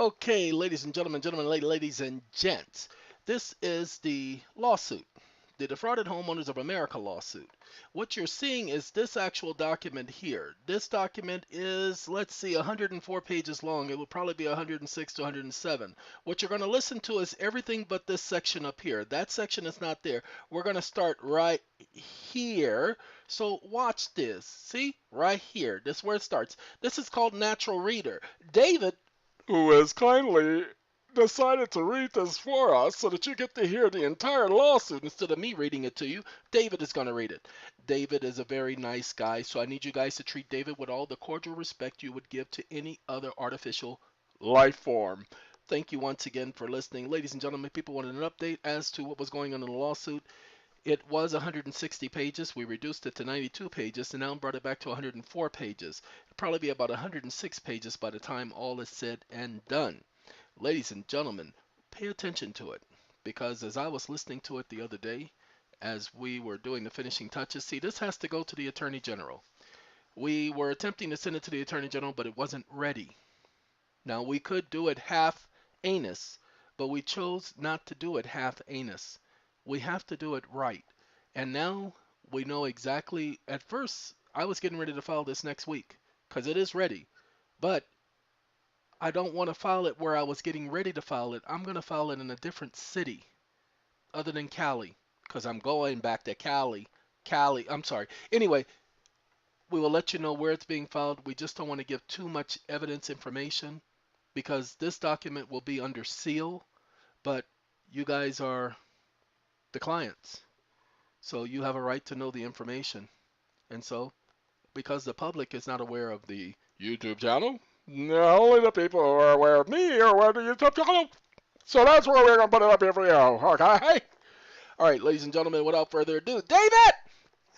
Okay, ladies and gentlemen, ladies and gents, this is the lawsuit, the Defrauded Homeowners of America lawsuit. What you're seeing is this actual document here. This document is, let's see, 104 pages long. It will probably be 106 to 107. What you're going to listen to is everything but this section up here. That section is not there. We're going to start right here. So watch this. See? Right here. This is where it starts. This is called Natural Reader. David, who has kindly decided to read this for us so that you get to hear the entire lawsuit instead of me reading it to you. David is going to read it. David is a very nice guy, so I need you guys to treat David with all the cordial respect you would give to any other artificial life form. Thank you once again for listening. Ladies and gentlemen, people wanted an update as to what was going on in the lawsuit. It was 160 pages. We reduced it to 92 pages and now brought it back to 104 pages. It'll probably be about 106 pages by the time all is said and done. Ladies and gentlemen, pay attention to it because as I was listening to it the other day, as we were doing the finishing touches, see, this has to go to the Attorney General. We were attempting to send it to the Attorney General, but it wasn't ready. Now, we could do it half anus, but we chose not to do it half anus. We have to do it right. And now we know exactly. At first, I was getting ready to file this next week because it is ready. But I don't want to file it where I was getting ready to file it. I'm going to file it in a different city other than Cali because I'm going back to Cali. I'm sorry. Anyway, we will let you know where it's being filed. We just don't want to give too much evidence information because this document will be under seal, but you guys are the clients. So you have a right to know the information. And so, because the public is not aware of the YouTube channel, no, only the people who are aware of me are aware of the YouTube channel. So that's where we're going to put it up here for you. Okay? All right, ladies and gentlemen, without further ado, David!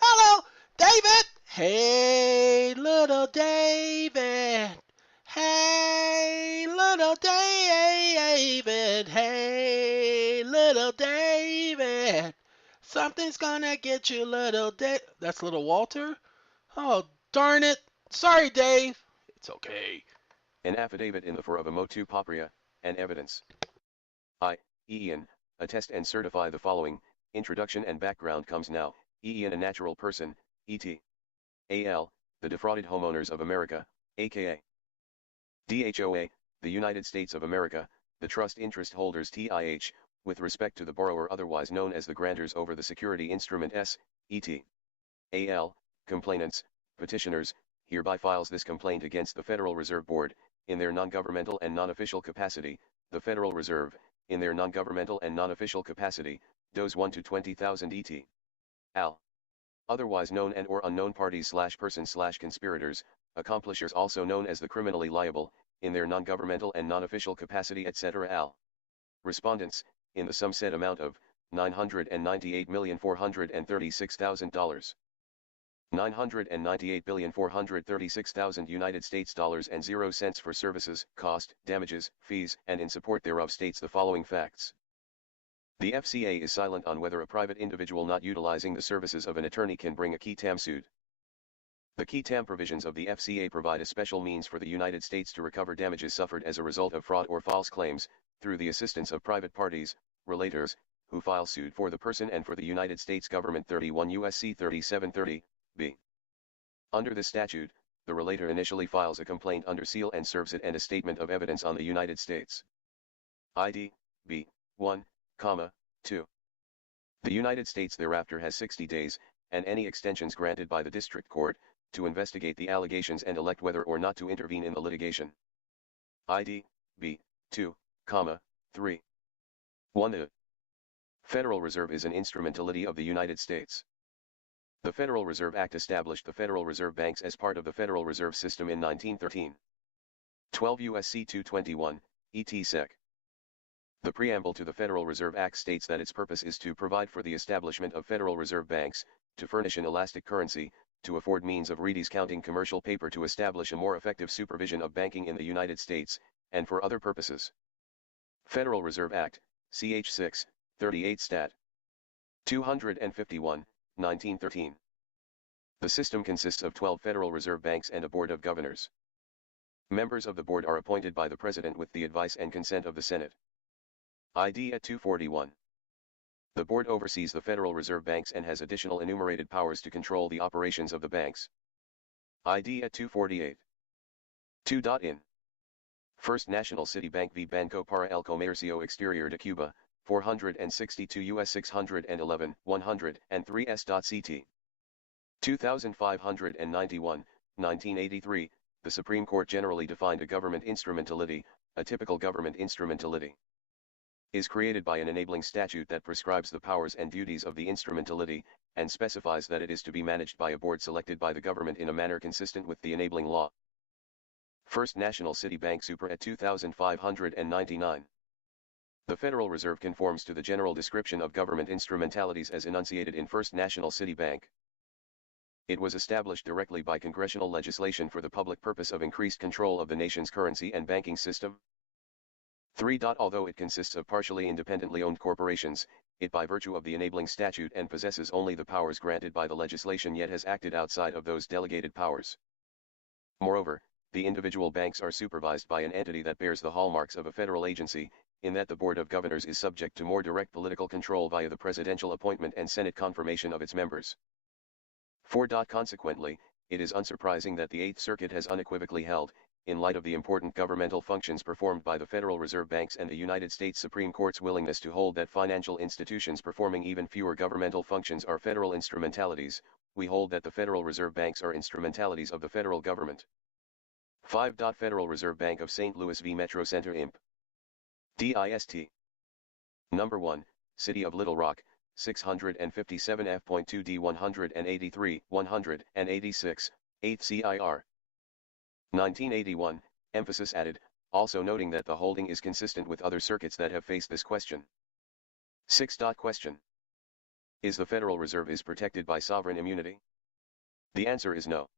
Hello, David! Hey, little David! Hey, little David! Hey, little David! Something's gonna get you, little Dave. That's little Walter? Oh, darn it. Sorry, Dave. It's okay. An affidavit in the for of a motu propria, and evidence. I, EEON, attest and certify the following. Introduction and background comes now. EEON, a natural person, ET. AL, the Defrauded Homeowners of America, aka DHOA, the United States of America, the trust interest holders TIH, with respect to the borrower otherwise known as the grantors over the security instrument S, ET. AL, complainants, petitioners, hereby files this complaint against the Federal Reserve Board, in their non-governmental and non-official capacity, the Federal Reserve, in their non-governmental and non-official capacity, DOS 1 to 20,000 ET. AL. Otherwise known and or unknown parties / persons / conspirators, accomplishers also known as the criminally liable, in their non-governmental and non-official capacity etc. AL. Respondents, in the sum said amount of, $998,436,000. $998,436,000 United States dollars and 0 cents for services, cost, damages, fees, and in support thereof states the following facts. The FCA is silent on whether a private individual not utilizing the services of an attorney can bring a qui tam suit. The qui tam provisions of the FCA provide a special means for the United States to recover damages suffered as a result of fraud or false claims, through the assistance of private parties, relators, who file suit for the person and for the United States government 31 U.S.C. 3730. B. Under the statute, the relator initially files a complaint under seal and serves it and a statement of evidence on the United States. ID, B, 1, 2. The United States thereafter has 60 days, and any extensions granted by the district court, to investigate the allegations and elect whether or not to intervene in the litigation. ID, B, 2, 3. 1. The Federal Reserve is an instrumentality of the United States. The Federal Reserve Act established the Federal Reserve Banks as part of the Federal Reserve System in 1913. 12 U.S.C. 221, et sec. The preamble to the Federal Reserve Act states that its purpose is to provide for the establishment of Federal Reserve Banks, to furnish an elastic currency, to afford means of rediscounting commercial paper, to establish a more effective supervision of banking in the United States, and for other purposes. Federal Reserve Act, ch. 6, 38 Stat. 251, 1913. The system consists of 12 Federal Reserve Banks and a Board of Governors. Members of the board are appointed by the President with the advice and consent of the Senate. ID at 241. The board oversees the Federal Reserve banks and has additional enumerated powers to control the operations of the banks. ID at 248. 2.in. First National City Bank v. Banco para el Comercio Exterior de Cuba, 462 U.S. 611, 103 S.ct. 2591, 1983, the Supreme Court generally defined a government instrumentality. A typical government instrumentality is created by an enabling statute that prescribes the powers and duties of the instrumentality, and specifies that it is to be managed by a board selected by the government in a manner consistent with the enabling law. First National City Bank Supra at 2599. The Federal Reserve conforms to the general description of government instrumentalities as enunciated in First National City Bank. It was established directly by congressional legislation for the public purpose of increased control of the nation's currency and banking system. 3. Although it consists of partially independently owned corporations, it by virtue of the enabling statute and possesses only the powers granted by the legislation yet has acted outside of those delegated powers. Moreover, the individual banks are supervised by an entity that bears the hallmarks of a federal agency, in that the Board of Governors is subject to more direct political control via the presidential appointment and Senate confirmation of its members. 4. Consequently, it is unsurprising that the Eighth Circuit has unequivocally held, in light of the important governmental functions performed by the Federal Reserve banks and the United States Supreme Court's willingness to hold that financial institutions performing even fewer governmental functions are federal instrumentalities, we hold that the Federal Reserve banks are instrumentalities of the federal government. 5. Federal Reserve Bank of St. Louis v. Metro Center Imp. DIST. Number 1, City of Little Rock, 657 F.2 D 183, 186, 8th CIR. 1981, emphasis added, also noting that the holding is consistent with other circuits that have faced this question. 6. Question. Is the Federal Reserve protected by sovereign immunity? The answer is no.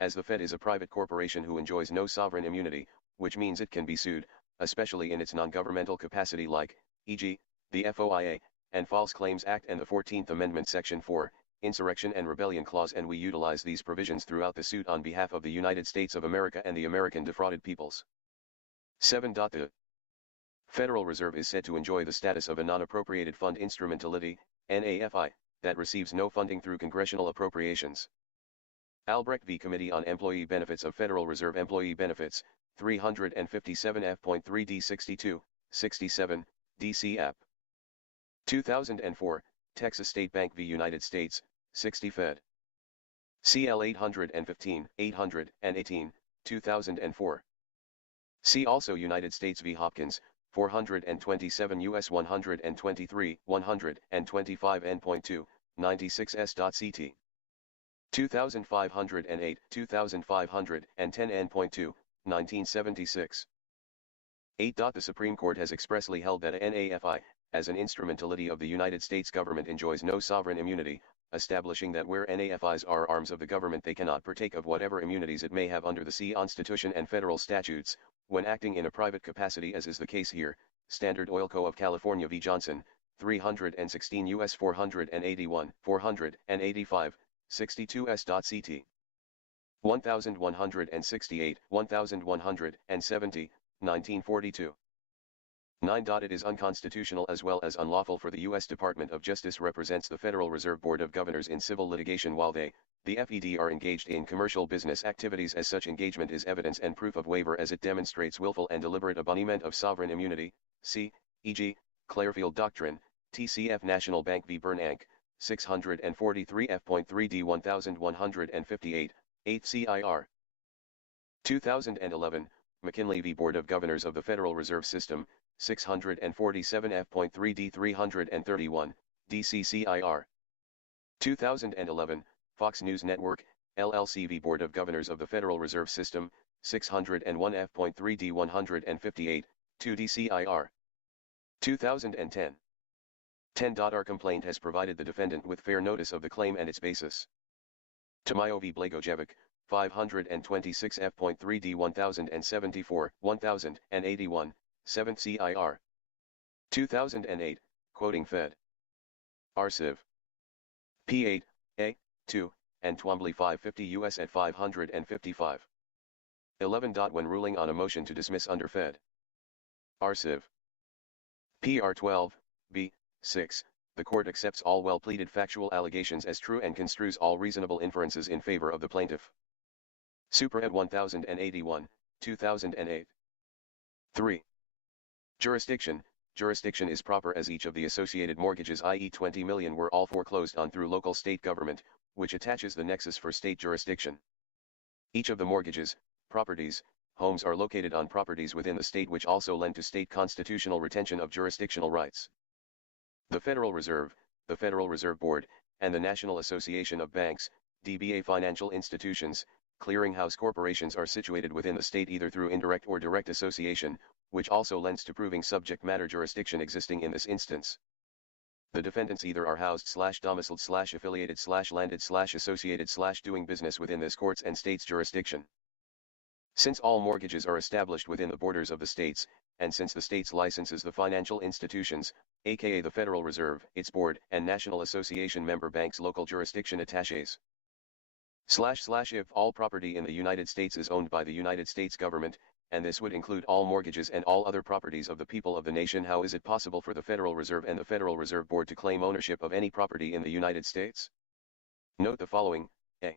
As the Fed is a private corporation who enjoys no sovereign immunity, which means it can be sued, especially in its non-governmental capacity like, e.g., the FOIA, and False Claims Act and the 14th Amendment Section 4, Insurrection and Rebellion Clause, and we utilize these provisions throughout the suit on behalf of the United States of America and the American defrauded peoples. 7. The Federal Reserve is said to enjoy the status of a non-appropriated fund instrumentality, NAFI, that receives no funding through congressional appropriations. Albrecht v. Committee on Employee Benefits of Federal Reserve Employee Benefits, 357 F.3 D 62, 67, DC App. 2004, Texas State Bank v. United States, 60 Fed. CL 815, 818, 2004. See also United States v. Hopkins, 427 U.S. 123, 125 N.2, 96 S.ct. 2508, 2510 N.2, 1976. 8. The Supreme Court has expressly held that a NAFI, as an instrumentality of the United States government, enjoys no sovereign immunity, establishing that where NAFIs are arms of the government they cannot partake of whatever immunities it may have under the Constitution and federal statutes, when acting in a private capacity, as is the case here. Standard Oil Co. of California v. Johnson, 316 U.S. 481, 485, 62 S.ct. 1168, 1170, 1942. 9. It is unconstitutional as well as unlawful for the U.S. Department of Justice represents the Federal Reserve Board of Governors in civil litigation while they, the FED, are engaged in commercial business activities, as such engagement is evidence and proof of waiver as it demonstrates willful and deliberate abandonment of sovereign immunity. See, e.g., Clairfield Doctrine, TCF National Bank v. Bernanke, 643 F.3 D 1158, 8th CIR. 2011, McKinley v. Board of Governors of the Federal Reserve System, 647 F.3 D 331, DCCIR. 2011, Fox News Network, LLC v. Board of Governors of the Federal Reserve System, 601 F.3 D 158, 2 DCIR. 2010. 10. Our complaint has provided the defendant with fair notice of the claim and its basis. Tamayo v. Blagojevic, 526 F.3 D 1074, 1081, 7th CIR. 2008, quoting Fed. R. Civ. P. 8, A, 2, and Twombly 550 U.S. at 555. 11. When ruling on a motion to dismiss under Fed. R.Civ. PR 12, B. 6. The court accepts all well-pleaded factual allegations as true and construes all reasonable inferences in favor of the plaintiff. Supra Ed 1081, 2008. 3. Jurisdiction. Jurisdiction is proper as each of the associated mortgages, i.e. 20 million, were all foreclosed on through local state government, which attaches the nexus for state jurisdiction. Each of the mortgages, properties, homes are located on properties within the state which also lend to state constitutional retention of jurisdictional rights. The Federal Reserve, the Federal Reserve Board, and the National Association of Banks, DBA financial institutions, clearinghouse corporations are situated within the state either through indirect or direct association, which also lends to proving subject matter jurisdiction existing in this instance. The defendants either are housed/domiciled/affiliated/landed/associated/doing business within this court's and state's jurisdiction. Since all mortgages are established within the borders of the states, and since the states licenses the financial institutions, aka the Federal Reserve, its board, and National Association member banks local jurisdiction attaches. If all property in the United States is owned by the United States government, and this would include all mortgages and all other properties of the people of the nation, how is it possible for the Federal Reserve and the Federal Reserve Board to claim ownership of any property in the United States? Note the following. A.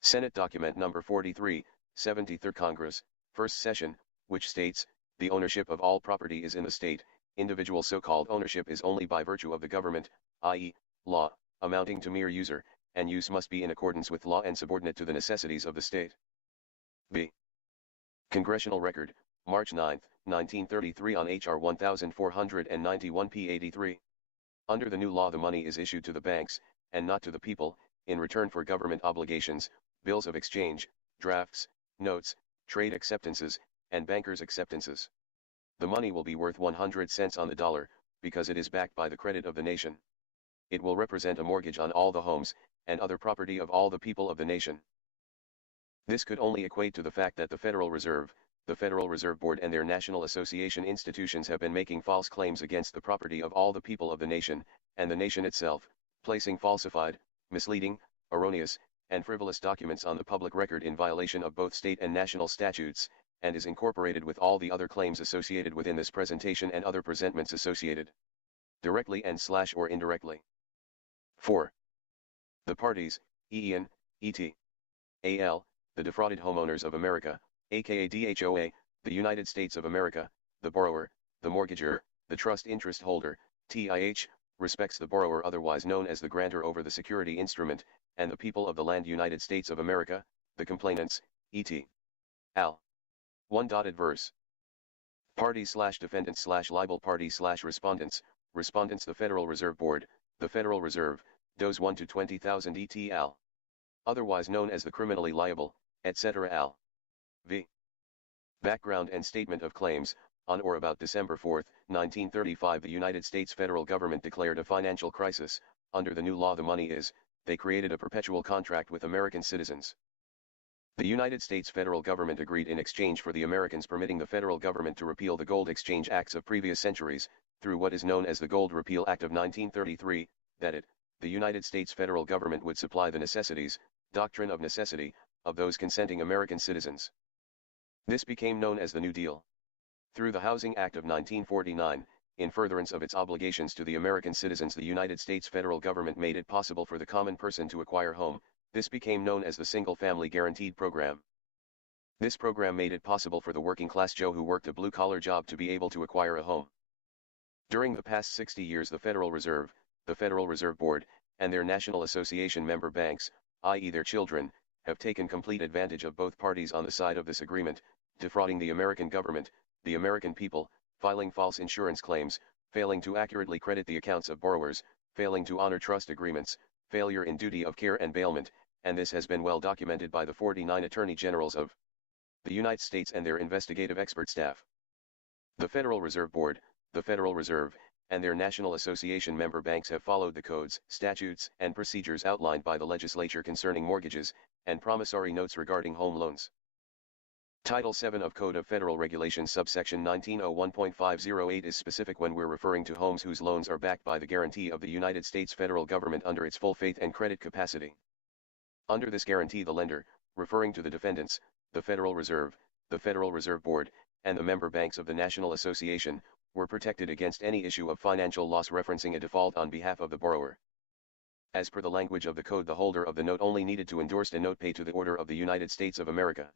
Senate Document Number 43, 73rd Congress, First Session, which states, the ownership of all property is in the state, individual so-called ownership is only by virtue of the government, i.e., law, amounting to mere user, and use must be in accordance with law and subordinate to the necessities of the state. B. Congressional Record, March 9, 1933 on H.R. 1491 p. 83. Under the new law the money is issued to the banks, and not to the people, in return for government obligations, bills of exchange, drafts, notes, trade acceptances, and bankers' acceptances. The money will be worth 100 cents on the dollar, because it is backed by the credit of the nation. It will represent a mortgage on all the homes, and other property of all the people of the nation. This could only equate to the fact that the Federal Reserve, the Federal Reserve Board and their National Association institutions have been making false claims against the property of all the people of the nation, and the nation itself, placing falsified, misleading, erroneous, and frivolous documents on the public record in violation of both state and national statutes, and is incorporated with all the other claims associated within this presentation and other presentments associated, directly and/or indirectly. 4. The parties, EEON, ET, AL, the defrauded homeowners of America, aka DHOA, the United States of America, the borrower, the mortgager, the trust interest holder, TIH, respects the borrower otherwise known as the grantor over the security instrument, and the people of the land United States of America, the complainants, ET. Al. 1. Verse. Parties/defendants/liable parties/respondents, respondents the Federal Reserve Board, the Federal Reserve, DOS 1 to 20,000 ET Al. Otherwise known as the criminally liable, etc. Al. V. Background and statement of claims. On or about December 4, 1935 the United States federal government declared a financial crisis. Under the new law the money is, they created a perpetual contract with American citizens. The United States federal government agreed in exchange for the Americans permitting the federal government to repeal the gold exchange acts of previous centuries, through what is known as the Gold Repeal Act of 1933, that it, the United States federal government would supply the necessities, doctrine of necessity, of those consenting American citizens. This became known as the New Deal. Through the Housing Act of 1949, in furtherance of its obligations to the American citizens, the United States federal government made it possible for the common person to acquire home. This became known as the Single Family Guaranteed Program. This program made it possible for the working class Joe who worked a blue-collar job to be able to acquire a home. During the past 60 years the Federal Reserve, the Federal Reserve Board, and their National Association member banks, i.e. their children, have taken complete advantage of both parties on the side of this agreement, defrauding the American government, the American people, filing false insurance claims, failing to accurately credit the accounts of borrowers, failing to honor trust agreements, failure in duty of care and bailment, and this has been well documented by the 49 Attorney Generals of the United States and their investigative expert staff. The Federal Reserve Board, the Federal Reserve, and their National Association member banks have followed the codes, statutes, and procedures outlined by the legislature concerning mortgages, and promissory notes regarding home loans. Title 7 of Code of Federal Regulations subsection 1901.508 is specific when we're referring to homes whose loans are backed by the guarantee of the United States federal government under its full faith and credit capacity. Under this guarantee the lender, referring to the defendants, the Federal Reserve, the Federal Reserve Board, and the member banks of the National Association, were protected against any issue of financial loss referencing a default on behalf of the borrower. As per the language of the code, the holder of the note only needed to endorse a note pay to the order of the United States of America.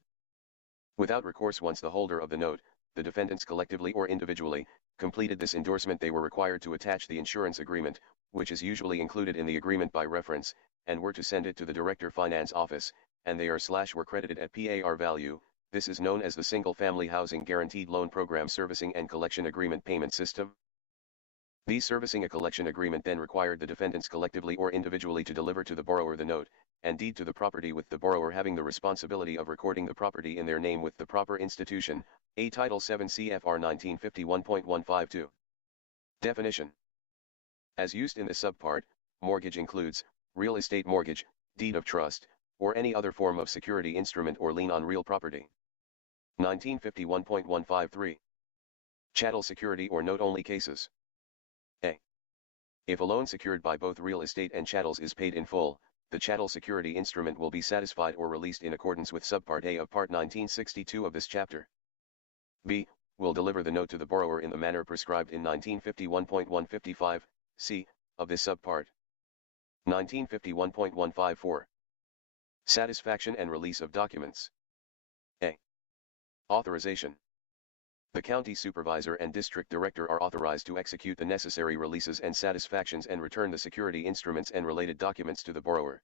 Without recourse, once the holder of the note, the defendants collectively or individually, completed this endorsement, they were required to attach the insurance agreement, which is usually included in the agreement by reference, and were to send it to the Director Finance Office, and they were credited at par value. This is known as the Single Family Housing Guaranteed Loan Program Servicing and Collection Agreement Payment System. These servicing a collection agreement then required the defendants collectively or individually to deliver to the borrower the note, and deed to the property, with the borrower having the responsibility of recording the property in their name with the proper institution. A Title 7 CFR 1951.152. Definition. As used in this subpart, mortgage includes real estate mortgage, deed of trust, or any other form of security instrument or lien on real property. 1951.153. Chattel security or note-only cases. A. If a loan secured by both real estate and chattels is paid in full, the chattel security instrument will be satisfied or released in accordance with Subpart A of Part 1962 of this chapter. B. Will deliver the note to the borrower in the manner prescribed in 1951.155, c. of this subpart. 1951.154. Satisfaction and release of documents. A. Authorization. The county supervisor and district director are authorized to execute the necessary releases and satisfactions and return the security instruments and related documents to the borrower.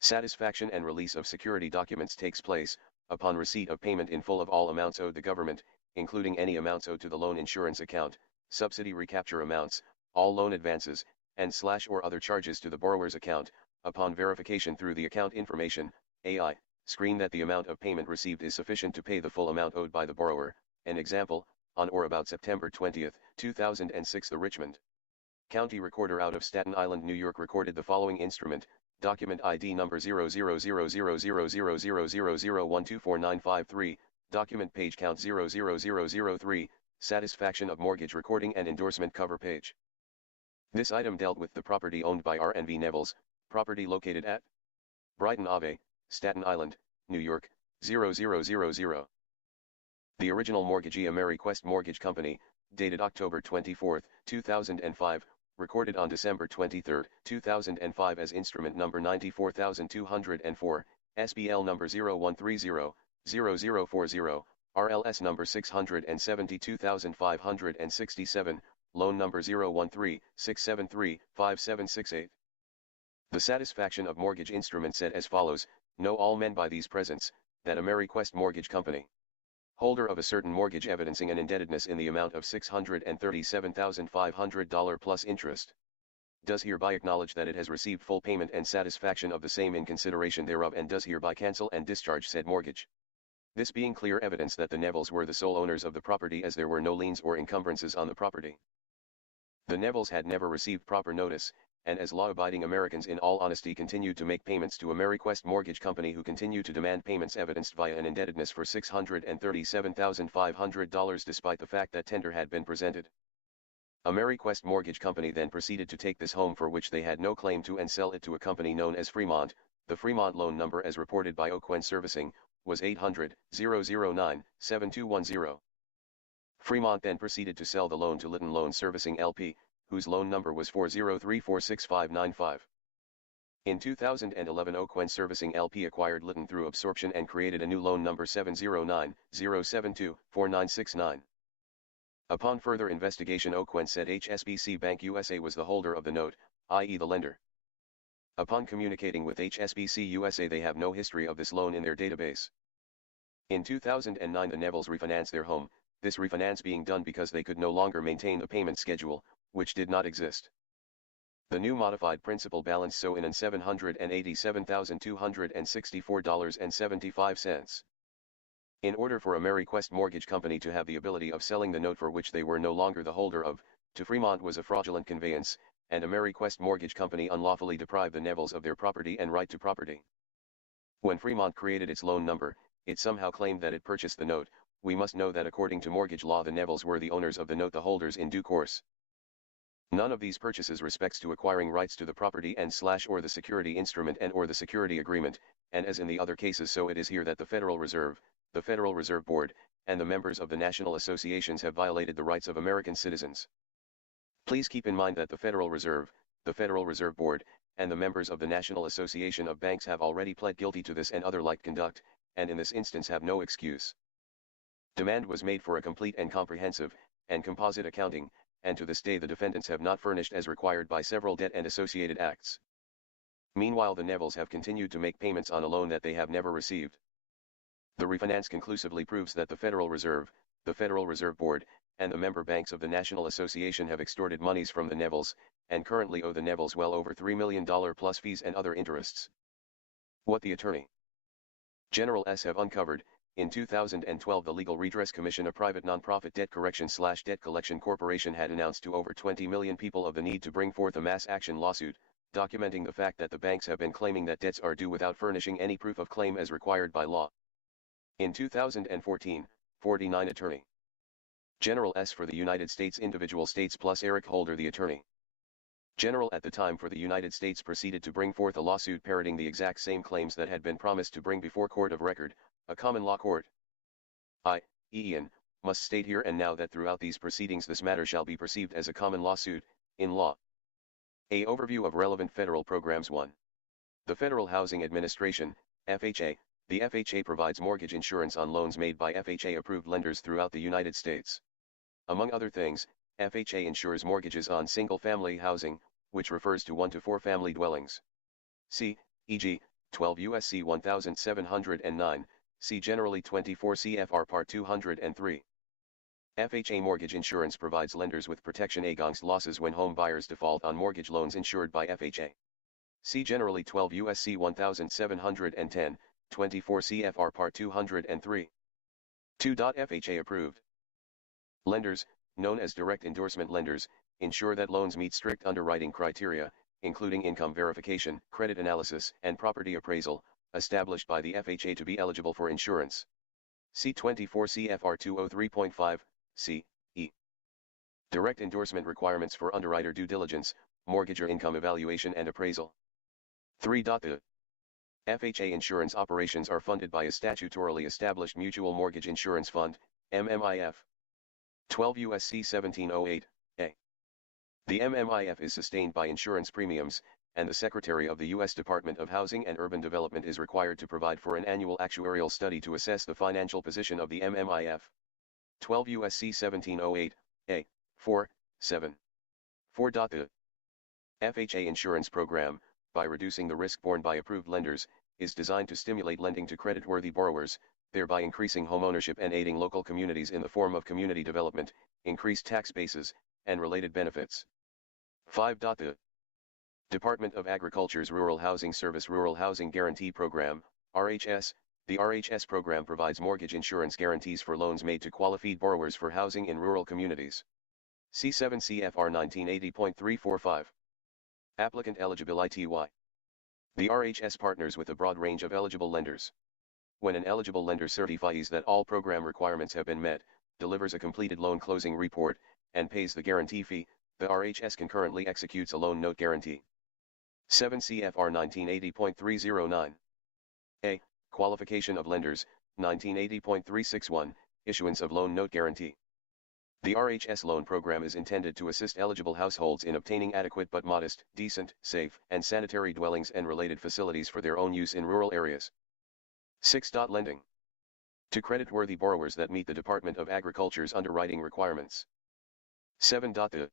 Satisfaction and release of security documents takes place upon receipt of payment in full of all amounts owed the government, including any amounts owed to the loan insurance account, subsidy recapture amounts, all loan advances, and or other charges to the borrower's account, upon verification through the account information AI screen that the amount of payment received is sufficient to pay the full amount owed by the borrower. An example, on or about September 20, 2006, the Richmond County Recorder out of Staten Island, New York, recorded the following instrument, document ID number 0000000012495, document page count 00003, satisfaction of mortgage recording and endorsement cover page. This item dealt with the property owned by R&V Nevels, property located at Brighton Ave, Staten Island, New York, 0000. The original mortgagee, AmeriQuest Mortgage Company, dated October 24, 2005, recorded on December 23, 2005 as instrument number 94204, SBL number 0130-0040, RLS number 672567, loan number 013-673-5768. The satisfaction of mortgage instrument said as follows: know all men by these presents, that AmeriQuest Mortgage Company, holder of a certain mortgage evidencing an indebtedness in the amount of $637,500 plus interest, does hereby acknowledge that it has received full payment and satisfaction of the same in consideration thereof, and does hereby cancel and discharge said mortgage. This being clear evidence that the Nevels were the sole owners of the property, as there were no liens or encumbrances on the property. The Nevels had never received proper notice, and as law-abiding Americans in all honesty continued to make payments to AmeriQuest Mortgage Company, who continued to demand payments evidenced via an indebtedness for $637,500 despite the fact that tender had been presented. AmeriQuest Mortgage Company then proceeded to take this home, for which they had no claim to, and sell it to a company known as Fremont. The Fremont loan number, as reported by Oquen Servicing, was 800-009-7210. Fremont then proceeded to sell the loan to Litton Loan Servicing LP, whose loan number was 403-46595. In 2011, Oquen Servicing LP acquired Litton through absorption and created a new loan number 709-072-4969. Upon further investigation, Oquen said HSBC Bank USA was the holder of the note, i.e. the lender. Upon communicating with HSBC USA, they have no history of this loan in their database. In 2009, the Nevels refinanced their home, this refinance being done because they could no longer maintain the payment schedule, which did not exist. The new modified principal balance so in $787,264.75. In order for AmeriQuest Mortgage Company to have the ability of selling the note, for which they were no longer the holder of, to Fremont, was a fraudulent conveyance, and AmeriQuest Mortgage Company unlawfully deprived the Nevels of their property and right to property. When Fremont created its loan number, it somehow claimed that it purchased the note. We must know that according to mortgage law, the Nevels were the owners of the note, the holders in due course. None of these purchases respects to acquiring rights to the property and or the security instrument and or the security agreement, and as in the other cases so it is here that the Federal Reserve, the Federal Reserve Board, and the members of the national associations have violated the rights of American citizens. Please keep in mind that the Federal Reserve, the Federal Reserve Board, and the members of the National Association of Banks have already pled guilty to this and other like conduct, and in this instance have no excuse. Demand was made for a complete and comprehensive, and composite accounting, and to this day the defendants have not furnished as required by several debt and associated acts. Meanwhile the Nevilles have continued to make payments on a loan that they have never received. The refinance conclusively proves that the Federal Reserve, the Federal Reserve Board, and the member banks of the National Association have extorted monies from the Nevilles, and currently owe the Nevilles well over $3 million plus fees and other interests. What the Attorney General S. have uncovered. In 2012 the Legal Redress Commission, a private nonprofit debt correction/debt collection corporation, had announced to over 20 million people of the need to bring forth a mass action lawsuit, documenting the fact that the banks have been claiming that debts are due without furnishing any proof of claim as required by law. In 2014, 49 Attorney General S. for the United States individual states plus Eric Holder, the Attorney General at the time for the United States, proceeded to bring forth a lawsuit parroting the exact same claims that had been promised to bring before court of record, a common law court. I, EEON, must state here and now that throughout these proceedings this matter shall be perceived as a common lawsuit, in law. A overview of relevant federal programs. 1. The Federal Housing Administration, FHA. The FHA provides mortgage insurance on loans made by FHA-approved lenders throughout the United States. Among other things, FHA insures mortgages on single-family housing, which refers to 1 to 4 family dwellings. See, e.g., 12 U.S.C. 1709, see generally 24 CFR Part 203. FHA mortgage insurance provides lenders with protection against losses when home buyers default on mortgage loans insured by FHA. See generally 12 U.S.C. 1710, 24 CFR Part 203. 2. FHA approved lenders, known as direct endorsement lenders, ensure that loans meet strict underwriting criteria, including income verification, credit analysis, and property appraisal, established by the FHA to be eligible for insurance. See 24 CFR 203.5, c. e. Direct endorsement requirements for underwriter due diligence, mortgagor income evaluation and appraisal. 3. The FHA insurance operations are funded by a statutorily established Mutual Mortgage Insurance Fund, MMIF. 12 U.S.C. 1708, a. The MMIF is sustained by insurance premiums, and the Secretary of the U.S. Department of Housing and Urban Development is required to provide for an annual actuarial study to assess the financial position of the MMIF. 12 U.S.C. 1708, a. 4, 7. 4. The FHA insurance program, by reducing the risk borne by approved lenders, is designed to stimulate lending to credit-worthy borrowers, thereby increasing homeownership and aiding local communities in the form of community development, increased tax bases, and related benefits. 5. The Department of Agriculture's Rural Housing Service Rural Housing Guarantee Program, RHS. The RHS program provides mortgage insurance guarantees for loans made to qualified borrowers for housing in rural communities. See 7 CFR 1980.345. Applicant eligibility. The RHS partners with a broad range of eligible lenders. When an eligible lender certifies that all program requirements have been met, delivers a completed loan closing report, and pays the guarantee fee, the RHS concurrently executes a loan note guarantee. 7 CFR 1980.309. A. Qualification of lenders, 1980.361, Issuance of loan note guarantee. The RHS loan program is intended to assist eligible households in obtaining adequate but modest, decent, safe, and sanitary dwellings and related facilities for their own use in rural areas. 6. Lending to credit-worthy borrowers that meet the Department of Agriculture's underwriting requirements. 7. The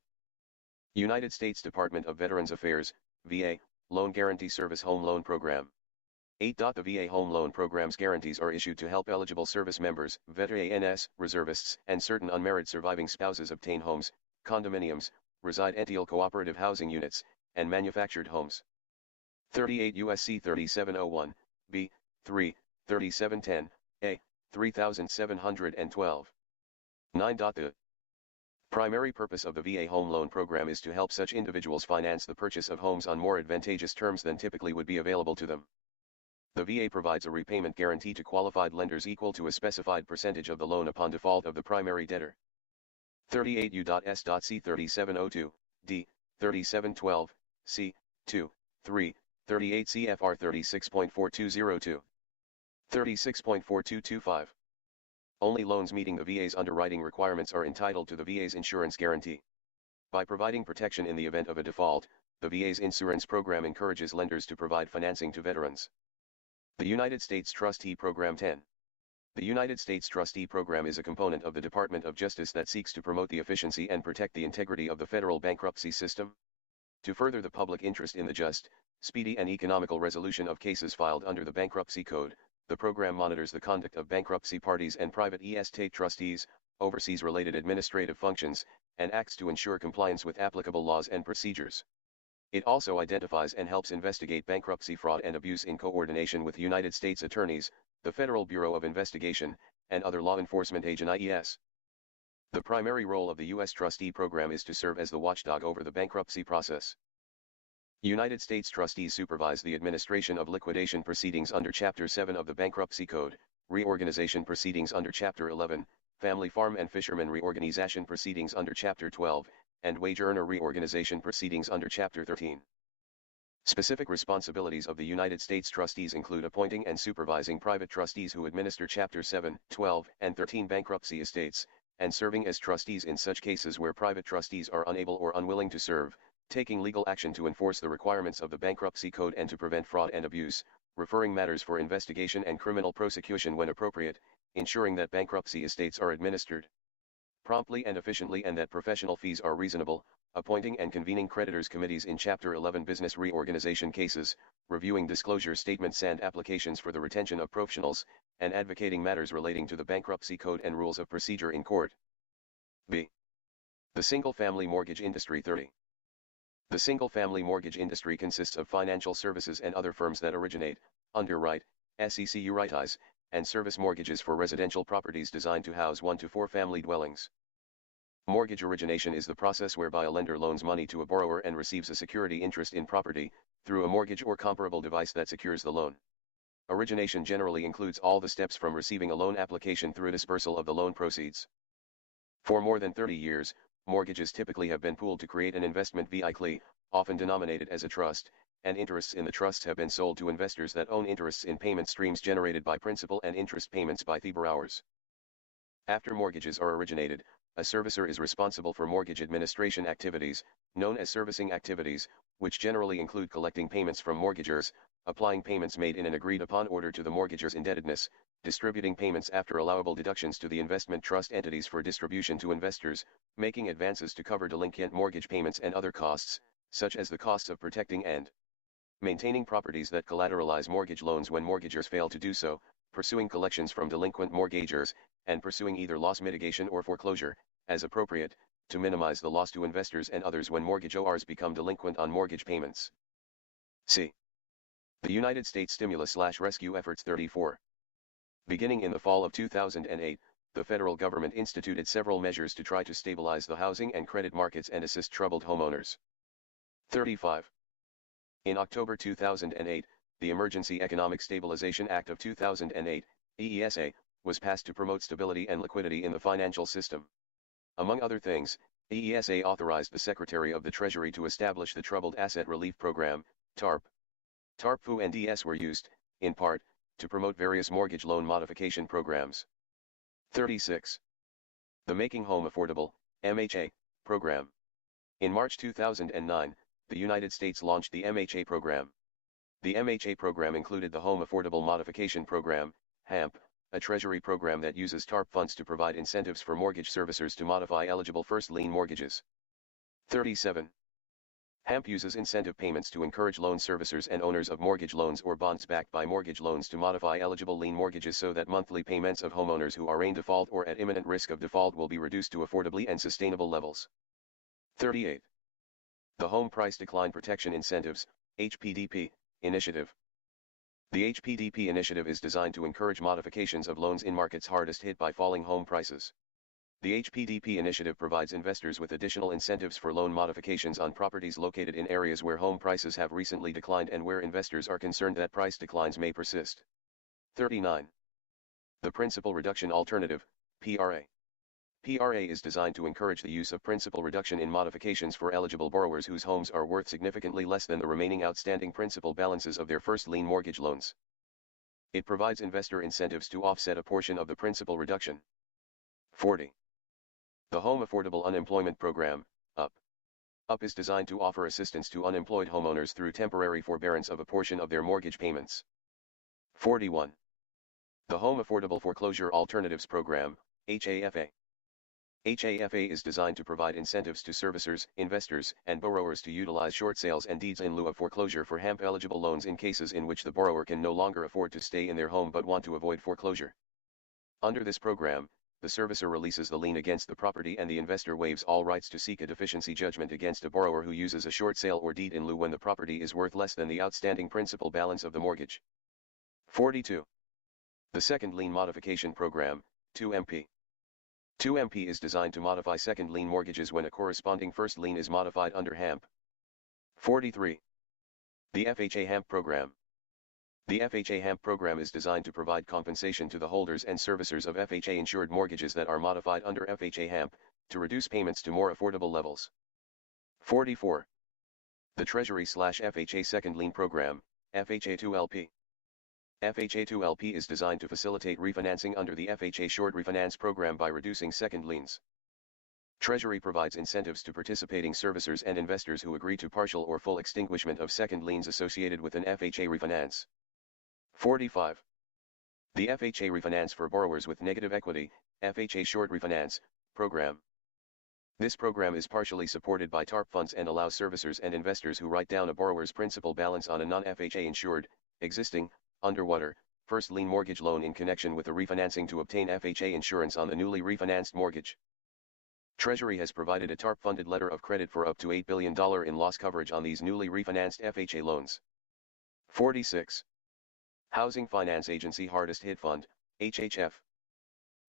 United States Department of Veterans Affairs, VA, Loan Guarantee Service Home Loan Program. 8. The VA Home Loan Program's guarantees are issued to help eligible service members, veterans, reservists, and certain unmarried surviving spouses obtain homes, condominiums, reside ential cooperative housing units, and manufactured homes. 38 U.S.C. 3701, b. 3, 3710, a. 3712. 9. The primary purpose of the VA Home Loan Program is to help such individuals finance the purchase of homes on more advantageous terms than typically would be available to them. The VA provides a repayment guarantee to qualified lenders equal to a specified percentage of the loan upon default of the primary debtor. 38 U.S.C. 3702, d. 3712, c. 2, 3, 38 CFR 36.4202. 36.4225. Only loans meeting the VA's underwriting requirements are entitled to the VA's insurance guarantee. By providing protection in the event of a default, the VA's insurance program encourages lenders to provide financing to veterans. The United States Trustee Program 10. The United States Trustee Program is a component of the Department of Justice that seeks to promote the efficiency and protect the integrity of the federal bankruptcy system. To further the public interest in the just, speedy and economical resolution of cases filed under the Bankruptcy Code, the program monitors the conduct of bankruptcy parties and private estate trustees, oversees related administrative functions, and acts to ensure compliance with applicable laws and procedures. It also identifies and helps investigate bankruptcy fraud and abuse in coordination with United States attorneys, the Federal Bureau of Investigation, and other law enforcement agencies. The primary role of the U.S. Trustee Program is to serve as the watchdog over the bankruptcy process. United States trustees supervise the administration of liquidation proceedings under Chapter 7 of the Bankruptcy Code, reorganization proceedings under Chapter 11, family farm and fisherman reorganization proceedings under Chapter 12, and wage earner reorganization proceedings under Chapter 13. Specific responsibilities of the United States trustees include appointing and supervising private trustees who administer Chapter 7, 12, and 13 bankruptcy estates, and serving as trustees in such cases where private trustees are unable or unwilling to serve, taking legal action to enforce the requirements of the Bankruptcy Code and to prevent fraud and abuse, referring matters for investigation and criminal prosecution when appropriate, ensuring that bankruptcy estates are administered promptly and efficiently and that professional fees are reasonable, appointing and convening creditors' committees in Chapter 11 business reorganization cases, reviewing disclosure statements and applications for the retention of professionals, and advocating matters relating to the Bankruptcy Code and rules of procedure in court. B. The single-family mortgage industry 30. The single-family mortgage industry consists of financial services and other firms that originate, underwrite, securitize, and service mortgages for residential properties designed to house 1 to 4 family dwellings. Mortgage origination is the process whereby a lender loans money to a borrower and receives a security interest in property, through a mortgage or comparable device that secures the loan. Origination generally includes all the steps from receiving a loan application through dispersal of the loan proceeds. For more than 30 years, mortgages typically have been pooled to create an investment vehicle, often denominated as a trust, and interests in the trusts have been sold to investors that own interests in payment streams generated by principal and interest payments by the borrowers. After mortgages are originated, a servicer is responsible for mortgage administration activities, known as servicing activities, which generally include collecting payments from mortgagors, applying payments made in an agreed-upon order to the mortgagor's indebtedness, distributing payments after allowable deductions to the investment trust entities for distribution to investors, making advances to cover delinquent mortgage payments and other costs, such as the costs of protecting and maintaining properties that collateralize mortgage loans when mortgagors fail to do so, pursuing collections from delinquent mortgagors, and pursuing either loss mitigation or foreclosure, as appropriate, to minimize the loss to investors and others when mortgagors become delinquent on mortgage payments. C. The United States Stimulus/Rescue Efforts 34. Beginning in the fall of 2008, the federal government instituted several measures to try to stabilize the housing and credit markets and assist troubled homeowners. 35. In October 2008, the Emergency Economic Stabilization Act of 2008, EESA, was passed to promote stability and liquidity in the financial system. Among other things, EESA authorized the Secretary of the Treasury to establish the Troubled Asset Relief Program, TARP. TARP-FU and DS were used, in part, to promote various mortgage loan modification programs. 36. The Making Home Affordable, MHA, program. In March 2009, the United States launched the MHA program. The MHA program included the Home Affordable Modification Program, HAMP, a Treasury program that uses TARP funds to provide incentives for mortgage servicers to modify eligible first lien mortgages. 37. HAMP uses incentive payments to encourage loan servicers and owners of mortgage loans or bonds backed by mortgage loans to modify eligible lien mortgages so that monthly payments of homeowners who are in default or at imminent risk of default will be reduced to affordably and sustainable levels. 38. The Home Price Decline Protection Incentives, HPDP, Initiative. The HPDP initiative is designed to encourage modifications of loans in markets hardest hit by falling home prices. The HPDP initiative provides investors with additional incentives for loan modifications on properties located in areas where home prices have recently declined and where investors are concerned that price declines may persist. 39. The Principal Reduction Alternative, PRA. PRA is designed to encourage the use of principal reduction in modifications for eligible borrowers whose homes are worth significantly less than the remaining outstanding principal balances of their first lien mortgage loans. It provides investor incentives to offset a portion of the principal reduction. 40. The Home Affordable Unemployment Program, UP. UP is designed to offer assistance to unemployed homeowners through temporary forbearance of a portion of their mortgage payments. 41. The Home Affordable Foreclosure Alternatives Program, HAFA. HAFA is designed to provide incentives to servicers, investors, and borrowers to utilize short sales and deeds in lieu of foreclosure for HAMP-eligible loans in cases in which the borrower can no longer afford to stay in their home but want to avoid foreclosure. Under this program, the servicer releases the lien against the property and the investor waives all rights to seek a deficiency judgment against a borrower who uses a short sale or deed in lieu when the property is worth less than the outstanding principal balance of the mortgage. 42. The Second Lien Modification Program, 2MP. 2MP is designed to modify second lien mortgages when a corresponding first lien is modified under HAMP. 43. The FHA HAMP Program. The FHA HAMP program is designed to provide compensation to the holders and servicers of FHA-insured mortgages that are modified under FHA HAMP, to reduce payments to more affordable levels. 44. The Treasury/FHA Second Lien Program, FHA-2LP. FHA-2LP is designed to facilitate refinancing under the FHA Short Refinance Program by reducing second liens. Treasury provides incentives to participating servicers and investors who agree to partial or full extinguishment of second liens associated with an FHA refinance. 45. The FHA Refinance for Borrowers with Negative Equity, FHA Short Refinance, Program. This program is partially supported by TARP funds and allows servicers and investors who write down a borrower's principal balance on a non-FHA insured, existing, underwater, first lien mortgage loan in connection with a refinancing to obtain FHA insurance on the newly refinanced mortgage. Treasury has provided a TARP-funded letter of credit for up to $8 billion in loss coverage on these newly refinanced FHA loans. 46. Housing Finance Agency Hardest Hit Fund, HHF.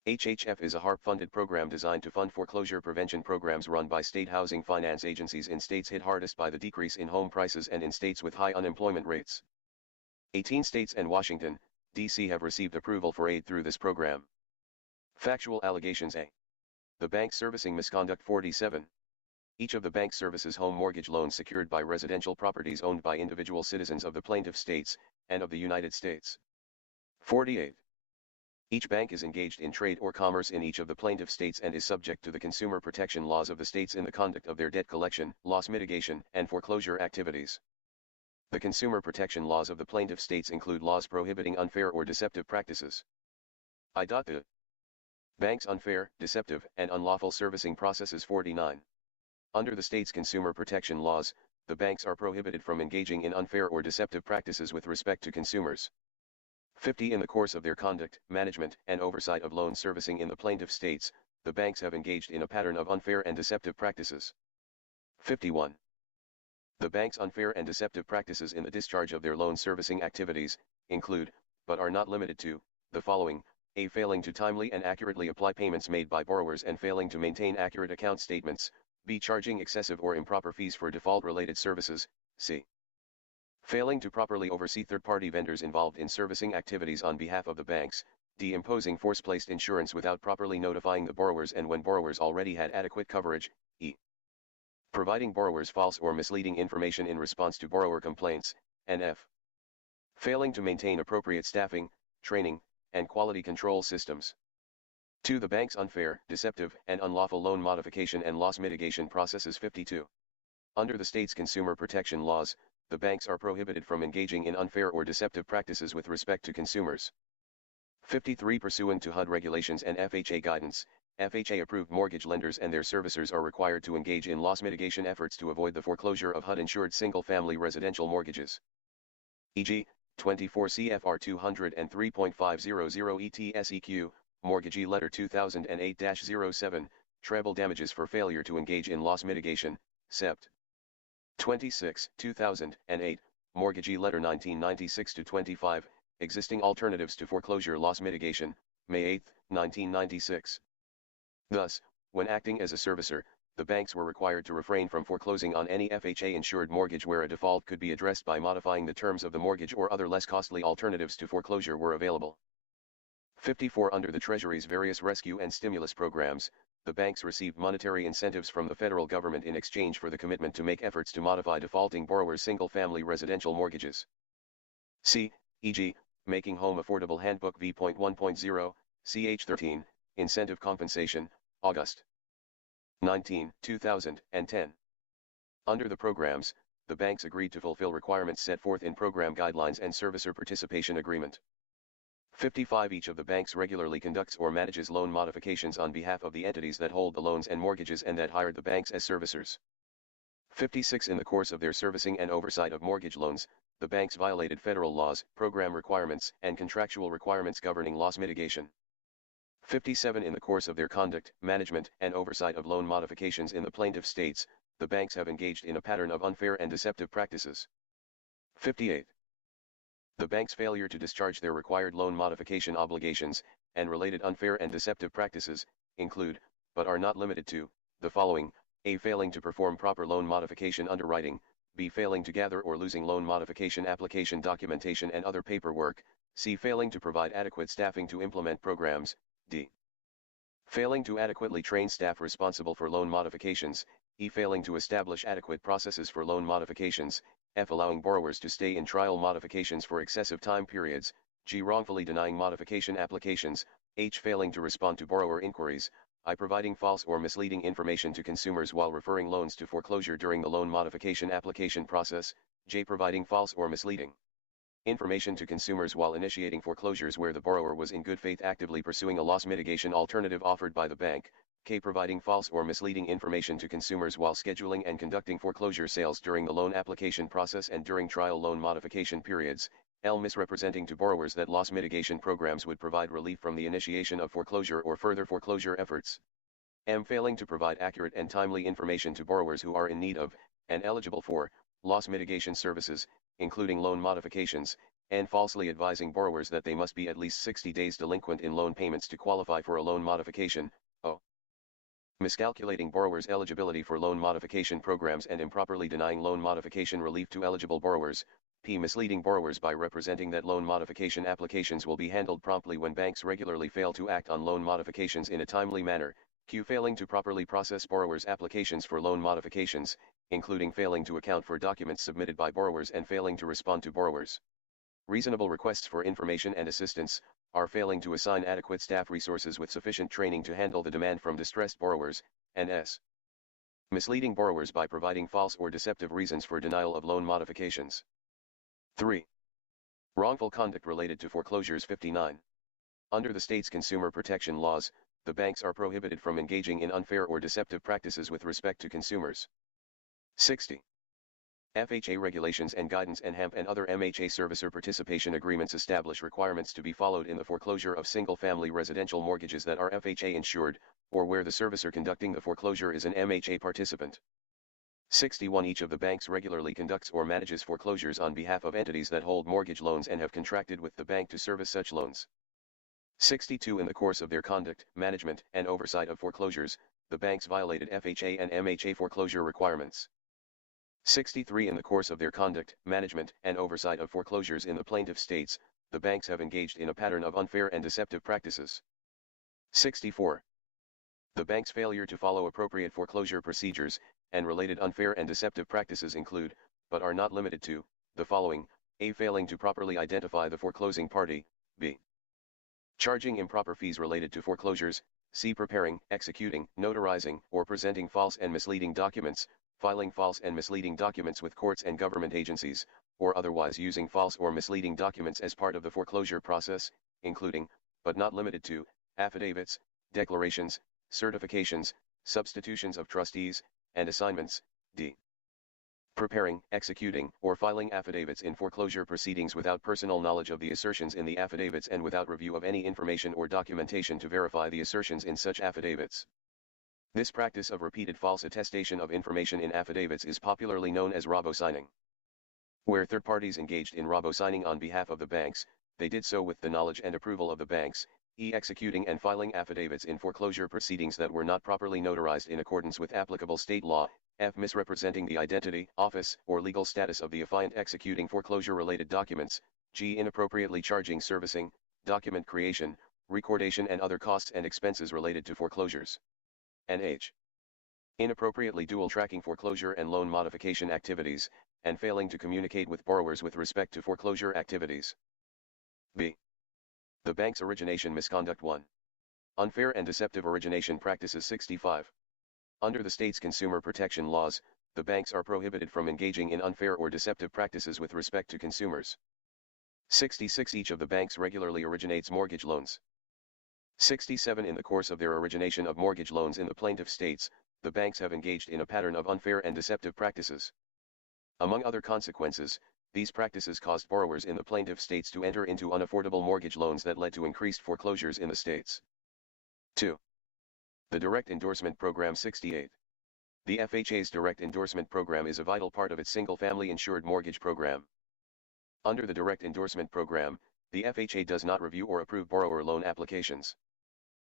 HHF is a HARP-funded program designed to fund foreclosure prevention programs run by state housing finance agencies in states hit hardest by the decrease in home prices and in states with high unemployment rates. 18 states and Washington, D.C. have received approval for aid through this program. Factual allegations: A. The bank servicing misconduct. 47. Each of the bank services home mortgage loans secured by residential properties owned by individual citizens of the plaintiff states, and of the United States. 48. Each bank is engaged in trade or commerce in each of the plaintiff states and is subject to the consumer protection laws of the states in the conduct of their debt collection, loss mitigation, and foreclosure activities. The consumer protection laws of the plaintiff states include laws prohibiting unfair or deceptive practices. The bank's unfair, deceptive, and unlawful servicing processes. 49. Under the state's consumer protection laws, the banks are prohibited from engaging in unfair or deceptive practices with respect to consumers. 50. In the course of their conduct, management, and oversight of loan servicing in the plaintiff states, the banks have engaged in a pattern of unfair and deceptive practices. 51. The bank's unfair and deceptive practices in the discharge of their loan servicing activities include, but are not limited to, the following: A. Failing to timely and accurately apply payments made by borrowers and failing to maintain accurate account statements. B. Charging excessive or improper fees for default-related services. C. Failing to properly oversee third-party vendors involved in servicing activities on behalf of the banks. D. Imposing force-placed insurance without properly notifying the borrowers and when borrowers already had adequate coverage. E. Providing borrowers false or misleading information in response to borrower complaints. And F. Failing to maintain appropriate staffing, training, and quality control systems. 2. The bank's unfair, deceptive, and unlawful loan modification and loss mitigation processes. 52. Under the state's consumer protection laws, the banks are prohibited from engaging in unfair or deceptive practices with respect to consumers. 53. Pursuant to HUD regulations and FHA guidance, FHA-approved mortgage lenders and their servicers are required to engage in loss mitigation efforts to avoid the foreclosure of HUD-insured single-family residential mortgages. E.g., 24 CFR 203.500 ETSEQ, Mortgagee Letter 2008-07, Treble Damages for Failure to Engage in Loss Mitigation, Sept. 26, 2008, Mortgagee Letter 1996-25, Existing Alternatives to Foreclosure Loss Mitigation, May 8, 1996. Thus, when acting as a servicer, the banks were required to refrain from foreclosing on any FHA-insured mortgage where a default could be addressed by modifying the terms of the mortgage or other less costly alternatives to foreclosure were available. 54. Under the Treasury's various rescue and stimulus programs, the banks received monetary incentives from the federal government in exchange for the commitment to make efforts to modify defaulting borrowers' single-family residential mortgages. C. E.g., Making Home Affordable Handbook v.1.0, ch. 13, Incentive Compensation, August 19, 2010. Under the programs, the banks agreed to fulfill requirements set forth in program guidelines and servicer participation agreement. 55. Each of the banks regularly conducts or manages loan modifications on behalf of the entities that hold the loans and mortgages and that hired the banks as servicers. 56. In the course of their servicing and oversight of mortgage loans, the banks violated federal laws, program requirements, and contractual requirements governing loss mitigation. 57. In the course of their conduct, management, and oversight of loan modifications in the plaintiff states, the banks have engaged in a pattern of unfair and deceptive practices. 58. The bank's failure to discharge their required loan modification obligations, and related unfair and deceptive practices, include, but are not limited to, the following: A. Failing to perform proper loan modification underwriting, B. Failing to gather or losing loan modification application documentation and other paperwork, C. Failing to provide adequate staffing to implement programs, D. Failing to adequately train staff responsible for loan modifications, E. Failing to establish adequate processes for loan modifications, F. Allowing borrowers to stay in trial modifications for excessive time periods, G. Wrongfully denying modification applications, H. Failing to respond to borrower inquiries, I. Providing false or misleading information to consumers while referring loans to foreclosure during the loan modification application process, J. Providing false or misleading information to consumers while initiating foreclosures where the borrower was in good faith actively pursuing a loss mitigation alternative offered by the bank, K. Providing false or misleading information to consumers while scheduling and conducting foreclosure sales during the loan application process and during trial loan modification periods, L. Misrepresenting to borrowers that loss mitigation programs would provide relief from the initiation of foreclosure or further foreclosure efforts. M. Failing to provide accurate and timely information to borrowers who are in need of, and eligible for, loss mitigation services, including loan modifications, and falsely advising borrowers that they must be at least 60 days delinquent in loan payments to qualify for a loan modification. O. Miscalculating borrowers' eligibility for loan modification programs and improperly denying loan modification relief to eligible borrowers. P. Misleading borrowers by representing that loan modification applications will be handled promptly when banks regularly fail to act on loan modifications in a timely manner. Q. Failing to properly process borrowers' applications for loan modifications, including failing to account for documents submitted by borrowers and failing to respond to borrowers' reasonable requests for information and assistance, are failing to assign adequate staff resources with sufficient training to handle the demand from distressed borrowers, and S. Misleading borrowers by providing false or deceptive reasons for denial of loan modifications. 3. Wrongful conduct related to foreclosures. 59. Under the state's consumer protection laws, the banks are prohibited from engaging in unfair or deceptive practices with respect to consumers. 60. FHA regulations and guidance and HAMP and other MHA servicer participation agreements establish requirements to be followed in the foreclosure of single-family residential mortgages that are FHA insured, or where the servicer conducting the foreclosure is an MHA participant. 61. Each of the banks regularly conducts or manages foreclosures on behalf of entities that hold mortgage loans and have contracted with the bank to service such loans. 62. In the course of their conduct, management, and oversight of foreclosures, the banks violated FHA and MHA foreclosure requirements. 63. In the course of their conduct, management, and oversight of foreclosures in the plaintiff states, the banks have engaged in a pattern of unfair and deceptive practices. 64. The bank's failure to follow appropriate foreclosure procedures, and related unfair and deceptive practices include, but are not limited to, the following: A. Failing to properly identify the foreclosing party, B. Charging improper fees related to foreclosures, C. Preparing, executing, notarizing, or presenting false and misleading documents, filing false and misleading documents with courts and government agencies, or otherwise using false or misleading documents as part of the foreclosure process, including, but not limited to, affidavits, declarations, certifications, substitutions of trustees, and assignments. D. Preparing, executing, or filing affidavits in foreclosure proceedings without personal knowledge of the assertions in the affidavits and without review of any information or documentation to verify the assertions in such affidavits. This practice of repeated false attestation of information in affidavits is popularly known as robo-signing. Where third parties engaged in robo-signing on behalf of the banks, they did so with the knowledge and approval of the banks, e. Executing and filing affidavits in foreclosure proceedings that were not properly notarized in accordance with applicable state law, f. Misrepresenting the identity, office, or legal status of the affiant executing foreclosure-related documents, g. Inappropriately charging servicing, document creation, recordation and other costs and expenses related to foreclosures. Nh. Inappropriately dual tracking foreclosure and loan modification activities, and failing to communicate with borrowers with respect to foreclosure activities. B. The bank's origination misconduct 1. Unfair and deceptive origination practices 65. Under the state's consumer protection laws, the banks are prohibited from engaging in unfair or deceptive practices with respect to consumers. 66. Each of the banks regularly originates mortgage loans. 67. In the course of their origination of mortgage loans in the plaintiff states, the banks have engaged in a pattern of unfair and deceptive practices. Among other consequences, these practices caused borrowers in the plaintiff states to enter into unaffordable mortgage loans that led to increased foreclosures in the states. 2. The Direct Endorsement Program 68. The FHA's Direct Endorsement Program is a vital part of its single-family insured mortgage program. Under the Direct Endorsement Program, the FHA does not review or approve borrower loan applications.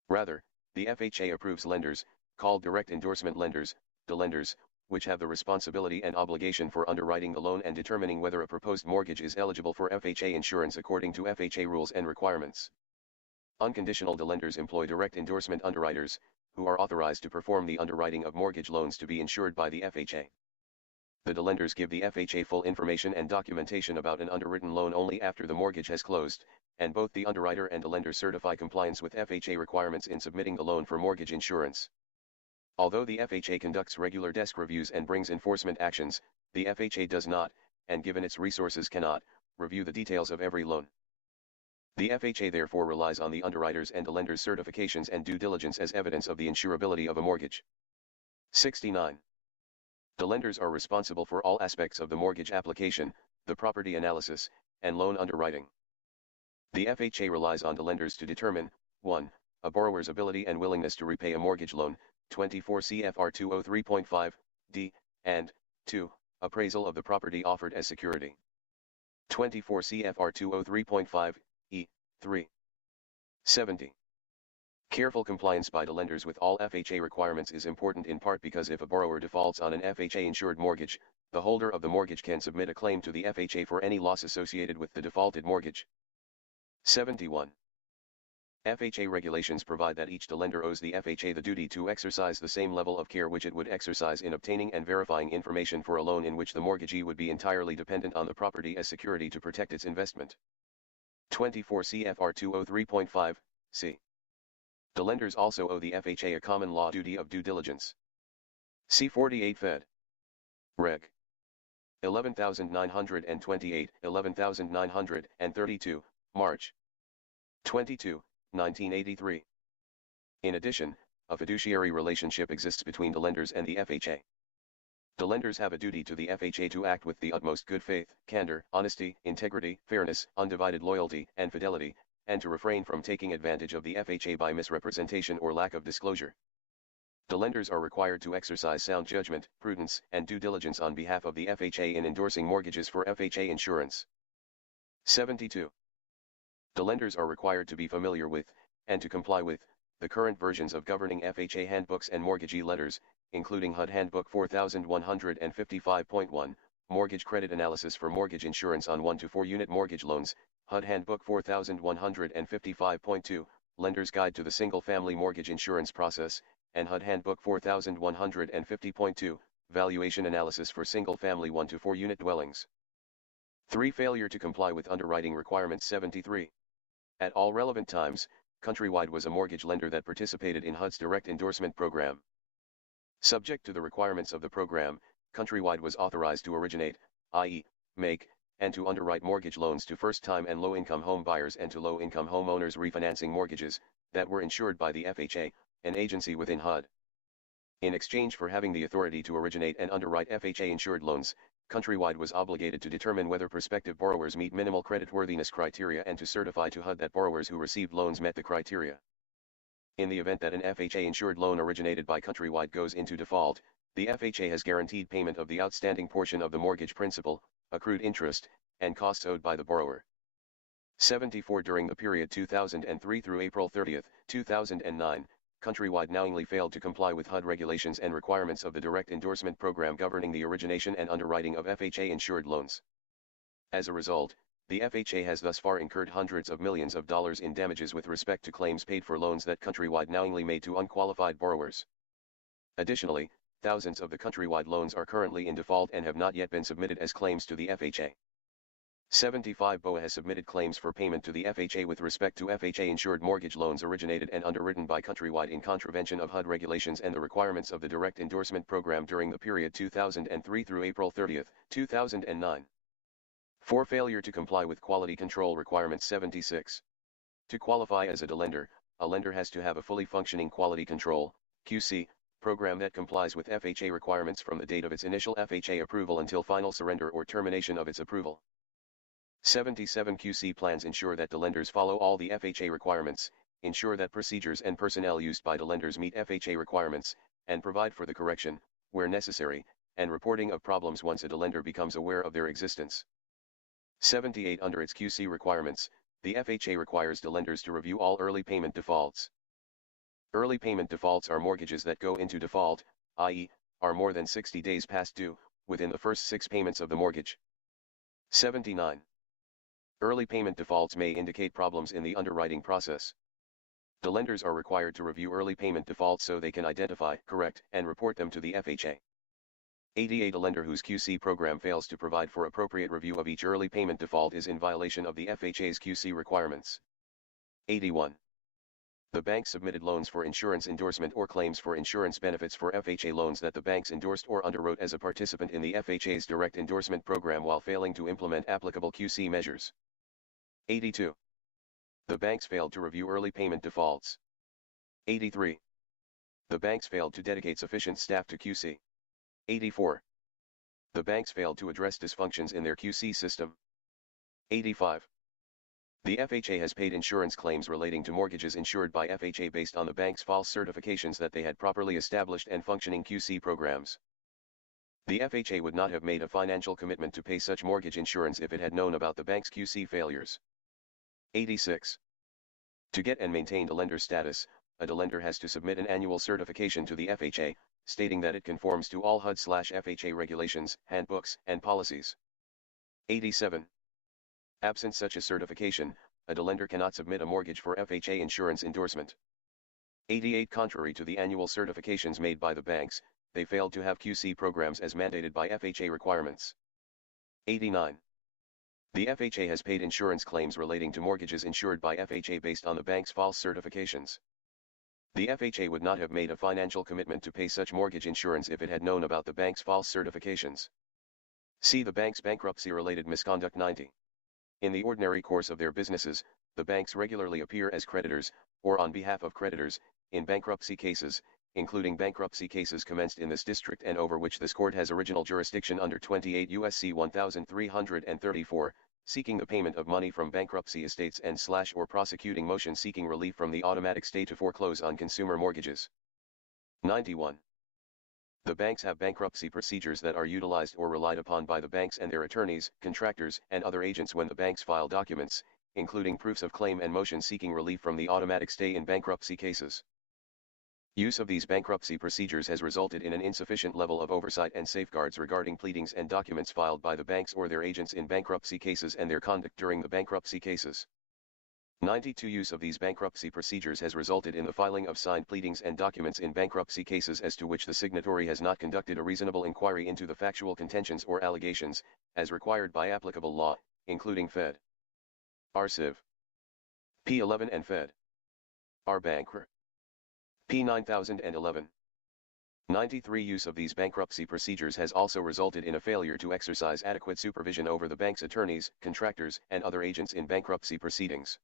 Rather, the FHA approves lenders, called direct endorsement lenders, DELenders, which have the responsibility and obligation for underwriting the loan and determining whether a proposed mortgage is eligible for FHA insurance according to FHA rules and requirements. Unconditional DELenders employ direct endorsement underwriters, who are authorized to perform the underwriting of mortgage loans to be insured by the FHA. The DELenders give the FHA full information and documentation about an underwritten loan only after the mortgage has closed, and both the underwriter and DELender certify compliance with FHA requirements in submitting the loan for mortgage insurance. Although the FHA conducts regular desk reviews and brings enforcement actions, the FHA does not, and given its resources cannot, review the details of every loan. The FHA therefore relies on the underwriters and DELenders' certifications and due diligence as evidence of the insurability of a mortgage. 69. DELenders are responsible for all aspects of the mortgage application, the property analysis, and loan underwriting. The FHA relies on DELenders to determine 1. A borrower's ability and willingness to repay a mortgage loan, 24 CFR 203.5, d, and 2. Appraisal of the property offered as security. 24 CFR 203.5, e, 3. 70. Careful compliance by DELenders with all FHA requirements is important in part because if a borrower defaults on an FHA-insured mortgage, the holder of the mortgage can submit a claim to the FHA for any loss associated with the defaulted mortgage. 71. FHA regulations provide that each DELender owes the FHA the duty to exercise the same level of care which it would exercise in obtaining and verifying information for a loan in which the mortgagee would be entirely dependent on the property as security to protect its investment. 24 CFR 203.5, c. DELenders also owe the FHA a common law duty of due diligence. C 48 Fed. Reg. 11928, 11932, March 22, 1983. In addition, a fiduciary relationship exists between DELenders and the FHA. DELenders have a duty to the FHA to act with the utmost good faith, candor, honesty, integrity, fairness, undivided loyalty, and fidelity, and to refrain from taking advantage of the FHA by misrepresentation or lack of disclosure. DELenders are required to exercise sound judgment, prudence, and due diligence on behalf of the FHA in endorsing mortgages for FHA insurance. 72. DELenders are required to be familiar with, and to comply with, the current versions of governing FHA handbooks and mortgagee letters, including HUD Handbook 4155.1, Mortgage Credit Analysis for Mortgage Insurance on 1 to 4 Unit Mortgage Loans, HUD Handbook 4155.2, Lender's Guide to the Single-Family Mortgage Insurance Process, and HUD Handbook 4150.2, Valuation Analysis for Single-Family 1 to 4 Unit Dwellings. 3. Failure to comply with underwriting requirements 73. At all relevant times, Countrywide was a mortgage lender that participated in HUD's Direct Endorsement Program. Subject to the requirements of the program, Countrywide was authorized to originate, i.e., make, and to underwrite mortgage loans to first-time and low-income home buyers and to low-income homeowners refinancing mortgages that were insured by the FHA, an agency within HUD. In exchange for having the authority to originate and underwrite FHA-insured loans, Countrywide was obligated to determine whether prospective borrowers meet minimal creditworthiness criteria and to certify to HUD that borrowers who received loans met the criteria. In the event that an FHA-insured loan originated by Countrywide goes into default, the FHA has guaranteed payment of the outstanding portion of the mortgage principal, accrued interest, and costs owed by the borrower. 74. During the period 2003 through April 30, 2009, Countrywide knowingly failed to comply with HUD regulations and requirements of the Direct Endorsement Program governing the origination and underwriting of FHA-insured loans. As a result, the FHA has thus far incurred hundreds of millions of dollars in damages with respect to claims paid for loans that Countrywide knowingly made to unqualified borrowers. Additionally, thousands of the countrywide loans are currently in default and have not yet been submitted as claims to the FHA. 75 BOA has submitted claims for payment to the FHA with respect to FHA-insured mortgage loans originated and underwritten by Countrywide in contravention of HUD regulations and the requirements of the Direct Endorsement Program during the period 2003 through April 30, 2009. For failure to comply with quality control requirements 76. To qualify as a delender, a lender has to have a fully functioning quality control (QC) program that complies with FHA requirements from the date of its initial FHA approval until final surrender or termination of its approval. 77 QC plans ensure that delenders follow all the FHA requirements, ensure that procedures and personnel used by delenders meet FHA requirements, and provide for the correction, where necessary, and reporting of problems once a delender becomes aware of their existence. 78 Under its QC requirements, the FHA requires delenders to review all early payment defaults. Early payment defaults are mortgages that go into default, i.e., are more than 60 days past due, within the first 6 payments of the mortgage. 79. Early payment defaults may indicate problems in the underwriting process. Delenders are required to review early payment defaults so they can identify, correct, and report them to the FHA. 88 A lender whose QC program fails to provide for appropriate review of each early payment default is in violation of the FHA's QC requirements. 81. The bank submitted loans for insurance endorsement or claims for insurance benefits for FHA loans that the banks endorsed or underwrote as a participant in the FHA's direct endorsement program while failing to implement applicable QC measures. 82. The banks failed to review early payment defaults. 83. The banks failed to dedicate sufficient staff to QC. 84. The banks failed to address dysfunctions in their QC system. 85. The FHA has paid insurance claims relating to mortgages insured by FHA based on the bank's false certifications that they had properly established and functioning QC programs. The FHA would not have made a financial commitment to pay such mortgage insurance if it had known about the bank's QC failures. 86. To get and maintain delender status, a delender has to submit an annual certification to the FHA, stating that it conforms to all HUD/FHA regulations, handbooks, and policies. 87. Absent such a certification, a delender cannot submit a mortgage for FHA insurance endorsement. 88. Contrary to the annual certifications made by the banks, they failed to have QC programs as mandated by FHA requirements. 89. The FHA has paid insurance claims relating to mortgages insured by FHA based on the bank's false certifications. The FHA would not have made a financial commitment to pay such mortgage insurance if it had known about the bank's false certifications. See the bank's bankruptcy-related misconduct 90. In the ordinary course of their businesses, the banks regularly appear as creditors, or on behalf of creditors, in bankruptcy cases, including bankruptcy cases commenced in this district and over which this court has original jurisdiction under 28 U.S.C. 1334, seeking the payment of money from bankruptcy estates and/or prosecuting motion seeking relief from the automatic stay to foreclose on consumer mortgages. 91. The banks have bankruptcy procedures that are utilized or relied upon by the banks and their attorneys, contractors, and other agents when the banks file documents, including proofs of claim and motion seeking relief from the automatic stay in bankruptcy cases. Use of these bankruptcy procedures has resulted in an insufficient level of oversight and safeguards regarding pleadings and documents filed by the banks or their agents in bankruptcy cases and their conduct during the bankruptcy cases. 92. Use of these bankruptcy procedures has resulted in the filing of signed pleadings and documents in bankruptcy cases as to which the signatory has not conducted a reasonable inquiry into the factual contentions or allegations, as required by applicable law, including Fed. R. Civ. P. 11 and Fed. R. Bankr. P. 9011. 93. Use of these bankruptcy procedures has also resulted in a failure to exercise adequate supervision over the bank's attorneys, contractors, and other agents in bankruptcy proceedings.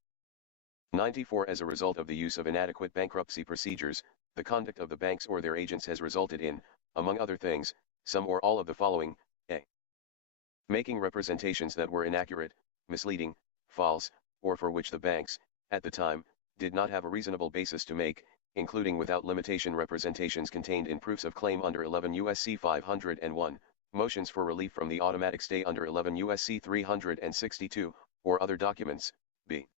94. As a result of the use of inadequate bankruptcy procedures, the conduct of the banks or their agents has resulted in, among other things, some or all of the following: a. Making representations that were inaccurate, misleading, false, or for which the banks, at the time, did not have a reasonable basis to make, including without limitation representations contained in proofs of claim under 11 U.S.C. 501, motions for relief from the automatic stay under 11 U.S.C. 362, or other documents. B.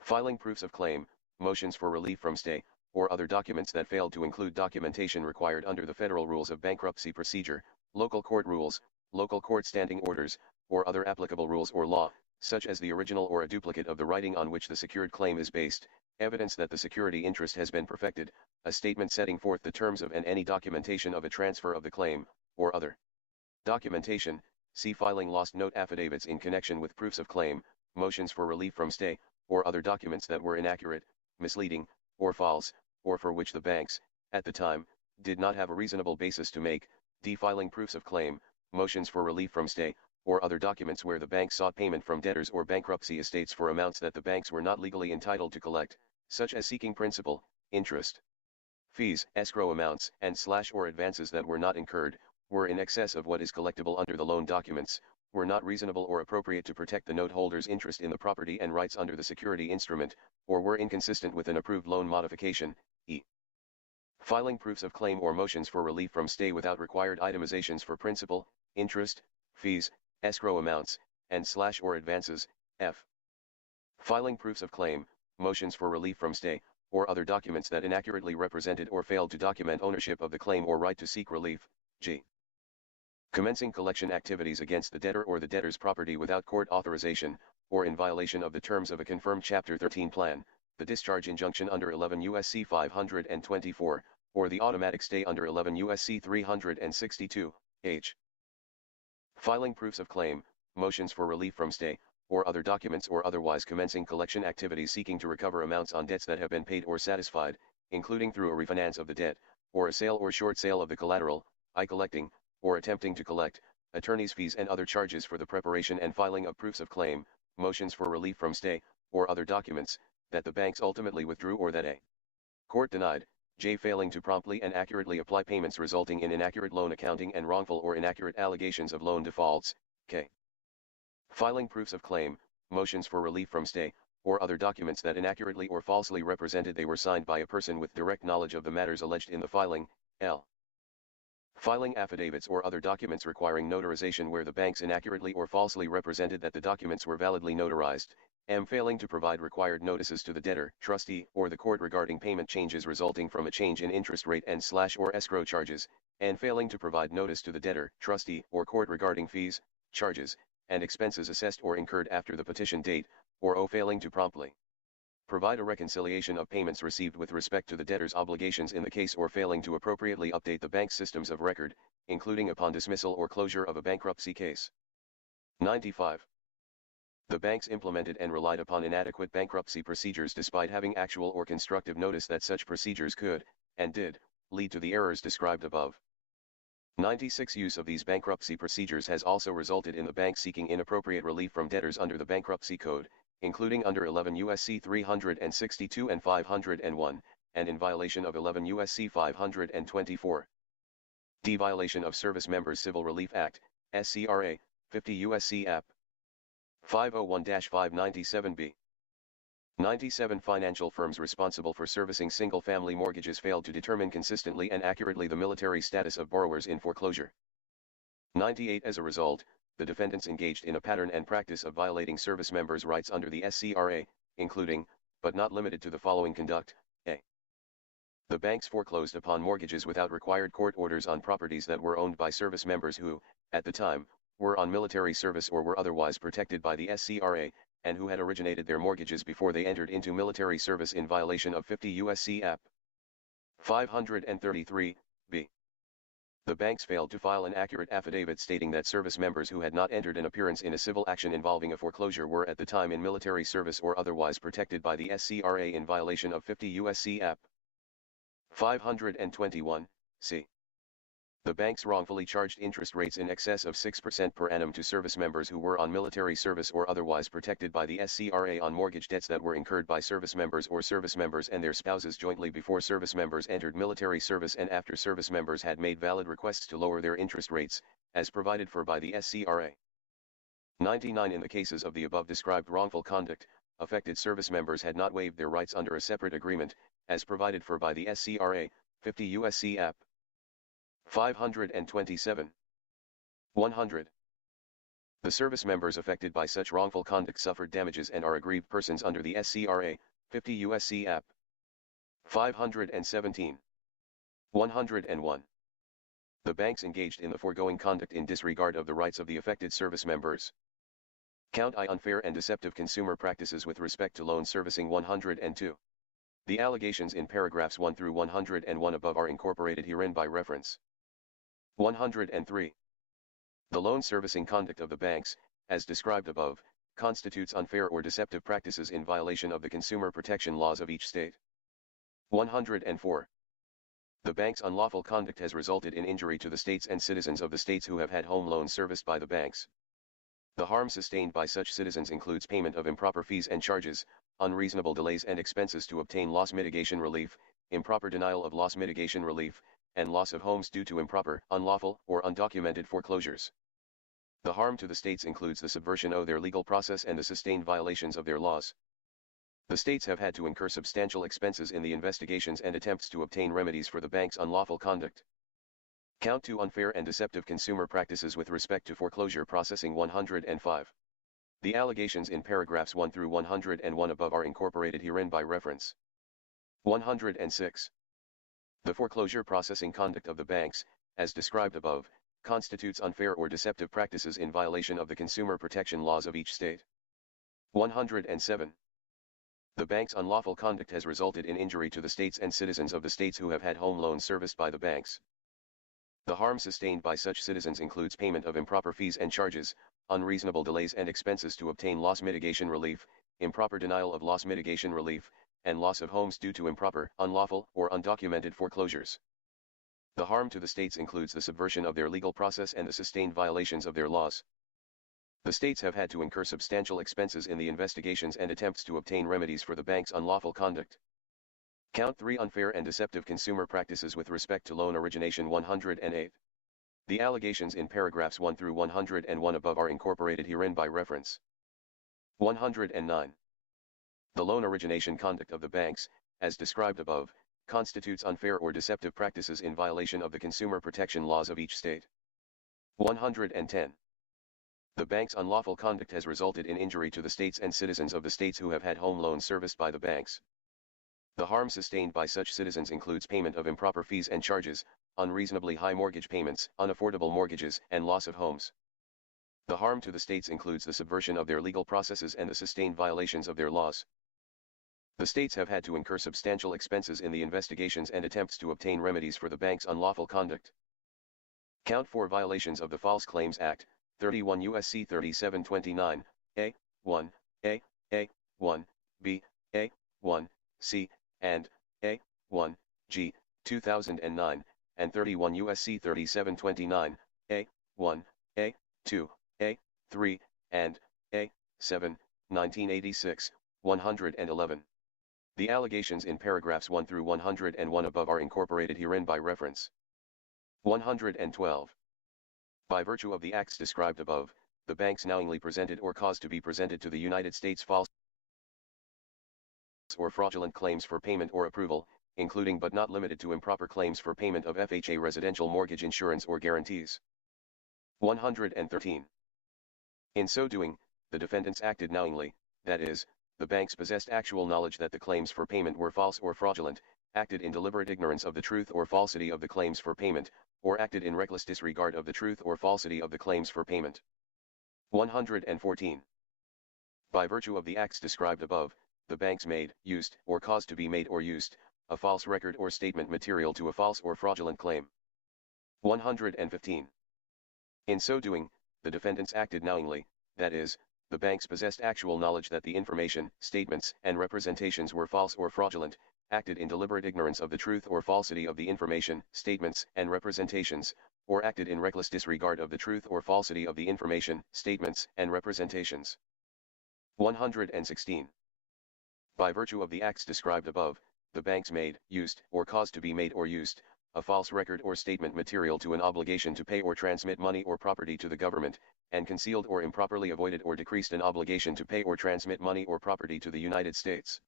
Filing proofs of claim, motions for relief from stay, or other documents that failed to include documentation required under the Federal Rules of Bankruptcy Procedure, local court rules, local court standing orders, or other applicable rules or law, such as the original or a duplicate of the writing on which the secured claim is based, evidence that the security interest has been perfected, a statement setting forth the terms of and any documentation of a transfer of the claim, or other documentation, see filing lost note affidavits in connection with proofs of claim, motions for relief from stay, or other documents that were inaccurate, misleading, or false, or for which the banks, at the time, did not have a reasonable basis to make, filing proofs of claim, motions for relief from stay, or other documents where the bank sought payment from debtors or bankruptcy estates for amounts that the banks were not legally entitled to collect, such as seeking principal, interest, fees, escrow amounts, and or advances that were not incurred, were in excess of what is collectible under the loan documents, were not reasonable or appropriate to protect the note holder's interest in the property and rights under the security instrument, or were inconsistent with an approved loan modification, e. Filing proofs of claim or motions for relief from stay without required itemizations for principal, interest, fees, escrow amounts, and or advances, f. Filing proofs of claim, motions for relief from stay, or other documents that inaccurately represented or failed to document ownership of the claim or right to seek relief, g. Commencing collection activities against the debtor or the debtor's property without court authorization, or in violation of the terms of a confirmed Chapter 13 plan, the discharge injunction under 11 U.S.C. 524, or the automatic stay under 11 U.S.C. 362, h. Filing proofs of claim, motions for relief from stay, or other documents or otherwise commencing collection activities seeking to recover amounts on debts that have been paid or satisfied, including through a refinance of the debt, or a sale or short sale of the collateral, collecting, or attempting to collect, attorney's fees and other charges for the preparation and filing of proofs of claim, motions for relief from stay, or other documents, that the banks ultimately withdrew or that a court denied, j. Failing to promptly and accurately apply payments resulting in inaccurate loan accounting and wrongful or inaccurate allegations of loan defaults, k. Filing proofs of claim, motions for relief from stay, or other documents that inaccurately or falsely represented they were signed by a person with direct knowledge of the matters alleged in the filing, l. Filing affidavits or other documents requiring notarization where the banks inaccurately or falsely represented that the documents were validly notarized, m. Failing to provide required notices to the debtor, trustee, or the court regarding payment changes resulting from a change in interest rate and or escrow charges, and failing to provide notice to the debtor, trustee, or court regarding fees, charges, and expenses assessed or incurred after the petition date, or failing to promptly provide a reconciliation of payments received with respect to the debtor's obligations in the case or failing to appropriately update the bank's systems of record, including upon dismissal or closure of a bankruptcy case. 95. The banks implemented and relied upon inadequate bankruptcy procedures despite having actual or constructive notice that such procedures could, and did, lead to the errors described above. 96. Use of these bankruptcy procedures has also resulted in the bank seeking inappropriate relief from debtors under the Bankruptcy Code, including under 11 U.S.C. 362 and 501, and in violation of 11 U.S.C. 524. D. Violation of Service Members Civil Relief Act, SCRA, 50 U.S.C. App. 501-597b. 97. Financial firms responsible for servicing single-family mortgages failed to determine consistently and accurately the military status of borrowers in foreclosure. 98. As a result, the defendants engaged in a pattern and practice of violating service members' rights under the SCRA, including, but not limited to the following conduct, a. The banks foreclosed upon mortgages without required court orders on properties that were owned by service members who, at the time, were on military service or were otherwise protected by the SCRA, and who had originated their mortgages before they entered into military service in violation of 50 U.S.C. App. 533, b. The banks failed to file an accurate affidavit stating that service members who had not entered an appearance in a civil action involving a foreclosure were at the time in military service or otherwise protected by the SCRA in violation of 50 U.S.C. App. 521, c. The banks wrongfully charged interest rates in excess of 6% per annum to service members who were on military service or otherwise protected by the SCRA on mortgage debts that were incurred by service members or service members and their spouses jointly before service members entered military service and after service members had made valid requests to lower their interest rates, as provided for by the SCRA. 99. In the cases of the above described wrongful conduct, affected service members had not waived their rights under a separate agreement, as provided for by the SCRA, 50 U.S.C. App. 527. 100. The service members affected by such wrongful conduct suffered damages and are aggrieved persons under the SCRA, 50 U.S.C. App. 517. 101. The banks engaged in the foregoing conduct in disregard of the rights of the affected service members. Count I. Unfair and deceptive consumer practices with respect to loan servicing. 102. The allegations in paragraphs 1 through 101 above are incorporated herein by reference. 103. The loan servicing conduct of the banks, as described above, constitutes unfair or deceptive practices in violation of the consumer protection laws of each state. 104. The bank's unlawful conduct has resulted in injury to the states and citizens of the states who have had home loans serviced by the banks. The harm sustained by such citizens includes payment of improper fees and charges, unreasonable delays and expenses to obtain loss mitigation relief, improper denial of loss mitigation relief, and loss of homes due to improper, unlawful, or undocumented foreclosures. The harm to the states includes the subversion of their legal process and the sustained violations of their laws. The states have had to incur substantial expenses in the investigations and attempts to obtain remedies for the bank's unlawful conduct. Count 2 Unfair and deceptive consumer practices with respect to foreclosure processing 105. The allegations in paragraphs 1 through 101 above are incorporated herein by reference. 106. The foreclosure processing conduct of the banks, as described above, constitutes unfair or deceptive practices in violation of the consumer protection laws of each state. 107. The bank's unlawful conduct has resulted in injury to the states and citizens of the states who have had home loans serviced by the banks. The harm sustained by such citizens includes payment of improper fees and charges, unreasonable delays and expenses to obtain loss mitigation relief, improper denial of loss mitigation relief, and loss of homes due to improper, unlawful, or undocumented foreclosures. The harm to the states includes the subversion of their legal process and the sustained violations of their laws. The states have had to incur substantial expenses in the investigations and attempts to obtain remedies for the bank's unlawful conduct. Count 3 Unfair and deceptive consumer practices with respect to loan origination 108. The allegations in paragraphs 1 through 101 above are incorporated herein by reference. 109. The loan origination conduct of the banks, as described above, constitutes unfair or deceptive practices in violation of the consumer protection laws of each state. 110. The bank's unlawful conduct has resulted in injury to the states and citizens of the states who have had home loans serviced by the banks. The harm sustained by such citizens includes payment of improper fees and charges, unreasonably high mortgage payments, unaffordable mortgages, and loss of homes. The harm to the states includes the subversion of their legal processes and the sustained violations of their laws. The states have had to incur substantial expenses in the investigations and attempts to obtain remedies for the bank's unlawful conduct. Count 4 Violations of the False Claims Act, 31 U.S.C. 3729, A, 1, A, 1, B, A, 1, C, and A, 1, G, 2009, and 31 U.S.C. 3729, A, 1, A, 2, A, 3, and A, 7, 1986, 111. The allegations in paragraphs 1 through 101 above are incorporated herein by reference. 112. By virtue of the acts described above, the banks knowingly presented or caused to be presented to the United States false or fraudulent claims for payment or approval, including but not limited to improper claims for payment of FHA residential mortgage insurance or guarantees. 113. In so doing, the defendants acted knowingly, that is, the banks possessed actual knowledge that the claims for payment were false or fraudulent, acted in deliberate ignorance of the truth or falsity of the claims for payment, or acted in reckless disregard of the truth or falsity of the claims for payment. 114. By virtue of the acts described above, the banks made, used, or caused to be made or used, a false record or statement material to a false or fraudulent claim. 115. In so doing, the defendants acted knowingly, that is, the banks possessed actual knowledge that the information, statements, and representations were false or fraudulent, acted in deliberate ignorance of the truth or falsity of the information, statements, and representations, or acted in reckless disregard of the truth or falsity of the information, statements, and representations. 116. By virtue of the acts described above, the banks made, used, or caused to be made or used, a false record or statement material to an obligation to pay or transmit money or property to the government, and concealed or improperly avoided or decreased an obligation to pay or transmit money or property to the United States.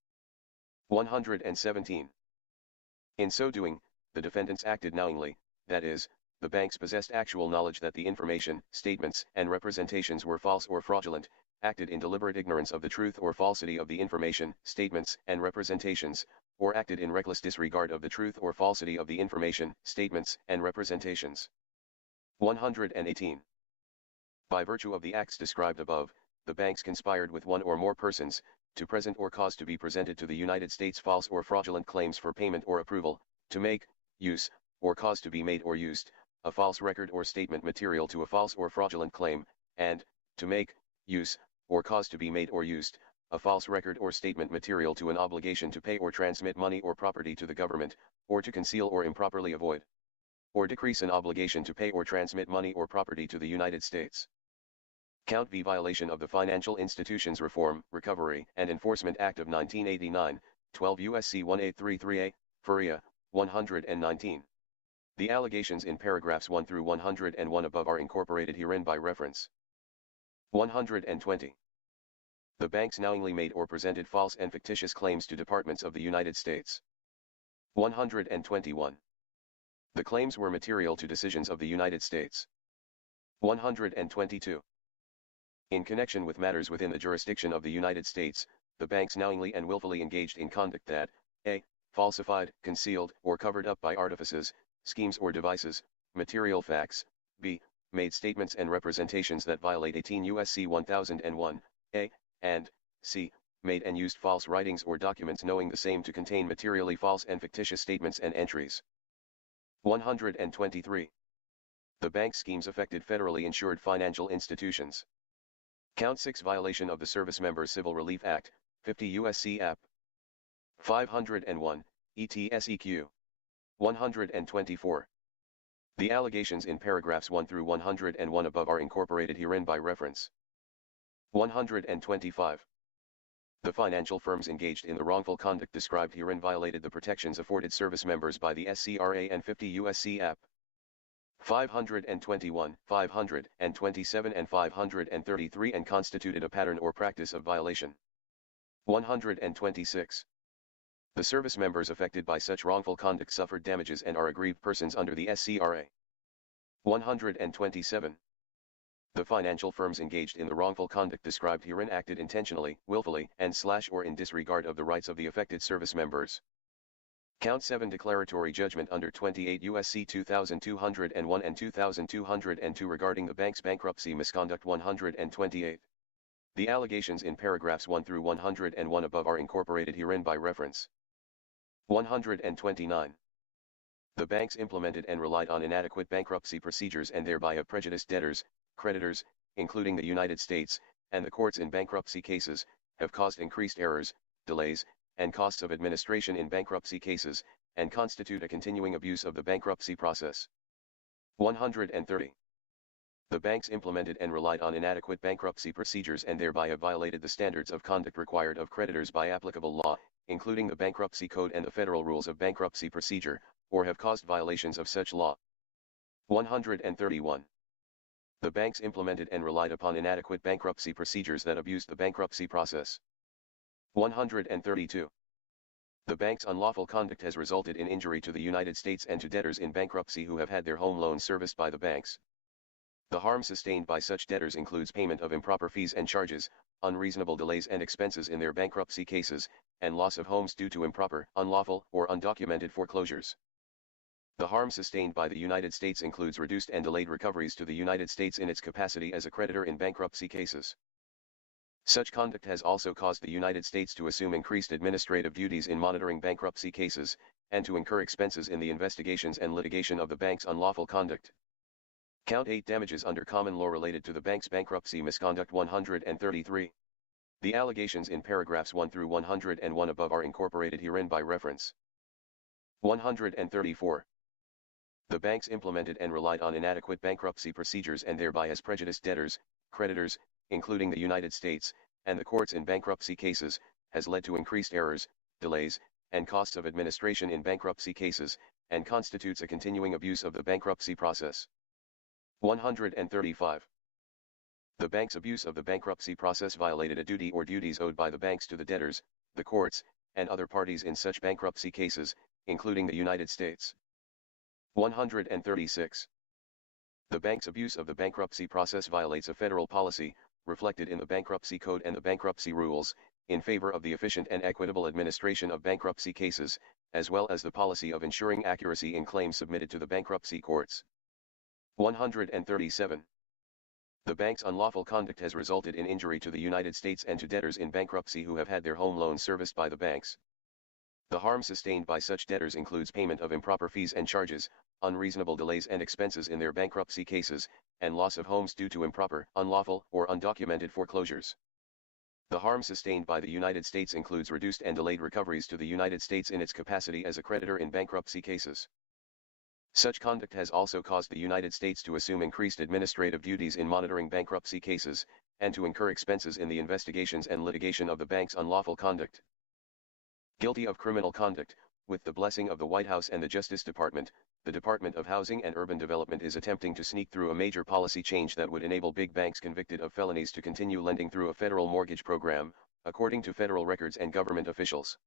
117. In so doing, the defendants acted knowingly, that is, the banks possessed actual knowledge that the information, statements, and representations were false or fraudulent, acted in deliberate ignorance of the truth or falsity of the information, statements, and representations, or acted in reckless disregard of the truth or falsity of the information, statements, and representations. 118. By virtue of the acts described above, the banks conspired with one or more persons, to present or cause to be presented to the United States false or fraudulent claims for payment or approval, to make, use, or cause to be made or used, a false record or statement material to a false or fraudulent claim, and, to make, use, or cause to be made or used, a false record or statement material to an obligation to pay or transmit money or property to the government, or to conceal or improperly avoid, or decrease an obligation to pay or transmit money or property to the United States. Count V. Violation of the Financial Institutions Reform, Recovery, and Enforcement Act of 1989, 12 U.S.C. 1833a, FURIA, 119. The allegations in paragraphs 1 through 101 above are incorporated herein by reference. 120. The banks knowingly made or presented false and fictitious claims to departments of the United States. 121. The claims were material to decisions of the United States. 122. In connection with matters within the jurisdiction of the United States, the banks knowingly and willfully engaged in conduct that, a. falsified, concealed, or covered up by artifices, schemes or devices, material facts, b. made statements and representations that violate 18 U.S.C. 1001, a. and c. made and used false writings or documents knowing the same to contain materially false and fictitious statements and entries. 123. The bank schemes affected federally insured financial institutions. Count 6. Violation of the Service Members Civil Relief Act, 50 U.S.C. App. 501, ETSEQ. 124. The allegations in paragraphs 1 through 101 above are incorporated herein by reference. 125. The financial firms engaged in the wrongful conduct described herein violated the protections afforded service members by the SCRA and 50 U.S.C. App. 521, 527 and 533 and constituted a pattern or practice of violation. 126. The service members affected by such wrongful conduct suffered damages and are aggrieved persons under the SCRA. 127. The financial firms engaged in the wrongful conduct described herein acted intentionally, willfully, and/or in disregard of the rights of the affected service members. Count 7. Declaratory judgment under 28 U.S.C. 2201 and 2202 regarding the bank's bankruptcy misconduct. 128. The allegations in paragraphs 1 through 101 above are incorporated herein by reference. 129. The banks implemented and relied on inadequate bankruptcy procedures and thereby have prejudiced debtors, creditors, including the United States, and the courts in bankruptcy cases, have caused increased errors, delays, and costs of administration in bankruptcy cases, and constitute a continuing abuse of the bankruptcy process. 130. The banks implemented and relied on inadequate bankruptcy procedures and thereby have violated the standards of conduct required of creditors by applicable law, including the Bankruptcy Code and the Federal Rules of Bankruptcy Procedure, or have caused violations of such law. 131. The banks implemented and relied upon inadequate bankruptcy procedures that abused the bankruptcy process. 132. The bank's unlawful conduct has resulted in injury to the United States and to debtors in bankruptcy who have had their home loans serviced by the banks. The harm sustained by such debtors includes payment of improper fees and charges, unreasonable delays and expenses in their bankruptcy cases, and loss of homes due to improper, unlawful, or undocumented foreclosures. The harm sustained by the United States includes reduced and delayed recoveries to the United States in its capacity as a creditor in bankruptcy cases. Such conduct has also caused the United States to assume increased administrative duties in monitoring bankruptcy cases, and to incur expenses in the investigations and litigation of the bank's unlawful conduct. Count 8. Damages under common law related to the bank's bankruptcy misconduct. 133. The allegations in paragraphs 1 through 101 above are incorporated herein by reference. 134. The banks implemented and relied on inadequate bankruptcy procedures and thereby has prejudiced debtors, creditors, including the United States, and the courts in bankruptcy cases, has led to increased errors, delays, and costs of administration in bankruptcy cases, and constitutes a continuing abuse of the bankruptcy process. 135. The bank's abuse of the bankruptcy process violated a duty or duties owed by the banks to the debtors, the courts, and other parties in such bankruptcy cases, including the United States. 136. The bank's abuse of the bankruptcy process violates a federal policy, reflected in the Bankruptcy Code and the Bankruptcy Rules, in favor of the efficient and equitable administration of bankruptcy cases, as well as the policy of ensuring accuracy in claims submitted to the bankruptcy courts. 137. The bank's unlawful conduct has resulted in injury to the United States and to debtors in bankruptcy who have had their home loans serviced by the banks. The harm sustained by such debtors includes payment of improper fees and charges, unreasonable delays and expenses in their bankruptcy cases, and loss of homes due to improper, unlawful, or undocumented foreclosures. The harm sustained by the United States includes reduced and delayed recoveries to the United States in its capacity as a creditor in bankruptcy cases. Such conduct has also caused the United States to assume increased administrative duties in monitoring bankruptcy cases, and to incur expenses in the investigations and litigation of the bank's unlawful conduct. Guilty of criminal conduct, with the blessing of the White House and the Justice Department, the Department of Housing and Urban Development is attempting to sneak through a major policy change that would enable big banks convicted of felonies to continue lending through a federal mortgage program, according to federal records and government officials.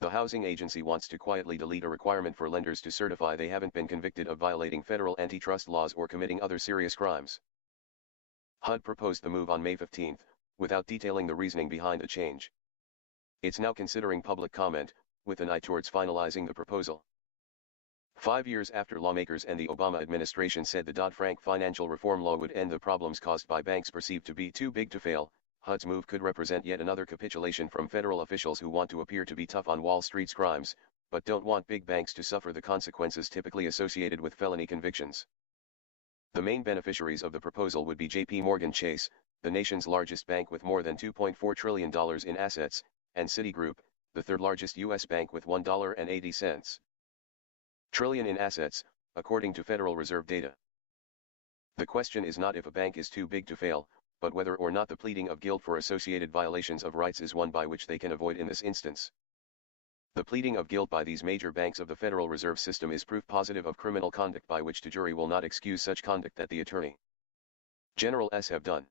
The housing agency wants to quietly delete a requirement for lenders to certify they haven't been convicted of violating federal antitrust laws or committing other serious crimes. HUD proposed the move on May 15, without detailing the reasoning behind the change. It's now considering public comment, with an eye towards finalizing the proposal. 5 years after lawmakers and the Obama administration said the Dodd-Frank financial reform law would end the problems caused by banks perceived to be too big to fail, HUD's move could represent yet another capitulation from federal officials who want to appear to be tough on Wall Street's crimes, but don't want big banks to suffer the consequences typically associated with felony convictions. The main beneficiaries of the proposal would be J.P. Morgan Chase, the nation's largest bank with more than $2.4 trillion in assets, and Citigroup, the third largest U.S. bank with $1.80 trillion in assets, according to Federal Reserve data. The question is not if a bank is too big to fail, but whether or not the pleading of guilt for associated violations of rights is one by which they can avoid in this instance. The pleading of guilt by these major banks of the Federal Reserve System is proof positive of criminal conduct by which the jury will not excuse such conduct that the Attorney General S. have done.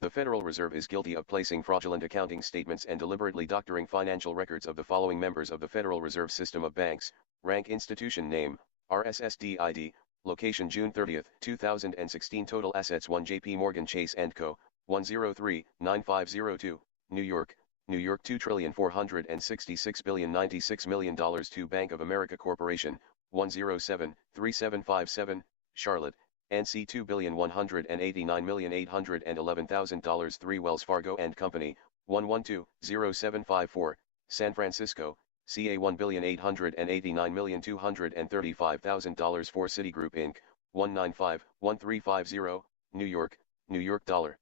The Federal Reserve is guilty of placing fraudulent accounting statements and deliberately doctoring financial records of the following members of the Federal Reserve System of banks: rank, institution name, RSSD ID, location June 30, 2016, total assets 1 J.P. Morgan Chase & Co., 103-9502, New York, New York $2,466,096,000,000 to Bank of America Corporation, 107-3757, Charlotte, NC $2,189,811,000 3 Wells Fargo & Company, 112-0754, San Francisco, CA $1,889,235,000 for Citigroup Inc., 195-1350, New York, New York dollar.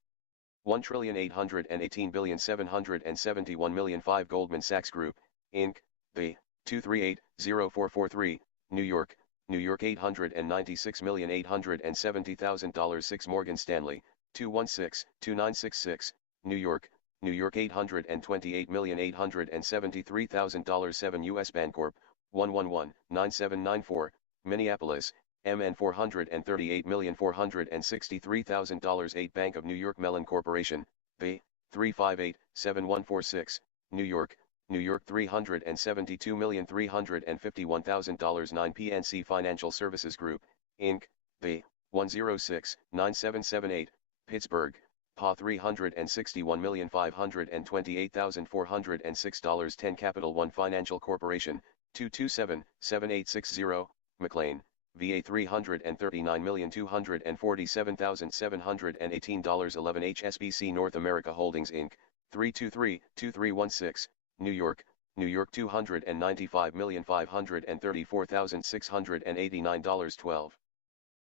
$1,818,771,000,005 Goldman Sachs Group, Inc., B. 238-0443, New York, New York $896,870,000 6 Morgan Stanley, 216-2966, New York, New York $828,873,000 7 U.S. Bancorp, 111-9794, Minneapolis, MN $438,463,000 8 Bank of New York Mellon Corporation, B. 358-7146, New York, New York $372,351,000 9 PNC Financial Services Group, Inc., B. 106-9778, Pittsburgh, PA $361,528,406 10 Capital One Financial Corporation, 227-7860, McLean, VA $339,247,718 11 HSBC North America Holdings Inc., 323-2316, New York, New York $295,534,689 12.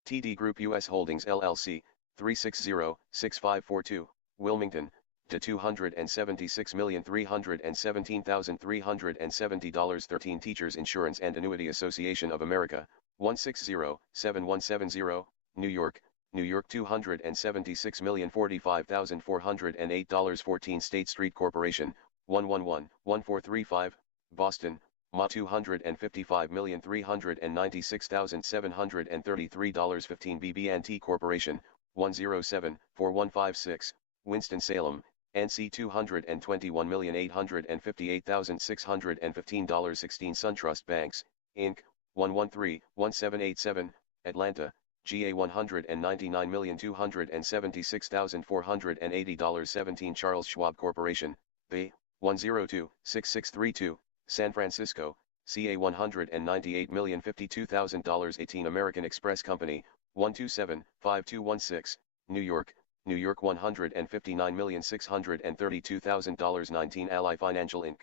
TD Group US Holdings LLC, 360-6542, Wilmington, to $276,317,370 13 Teachers Insurance and Annuity Association of America, 160-7170, New York, New York $276,045,408 14 State Street Corporation, 111-1435, Boston, MA $255,396,733 15 BB&T Corporation, 107-4156, Winston-Salem, NC $221,858,615 16 SunTrust Banks, Inc., 113-1787, Atlanta, GA $199,276,480 17 Charles Schwab Corporation, B. 102-6632, San Francisco, CA $198,052,000 18 American Express Company, 127-5216, New York, New York $159,632,000 19 Ally Financial Inc.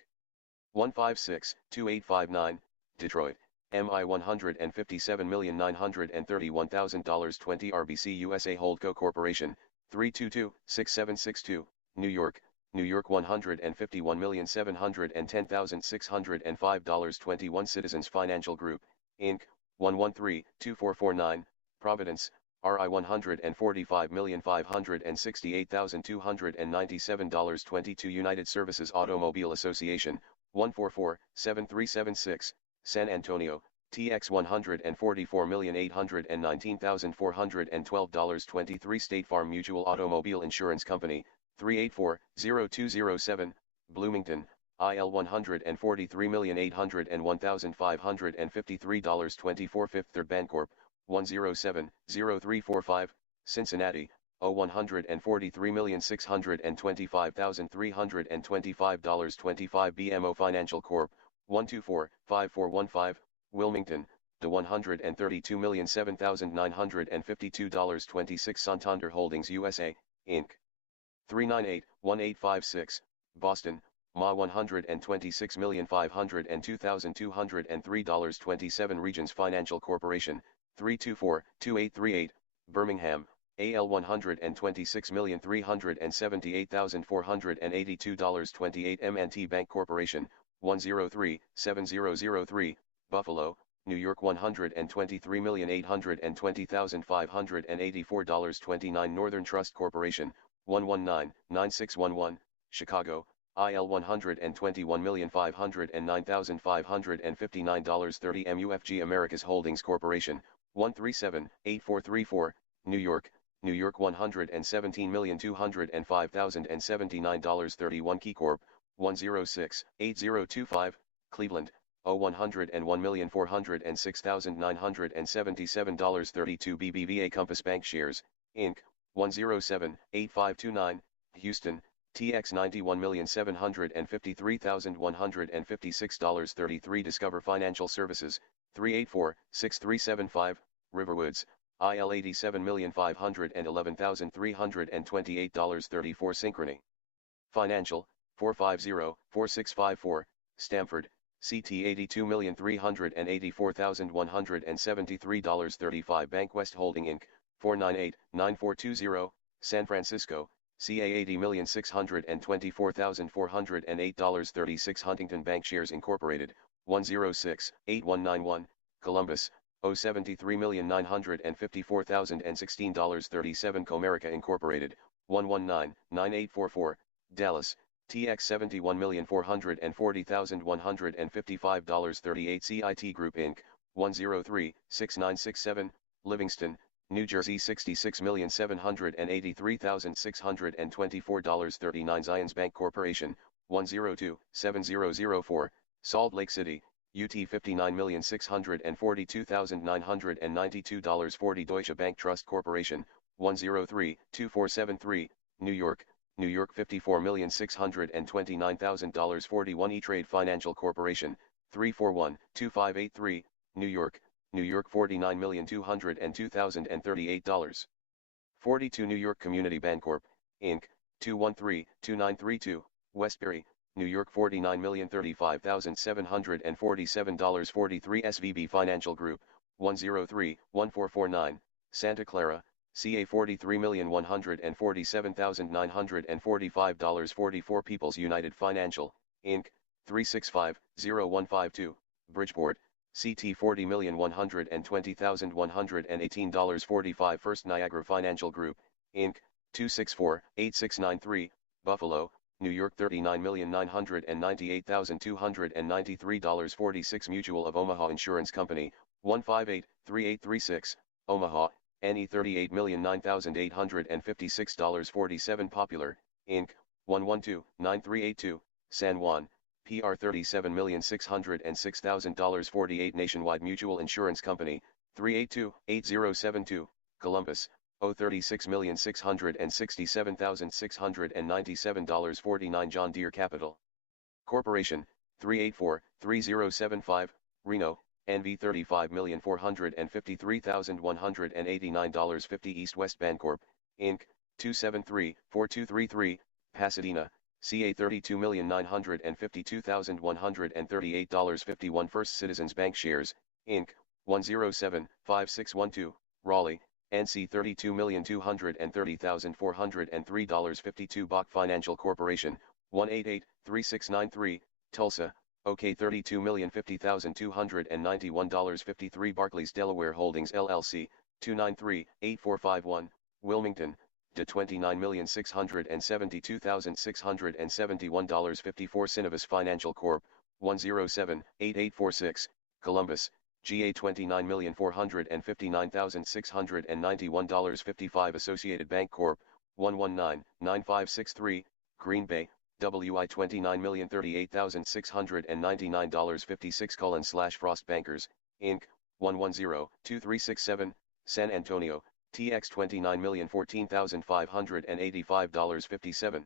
156-2859, Detroit, MI $157,931,000 20 RBC USA Holdco Corporation, 322-6762, New York, New York $151,710,605 21 Citizens Financial Group, Inc., 113-2449, Providence, RI $145,568,297 22 United Services Automobile Association, 144-7376, San Antonio, TX $144,819,412 23 State Farm Mutual Automobile Insurance Company, 384-0207, Bloomington, IL $143,801,553 24 Fifth Third Bancorp, 107-0345, Cincinnati, $143,625,325 25 BMO Financial Corp., 124-5415, Wilmington, the $132,007,952 26 Santander Holdings USA, Inc. 398-1856, Boston, MA $126,502,203 27 Regions Financial Corporation, 324-2838, Birmingham, AL $126,378,482 28 M&T Bank Corporation, 103-7003, Buffalo, New York $123,820,584 29 Northern Trust Corporation, 119-9611, Chicago, IL $121,509,559 30 MUFG Americas Holdings Corporation, 137-8434, New York, New York $117,205,079 31 KeyCorp, 106-8025, Cleveland, $101,406,977 32 BBVA Compass Bank Shares, Inc., 107-8529, Houston, TX $91,753,156 33 Discover Financial Services, 384-6375, Riverwoods, IL $87,511,328 34 Synchrony Financial, 450-4654, Stamford, CT $82,384,173 35 Bankwest Holding Inc., 498-9420, San Francisco, CA $80,624,408 36 Huntington Bankshares Incorporated, 106-8191, Columbus, $73,954,016 37 Comerica Incorporated, 119-9844, Dallas, TX $71,440,155 38 CIT Group Inc., 103-6967, Livingston, New Jersey $66,783,624 39 Zions Bank Corporation, 102-7004, Salt Lake City, UT $59,642,992 40 Deutsche Bank Trust Corporation, 103-2473, New York, New York $54,629,000 41 E-Trade Financial Corporation, 341-2583, New York, New York $49,202,038. 42 New York Community Bancorp, Inc., 213-2932, Westbury, New York $49,035,747 43 SVB Financial Group, 103-1449, Santa Clara, CA $43,147,945 44 People's United Financial, Inc., 365-0152, Bridgeport, CT $40,120,118 45 First Niagara Financial Group, Inc., 264-8693, Buffalo, New York $39,998,293 46 Mutual of Omaha Insurance Company, 158-3836, Omaha, NE $38,009,856 47 Popular, Inc., 112-9382, San Juan, PR $37,606,000 48 Nationwide Mutual Insurance Company, 382-8072, Columbus, $36,667,697 49 John Deere Capital Corporation, 384-3075, Reno, NV $35,453,189 50 East West Bancorp, Inc., 273-4233, Pasadena, CA $32,952,138.51 First Citizens Bank Shares, Inc., 107-5612, Raleigh, NC $32,230,403.52 Bach Financial Corporation, 188-3693, Tulsa, OK $32,050,291.53 Barclays Delaware Holdings LLC, 293-8451, Wilmington, de $29,672,671.54 Synovus Financial Corp., 107-8846, Columbus, GA $29,459,691.55 Associated Bank Corp., 119-9563, Green Bay, WI $29,038,699.56 Frost Bankers, Inc., 110-2367, San Antonio, TX $29,014,585.57.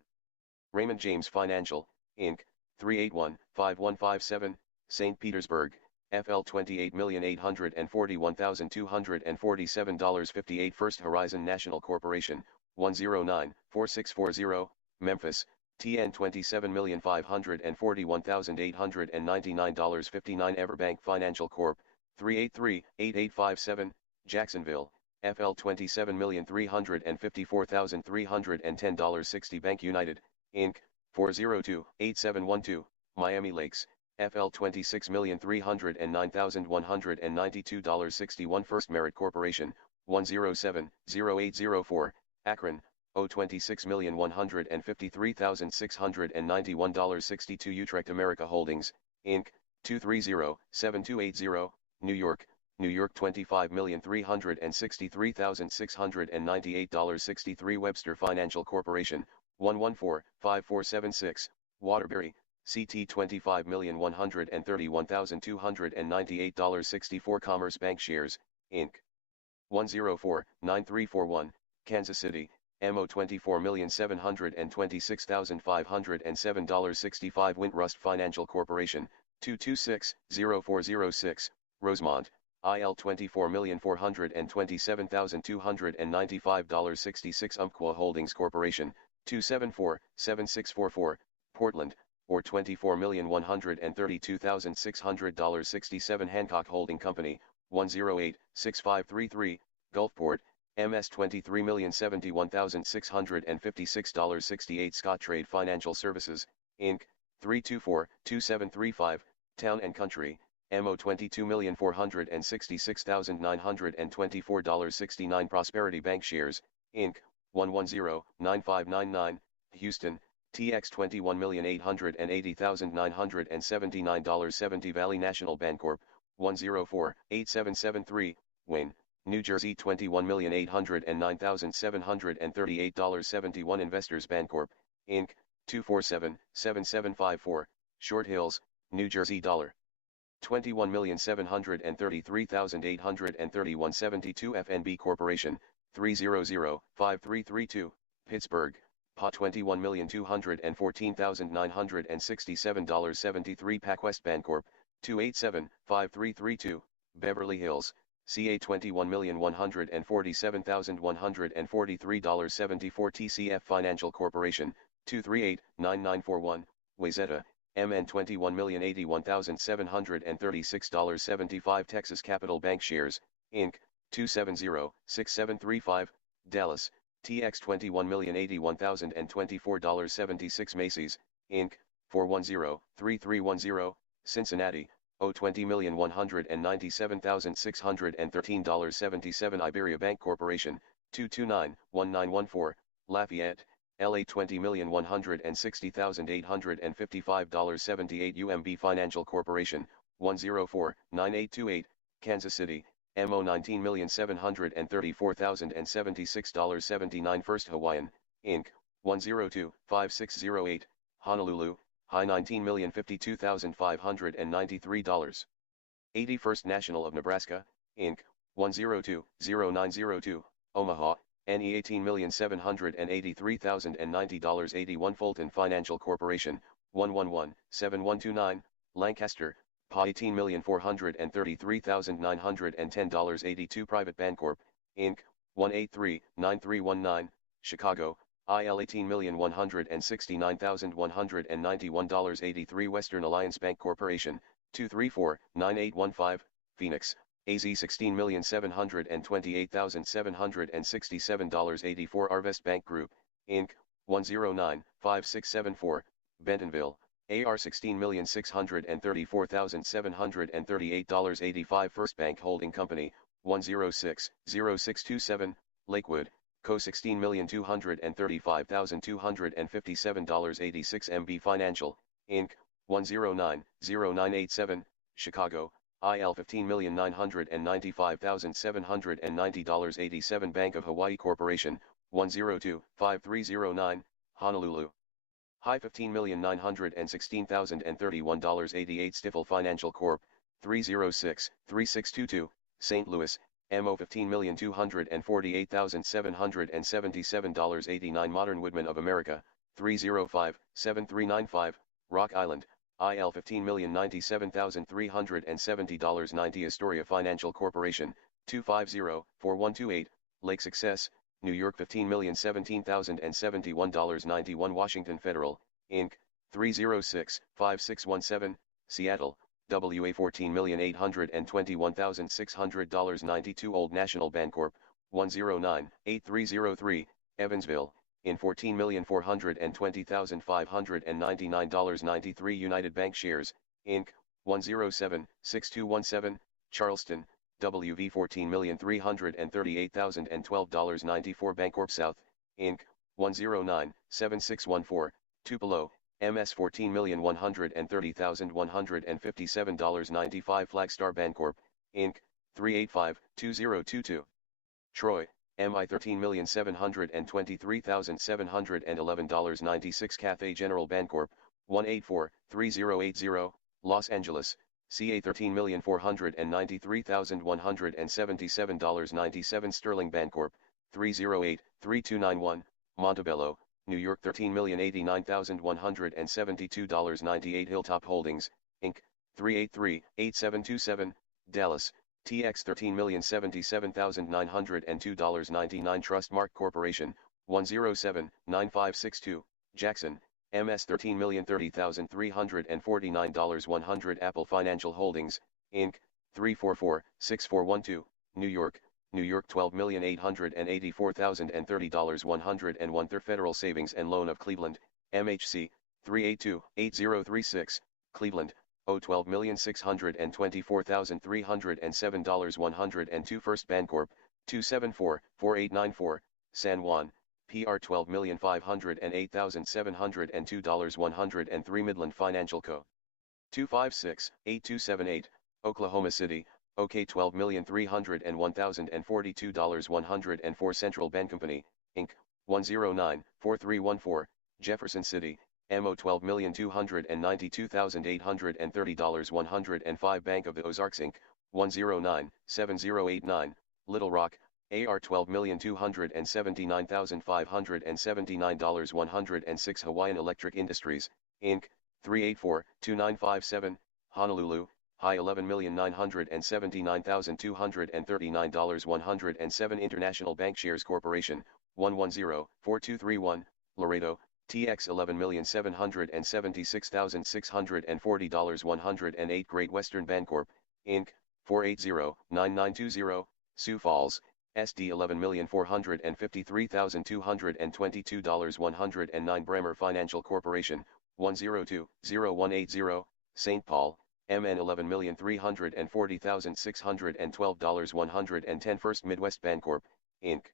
Raymond James Financial, Inc., 381-5157, St. Petersburg, FL $28,841,247.58 First Horizon National Corporation, 109-4640, Memphis, TN $27,541,899.59 Everbank Financial Corp., 383-8857, Jacksonville, FL $27,354,310.60 Bank United, Inc., 402-8712, Miami Lakes, FL $26,309,192.61 First Merit Corporation, 107-0804, Akron, $26,153,691.62 Utrecht America Holdings, Inc., 230-7280, New York, New York $25,363,698.63 Webster Financial Corporation, 114-5476, Waterbury, CT $25,131,298.64 Commerce Bank Shares, Inc., 104-9341, Kansas City, MO $24,726,507.65 Wintrust Financial Corporation, 226-0406, Rosemont, IL $24,427,295.66 Umpqua Holdings Corporation, 274-7644, Portland, or $24,132,600.67 Hancock Holding Company, 108-6533, Gulfport, MS $23,071,656.68 Scott Trade Financial Services, Inc., 324-2735, Town and Country, MO $22,466,924.69 Prosperity Bank Shares, Inc., 110-9599, Houston, TX $21,880,979.70 Valley National Bancorp, 104-8773, Wayne, New Jersey $21,809,738.71 Investors Bancorp, Inc., 247-7754, Short Hills, New Jersey $21,733,831.72 FNB Corporation, 300-5332, Pittsburgh, PA $21,214,967.73 PacWest Bancorp, 287-5332, Beverly Hills, CA $21,147,143.74 TCF Financial Corporation, 238-9941, Wayzata, MN $21,081,736.75 Texas Capital Bank Shares, Inc., 270-6735, Dallas, TX $21,081,024.76 Macy's, Inc., 410-3310, Cincinnati, $20,197,613.77 Iberia Bank Corporation, 229-1914, Lafayette, LA $20,160,855.78 UMB Financial Corporation, 104-9828, Kansas City, MO $19,734,076.79 First Hawaiian, Inc., 102-5608, Honolulu, high $19,052,593. 81st National of Nebraska, Inc., 102-0902, Omaha, NE $18,783,090.81 Fulton Financial Corporation, 111-7129, Lancaster, PA $18,433,910.82 Private Bancorp, Inc., 183-9319, Chicago, IL $18,169,191.83 Western Alliance Bank Corporation, 234-9815, Phoenix, AZ $16,728,767.84 Arvest Bank Group, Inc., 109-5674, Bentonville, AR $16,634,738.85 First Bank Holding Company, 106-0627, Lakewood, Co. $16,235,257.86 MB Financial, Inc., 109-0987, Chicago, IL $15,995,790.87 Bank of Hawaii Corporation, 102-5309, Honolulu. High $15,916,031.88 Stifel Financial Corp., 306-3622, St. Louis, MO $15,248,777.89 Modern Woodmen of America, 305-7395, Rock Island, IL $15,097,370.90 Astoria Financial Corporation, 250-4128, Lake Success, New York $15,017,071.91 Washington Federal, Inc., 306-5617, Seattle, WA $14,821,600.92 Old National Bancorp, 109-8303, Evansville, in $14,420,599.93 United Bank Shares, Inc., 107-6217, Charleston, WV $14,338,012.94 Bancorp South, Inc., 109-7614, Tupelo, MS $14,130,157.95 Flagstar Bancorp, Inc., 385-2022. Troy, MI $13,723,711.96 Cathay General Bancorp, 184-3080, Los Angeles, CA $13,493,177.97 Sterling Bancorp, 308-3291, Montebello, New York $13,089,172.98 Hilltop Holdings, Inc., 383-8727, Dallas, TX $13,077,902.99 Trustmark Corporation, 107-9562, Jackson, MS $13,030,349.100 Apple Financial Holdings, Inc., 344-6412, New York, New York $12,884,030.101 Third Federal Savings and Loan of Cleveland, MHC, 382-8036, Cleveland, $12,624,307.102 First Bancorp, 274-4894, San Juan, PR $12,508,702.103 Midland Financial Co. 256-8278, Oklahoma City, OK $12,301,042.104 Central Bank Company, Inc., 109-4314, Jefferson City, MO $12,292,830.105 Bank of the Ozarks Inc., 109-7089, Little Rock, AR $12,279,579.106 Hawaiian Electric Industries, Inc., 384-2957, Honolulu, High $11,979,239.107 International Bankshares Corporation, 110-4231, Laredo, TX $11,776,640.108 Great Western Bancorp, Inc., 480-9920, Sioux Falls, SD $11,453,222.109 Bremer Financial Corporation, 102-0180, St. Paul, MN $11,340,612.110 First Midwest Bancorp, Inc.,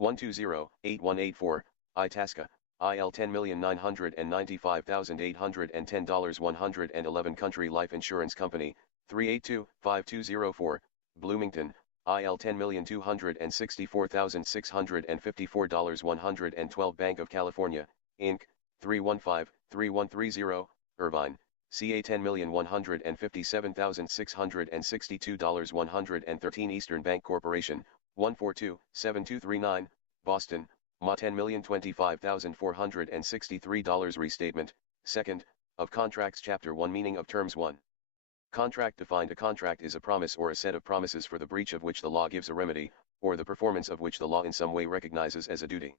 120-8184, Itasca, IL $10,995,810.111 Country Life Insurance Company, 382-5204, Bloomington, IL $10,264,654.112 Bank of California, Inc., 315-3130, Irvine, CA $10,157,662.113 Eastern Bank Corporation, 142-7239, Boston, MA $10,025,463 Restatement, 2nd, of Contracts Chapter 1 Meaning of Terms 1. Contract defined. A contract is a promise or a set of promises for the breach of which the law gives a remedy, or the performance of which the law in some way recognizes as a duty.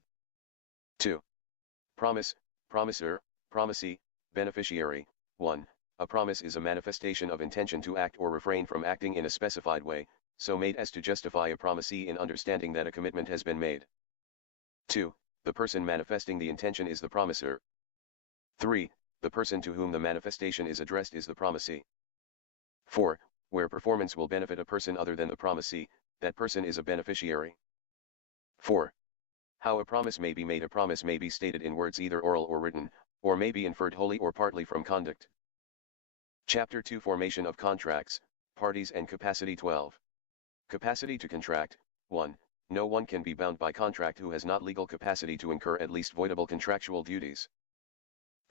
2. Promise, promisor, promisee, beneficiary. 1. A promise is a manifestation of intention to act or refrain from acting in a specified way, so made as to justify a promisee in understanding that a commitment has been made. 2. The person manifesting the intention is the promisor. 3. The person to whom the manifestation is addressed is the promisee. 4. Where performance will benefit a person other than the promisee, that person is a beneficiary. 4. How a promise may be made. A promise may be stated in words either oral or written, or may be inferred wholly or partly from conduct. Chapter 2 Formation of Contracts, Parties and Capacity 12. Capacity to contract. 1. No one can be bound by contract who has not legal capacity to incur at least voidable contractual duties.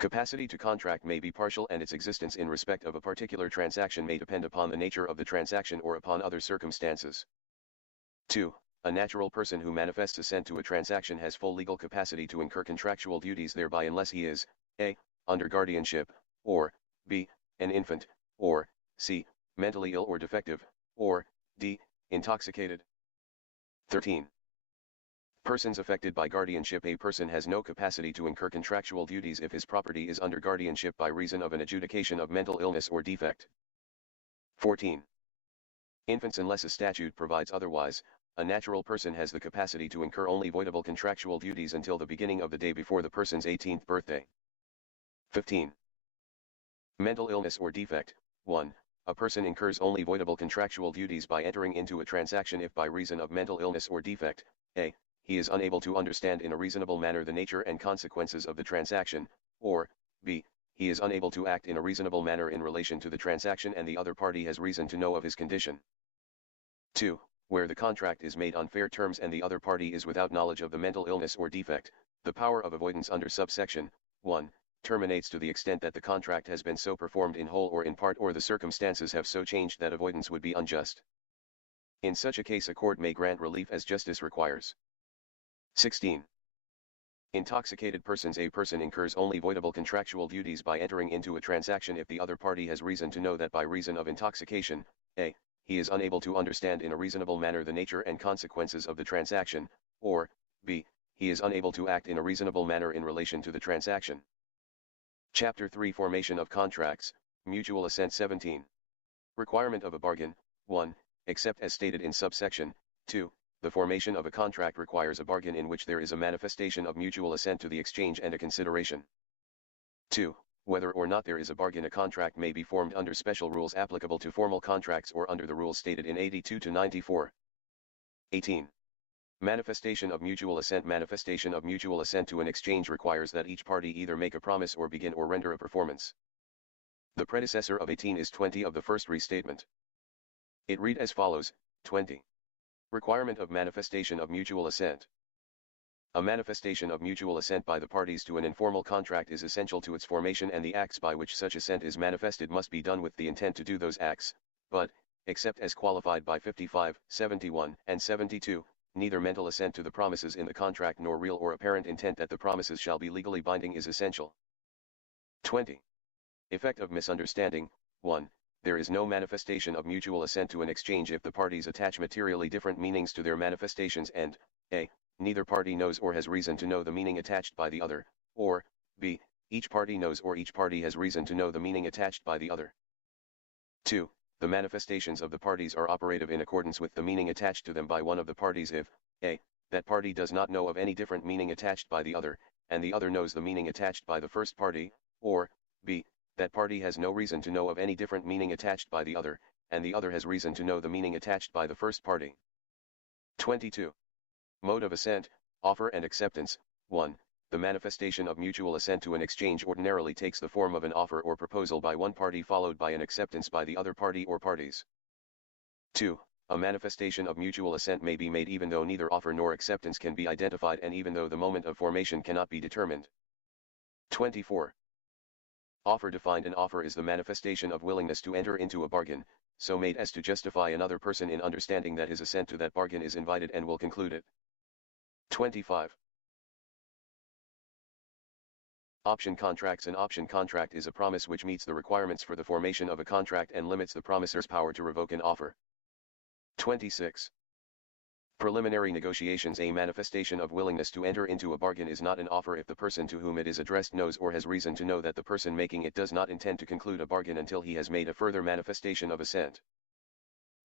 Capacity to contract may be partial, and its existence in respect of a particular transaction may depend upon the nature of the transaction or upon other circumstances. 2. A natural person who manifests assent to a transaction has full legal capacity to incur contractual duties thereby unless he is a. Under guardianship, or b. An infant, or c. Mentally ill or defective, or d. Intoxicated. 13. Persons affected by guardianship. A person has no capacity to incur contractual duties if his property is under guardianship by reason of an adjudication of mental illness or defect. 14. Infants. Unless a statute provides otherwise, a natural person has the capacity to incur only voidable contractual duties until the beginning of the day before the person's 18th birthday. 15. Mental illness or defect. 1. A person incurs only voidable contractual duties by entering into a transaction if by reason of mental illness or defect, a. He is unable to understand in a reasonable manner the nature and consequences of the transaction, or b. He is unable to act in a reasonable manner in relation to the transaction and the other party has reason to know of his condition. 2. Where the contract is made on fair terms and the other party is without knowledge of the mental illness or defect, the power of avoidance under subsection 1 terminates to the extent that the contract has been so performed in whole or in part, or the circumstances have so changed that avoidance would be unjust. In such a case a court may grant relief as justice requires. 16. Intoxicated persons. A person incurs only voidable contractual duties by entering into a transaction if the other party has reason to know that by reason of intoxication, a. He is unable to understand in a reasonable manner the nature and consequences of the transaction, or b. He is unable to act in a reasonable manner in relation to the transaction. Chapter 3 Formation of Contracts, Mutual Assent. 17. Requirement of a bargain. 1. Except as stated in subsection 2, the formation of a contract requires a bargain in which there is a manifestation of mutual assent to the exchange and a consideration. 2. Whether or not there is a bargain, a contract may be formed under special rules applicable to formal contracts or under the rules stated in 82 to 94. 18. Manifestation of mutual assent. Manifestation of mutual assent to an exchange requires that each party either make a promise or begin or render a performance. The predecessor of 18 is 20 of the first restatement. It read as follows: 20. Requirement of manifestation of mutual assent. A manifestation of mutual assent by the parties to an informal contract is essential to its formation, and the acts by which such assent is manifested must be done with the intent to do those acts, but, except as qualified by 55, 71, and 72, neither mental assent to the promises in the contract nor real or apparent intent that the promises shall be legally binding is essential. 20. Effect of misunderstanding. 1. There is no manifestation of mutual assent to an exchange if the parties attach materially different meanings to their manifestations and, a. Neither party knows or has reason to know the meaning attached by the other, or, b. Each party knows or each party has reason to know the meaning attached by the other. 2. The manifestations of the parties are operative in accordance with the meaning attached to them by one of the parties if, a. That party does not know of any different meaning attached by the other, and the other knows the meaning attached by the first party, or, b. That party has no reason to know of any different meaning attached by the other, and the other has reason to know the meaning attached by the first party. 22. Mode of assent, offer and acceptance. 1. The manifestation of mutual assent to an exchange ordinarily takes the form of an offer or proposal by one party followed by an acceptance by the other party or parties. 2. A manifestation of mutual assent may be made even though neither offer nor acceptance can be identified and even though the moment of formation cannot be determined. 24. Offer defined. An offer is the manifestation of willingness to enter into a bargain, so made as to justify another person in understanding that his assent to that bargain is invited and will conclude it. 25. Option contracts. An option contract is a promise which meets the requirements for the formation of a contract and limits the promisor's power to revoke an offer. 26. Preliminary negotiations. A manifestation of willingness to enter into a bargain is not an offer if the person to whom it is addressed knows or has reason to know that the person making it does not intend to conclude a bargain until he has made a further manifestation of assent.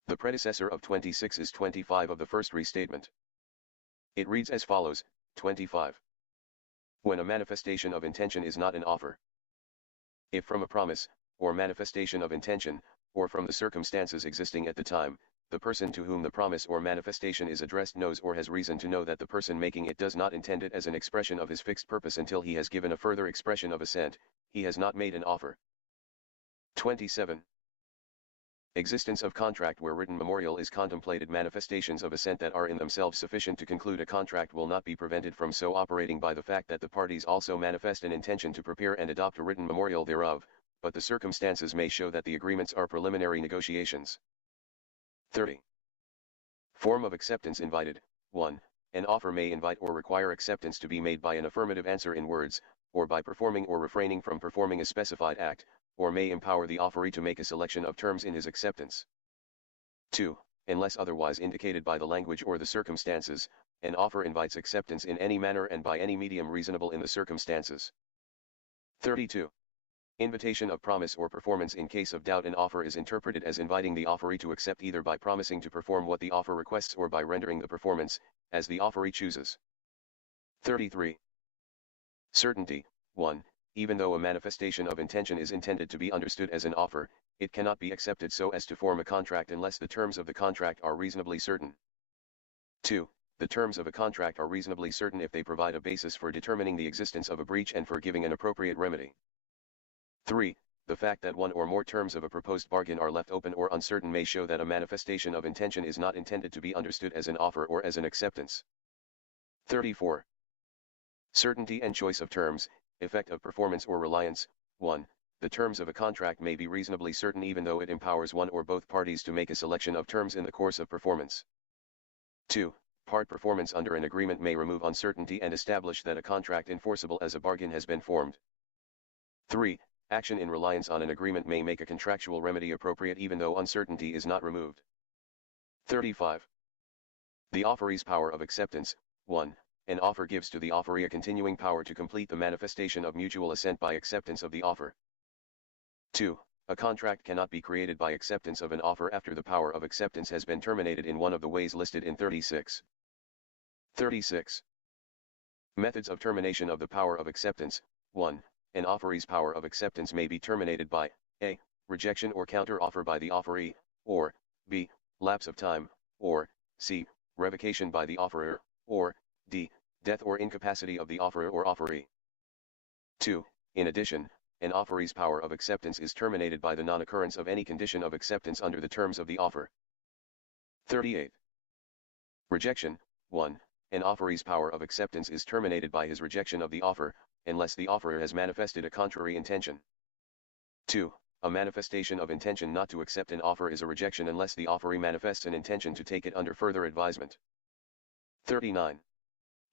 The predecessor of 26 is 25 of the first restatement. It reads as follows, 25. When a manifestation of intention is not an offer. If from a promise, or manifestation of intention, or from the circumstances existing at the time, the person to whom the promise or manifestation is addressed knows or has reason to know that the person making it does not intend it as an expression of his fixed purpose until he has given a further expression of assent, he has not made an offer. 27. Existence of contract. Where written memorial is contemplated, manifestations of assent that are in themselves sufficient to conclude a contract will not be prevented from so operating by the fact that the parties also manifest an intention to prepare and adopt a written memorial thereof, but the circumstances may show that the agreements are preliminary negotiations. 30. Form of acceptance invited. 1. An offer may invite or require acceptance to be made by an affirmative answer in words, or by performing or refraining from performing a specified act, or may empower the offeree to make a selection of terms in his acceptance. 2. Unless otherwise indicated by the language or the circumstances, an offer invites acceptance in any manner and by any medium reasonable in the circumstances. 32. Invitation of promise or performance. In case of doubt, an offer is interpreted as inviting the offeree to accept either by promising to perform what the offer requests or by rendering the performance, as the offeree chooses. 33. Certainty. 1. Even though a manifestation of intention is intended to be understood as an offer, it cannot be accepted so as to form a contract unless the terms of the contract are reasonably certain. 2. The terms of a contract are reasonably certain if they provide a basis for determining the existence of a breach and for giving an appropriate remedy. 3. The fact that one or more terms of a proposed bargain are left open or uncertain may show that a manifestation of intention is not intended to be understood as an offer or as an acceptance. 34. Certainty and choice of terms, effect of performance or reliance. 1. The terms of a contract may be reasonably certain even though it empowers one or both parties to make a selection of terms in the course of performance. 2. Part performance under an agreement may remove uncertainty and establish that a contract enforceable as a bargain has been formed. 3. Action in reliance on an agreement may make a contractual remedy appropriate even though uncertainty is not removed. 35. The offeree's power of acceptance. 1. An offer gives to the offeree a continuing power to complete the manifestation of mutual assent by acceptance of the offer. 2. A contract cannot be created by acceptance of an offer after the power of acceptance has been terminated in one of the ways listed in 36. 36. Methods of termination of the power of acceptance. 1. An offeree's power of acceptance may be terminated by a. Rejection or counter-offer by the offeree, or b. Lapse of time, or c. Revocation by the offerer, or d. Death or incapacity of the offerer or offeree. 2. In addition, an offeree's power of acceptance is terminated by the non-occurrence of any condition of acceptance under the terms of the offer. 38. Rejection. 1. An offeree's power of acceptance is terminated by his rejection of the offer, unless the offerer has manifested a contrary intention. 2. A manifestation of intention not to accept an offer is a rejection unless the offeree manifests an intention to take it under further advisement. 39.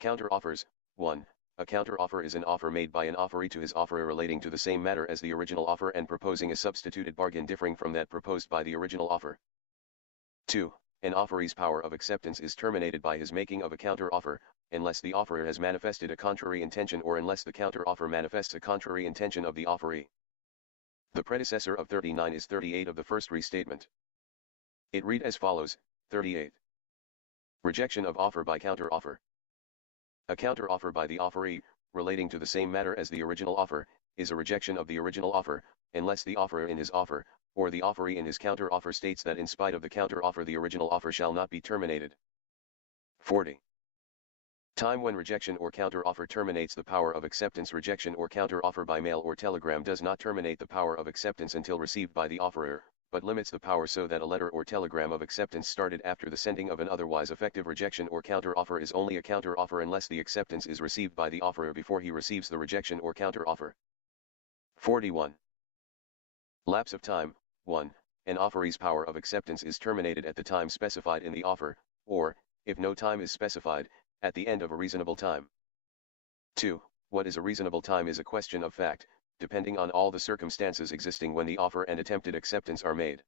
Counter-offers. 1. A counter-offer is an offer made by an offeree to his offerer relating to the same matter as the original offer and proposing a substituted bargain differing from that proposed by the original offer. 2. An offeree's power of acceptance is terminated by his making of a counter-offer, unless the offerer has manifested a contrary intention or unless the counter-offer manifests a contrary intention of the offeree. The predecessor of 39 is 38 of the first restatement. It read as follows, 38. Rejection of offer by counter-offer. A counter-offer by the offeree, relating to the same matter as the original offer, is a rejection of the original offer, unless the offerer in his offer, or the offeree in his counter-offer states that in spite of the counter-offer the original offer shall not be terminated. 40. Time when rejection or counter-offer terminates the power of acceptance. Rejection or counter-offer by mail or telegram does not terminate the power of acceptance until received by the offerer, but limits the power so that a letter or telegram of acceptance started after the sending of an otherwise effective rejection or counter-offer is only a counter-offer unless the acceptance is received by the offerer before he receives the rejection or counter-offer. 41. Lapse of time. 1. An offeree's power of acceptance is terminated at the time specified in the offer, or, if no time is specified, at the end of a reasonable time. 2. What is a reasonable time is a question of fact, depending on all the circumstances existing when the offer and attempted acceptance are made.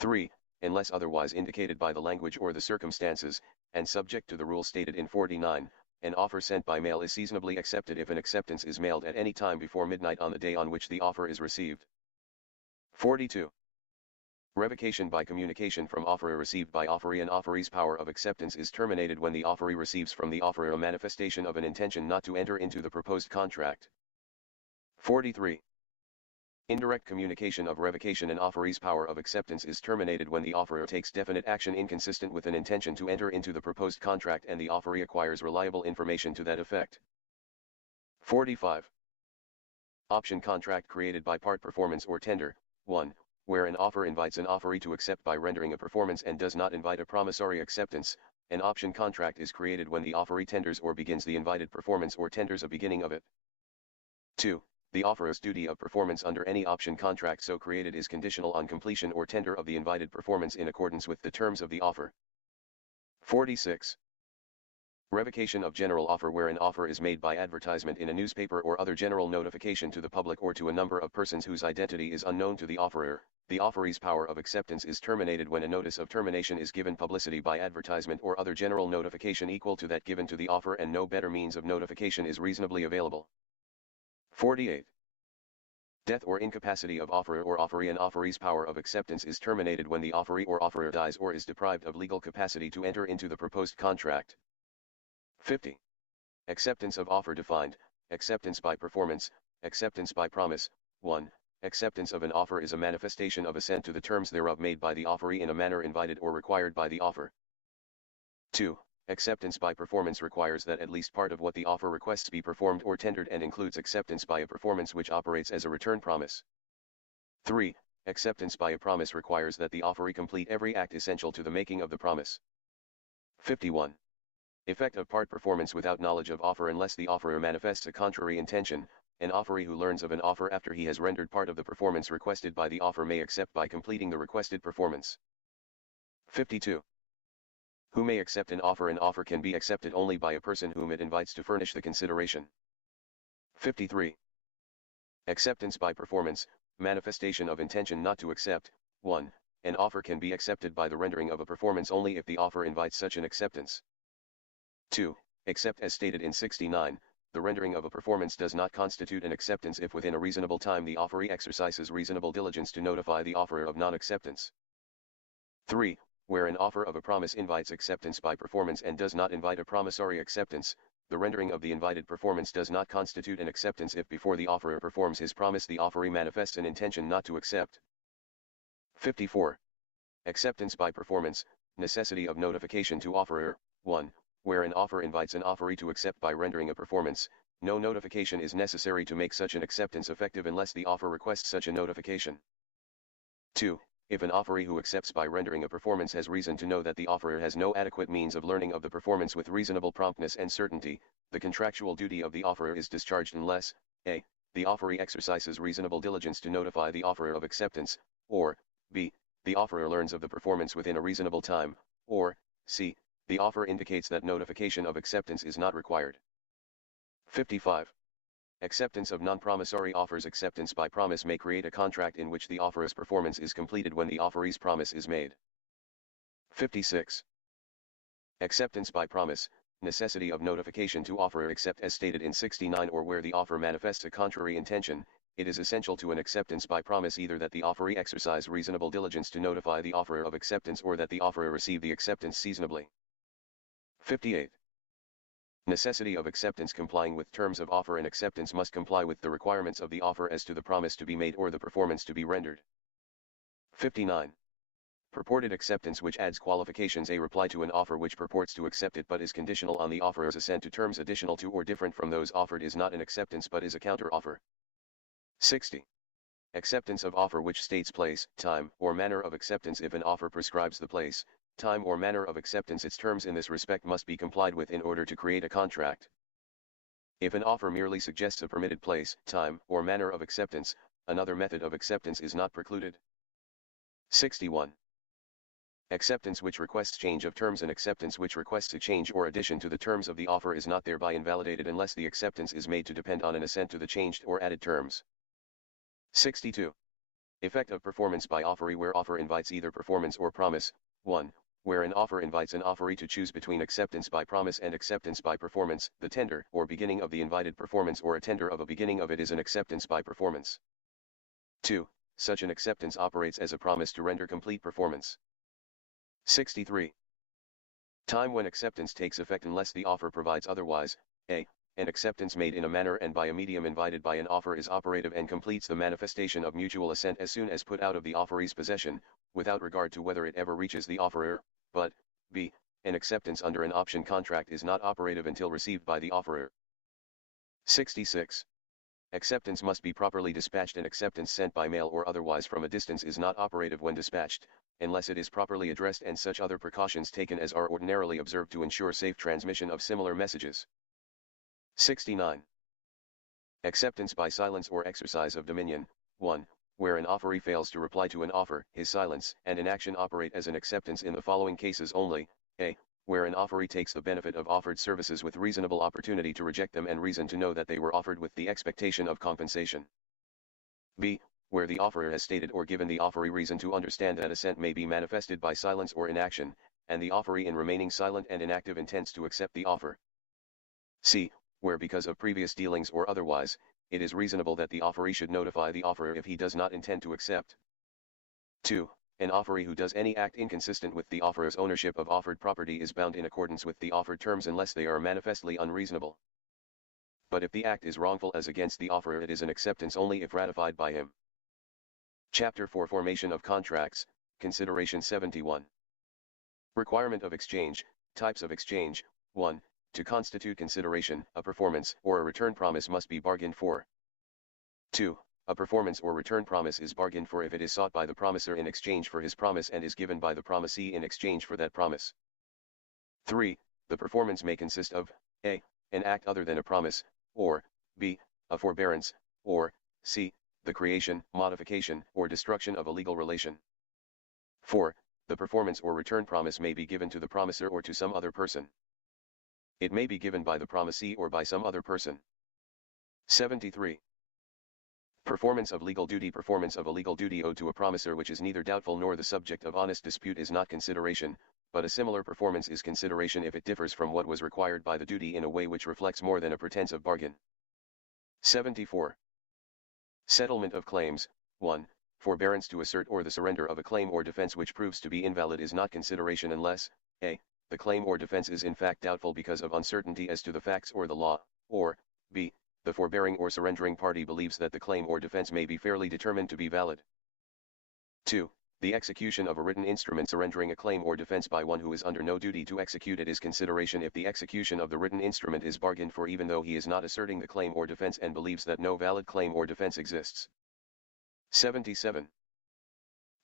3. unless otherwise indicated by the language or the circumstances, and subject to the rule stated in 49, an offer sent by mail is seasonably accepted if an acceptance is mailed at any time before midnight on the day on which the offer is received. 42. Revocation by communication from offeror received by offeree. An offeree's power of acceptance is terminated when the offeree receives from the offeror a manifestation of an intention not to enter into the proposed contract. 43. Indirect communication of revocation. An offeree's power of acceptance is terminated when the offeror takes definite action inconsistent with an intention to enter into the proposed contract and the offeree acquires reliable information to that effect. 45. Option contract created by part performance or tender. 1. Where an offer invites an offeree to accept by rendering a performance and does not invite a promissory acceptance, an option contract is created when the offeree tenders or begins the invited performance or tenders a beginning of it. 2. The offeror's duty of performance under any option contract so created is conditional on completion or tender of the invited performance in accordance with the terms of the offer. 46. Revocation of general offer. Where an offer is made by advertisement in a newspaper or other general notification to the public or to a number of persons whose identity is unknown to the offeror, the offeree's power of acceptance is terminated when a notice of termination is given publicity by advertisement or other general notification equal to that given to the offer and no better means of notification is reasonably available. 48. Death or incapacity of offeror or offeree. An offeree's power of acceptance is terminated when the offeree or offeror dies or is deprived of legal capacity to enter into the proposed contract. 50. Acceptance of offer defined. Acceptance by performance. Acceptance by promise. 1. Acceptance of an offer is a manifestation of assent to the terms thereof made by the offeree in a manner invited or required by the offer. 2. Acceptance by performance requires that at least part of what the offer requests be performed or tendered and includes acceptance by a performance which operates as a return promise. 3. Acceptance by a promise requires that the offeree complete every act essential to the making of the promise. 51. Effect of part performance without knowledge of offer. Unless the offeror manifests a contrary intention, an offeree who learns of an offer after he has rendered part of the performance requested by the offer may accept by completing the requested performance. 52. Who may accept an offer? An offer can be accepted only by a person whom it invites to furnish the consideration. 53. Acceptance by performance, manifestation of intention not to accept. 1. An offer can be accepted by the rendering of a performance only if the offer invites such an acceptance. 2. Except as stated in 69, the rendering of a performance does not constitute an acceptance if within a reasonable time the offeree exercises reasonable diligence to notify the offeror of non-acceptance. 3. Where an offer of a promise invites acceptance by performance and does not invite a promissory acceptance, the rendering of the invited performance does not constitute an acceptance if before the offeror performs his promise the offeree manifests an intention not to accept. 54. Acceptance by performance, necessity of notification to offeror. 1. Where an offer invites an offeree to accept by rendering a performance, no notification is necessary to make such an acceptance effective unless the offer requests such a notification. 2. If an offeree who accepts by rendering a performance has reason to know that the offeror has no adequate means of learning of the performance with reasonable promptness and certainty, the contractual duty of the offeror is discharged unless, a. the offeree exercises reasonable diligence to notify the offeror of acceptance, or, b. the offeror learns of the performance within a reasonable time, or, c. the offer indicates that notification of acceptance is not required. 55. Acceptance of non-promissory offers. Acceptance by promise may create a contract in which the offeror's performance is completed when the offeree's promise is made. 56. Acceptance by promise, necessity of notification to offeror except as stated in 69 or where the offer manifests a contrary intention, it is essential to an acceptance by promise either that the offeree exercise reasonable diligence to notify the offeror of acceptance or that the offeror receive the acceptance seasonably. 58. Necessity of acceptance. Complying with terms of offer and acceptance must comply with the requirements of the offer as to the promise to be made or the performance to be rendered. 59. Purported acceptance which adds qualifications. A reply to an offer which purports to accept it but is conditional on the offeror's assent to terms additional to or different from those offered is not an acceptance but is a counter-offer. 60. Acceptance of offer which states place, time, or manner of acceptance. If an offer prescribes the place, time or manner of acceptance, its terms in this respect must be complied with in order to create a contract. If an offer merely suggests a permitted place, time, or manner of acceptance, another method of acceptance is not precluded. 61. Acceptance which requests change of terms. An acceptance which requests a change or addition to the terms of the offer is not thereby invalidated unless the acceptance is made to depend on an assent to the changed or added terms. 62. Effect of performance by offeree where offer invites either performance or promise. 1. Where an offer invites an offeree to choose between acceptance by promise and acceptance by performance, the tender or beginning of the invited performance or a tender of a beginning of it is an acceptance by performance. 2. Such an acceptance operates as a promise to render complete performance. 63. Time when acceptance takes effect unless the offer provides otherwise. A. An acceptance made in a manner and by a medium invited by an offer is operative and completes the manifestation of mutual assent as soon as put out of the offeree's possession, without regard to whether it ever reaches the offerer, but, b. An acceptance under an option contract is not operative until received by the offerer. 66. Acceptance must be properly dispatched and acceptance sent by mail or otherwise from a distance is not operative when dispatched, unless it is properly addressed and such other precautions taken as are ordinarily observed to ensure safe transmission of similar messages. 69. Acceptance by silence or exercise of dominion. 1. Where an offeree fails to reply to an offer, his silence and inaction operate as an acceptance in the following cases only. A. Where an offeree takes the benefit of offered services with reasonable opportunity to reject them and reason to know that they were offered with the expectation of compensation. B. Where the offerer has stated or given the offeree reason to understand that assent may be manifested by silence or inaction, and the offeree in remaining silent and inactive intends to accept the offer. C. Where because of previous dealings or otherwise, it is reasonable that the offeree should notify the offerer if he does not intend to accept. 2. An offeree who does any act inconsistent with the offerer's ownership of offered property is bound in accordance with the offered terms unless they are manifestly unreasonable. But if the act is wrongful as against the offerer, it is an acceptance only if ratified by him. Chapter 4 Formation of Contracts, Consideration 71. Requirement of exchange, Types of exchange. 1. To constitute consideration, a performance or a return promise must be bargained for. 2. A performance or return promise is bargained for if it is sought by the promiser in exchange for his promise and is given by the promisee in exchange for that promise. 3. The performance may consist of a. An act other than a promise, or b. A forbearance, or c. The creation, modification, or destruction of a legal relation. 4. The performance or return promise may be given to the promiser or to some other person. It may be given by the promisee or by some other person. 73. Performance of legal duty. Performance of a legal duty owed to a promiser which is neither doubtful nor the subject of honest dispute is not consideration, but a similar performance is consideration if it differs from what was required by the duty in a way which reflects more than a pretense of bargain. 74. Settlement of claims. 1. Forbearance to assert or the surrender of a claim or defense which proves to be invalid is not consideration unless a. The claim or defense is in fact doubtful because of uncertainty as to the facts or the law, or b. The forbearing or surrendering party believes that the claim or defense may be fairly determined to be valid. 2. The execution of a written instrument surrendering a claim or defense by one who is under no duty to execute it is consideration if the execution of the written instrument is bargained for even though he is not asserting the claim or defense and believes that no valid claim or defense exists. 77.